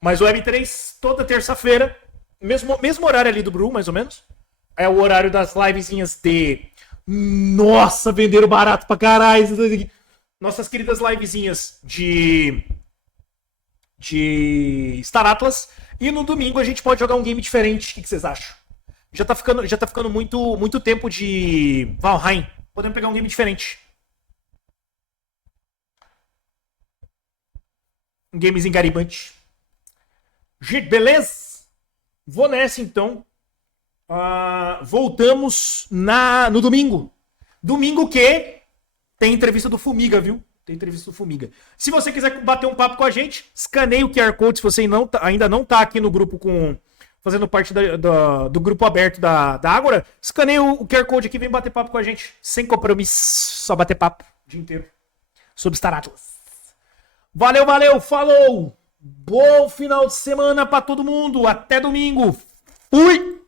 Mas o Web 3, toda terça-feira, mesmo horário ali do Bru, mais ou menos. É o horário das livezinhas de... Nossa, venderam barato pra caralho. Nossas queridas livezinhas de Star Atlas. E no domingo a gente pode jogar um game diferente. O que vocês acham? Já tá ficando muito tempo de Valheim. Podemos pegar um game diferente. Um gamezinho garibante. Gente, beleza? Vou nessa então. Voltamos no domingo. Domingo que tem entrevista do Fumiga, viu? Tem entrevista do Fumiga. Se você quiser bater um papo com a gente, escaneie o QR Code se você ainda não tá aqui no grupo fazendo parte do grupo aberto da Ágora. Escaneie o QR Code aqui e vem bater papo com a gente. Sem compromisso. Só bater papo o dia inteiro. Sobre Star Atlas. Valeu, falou! Bom final de semana pra todo mundo. Até domingo. Fui!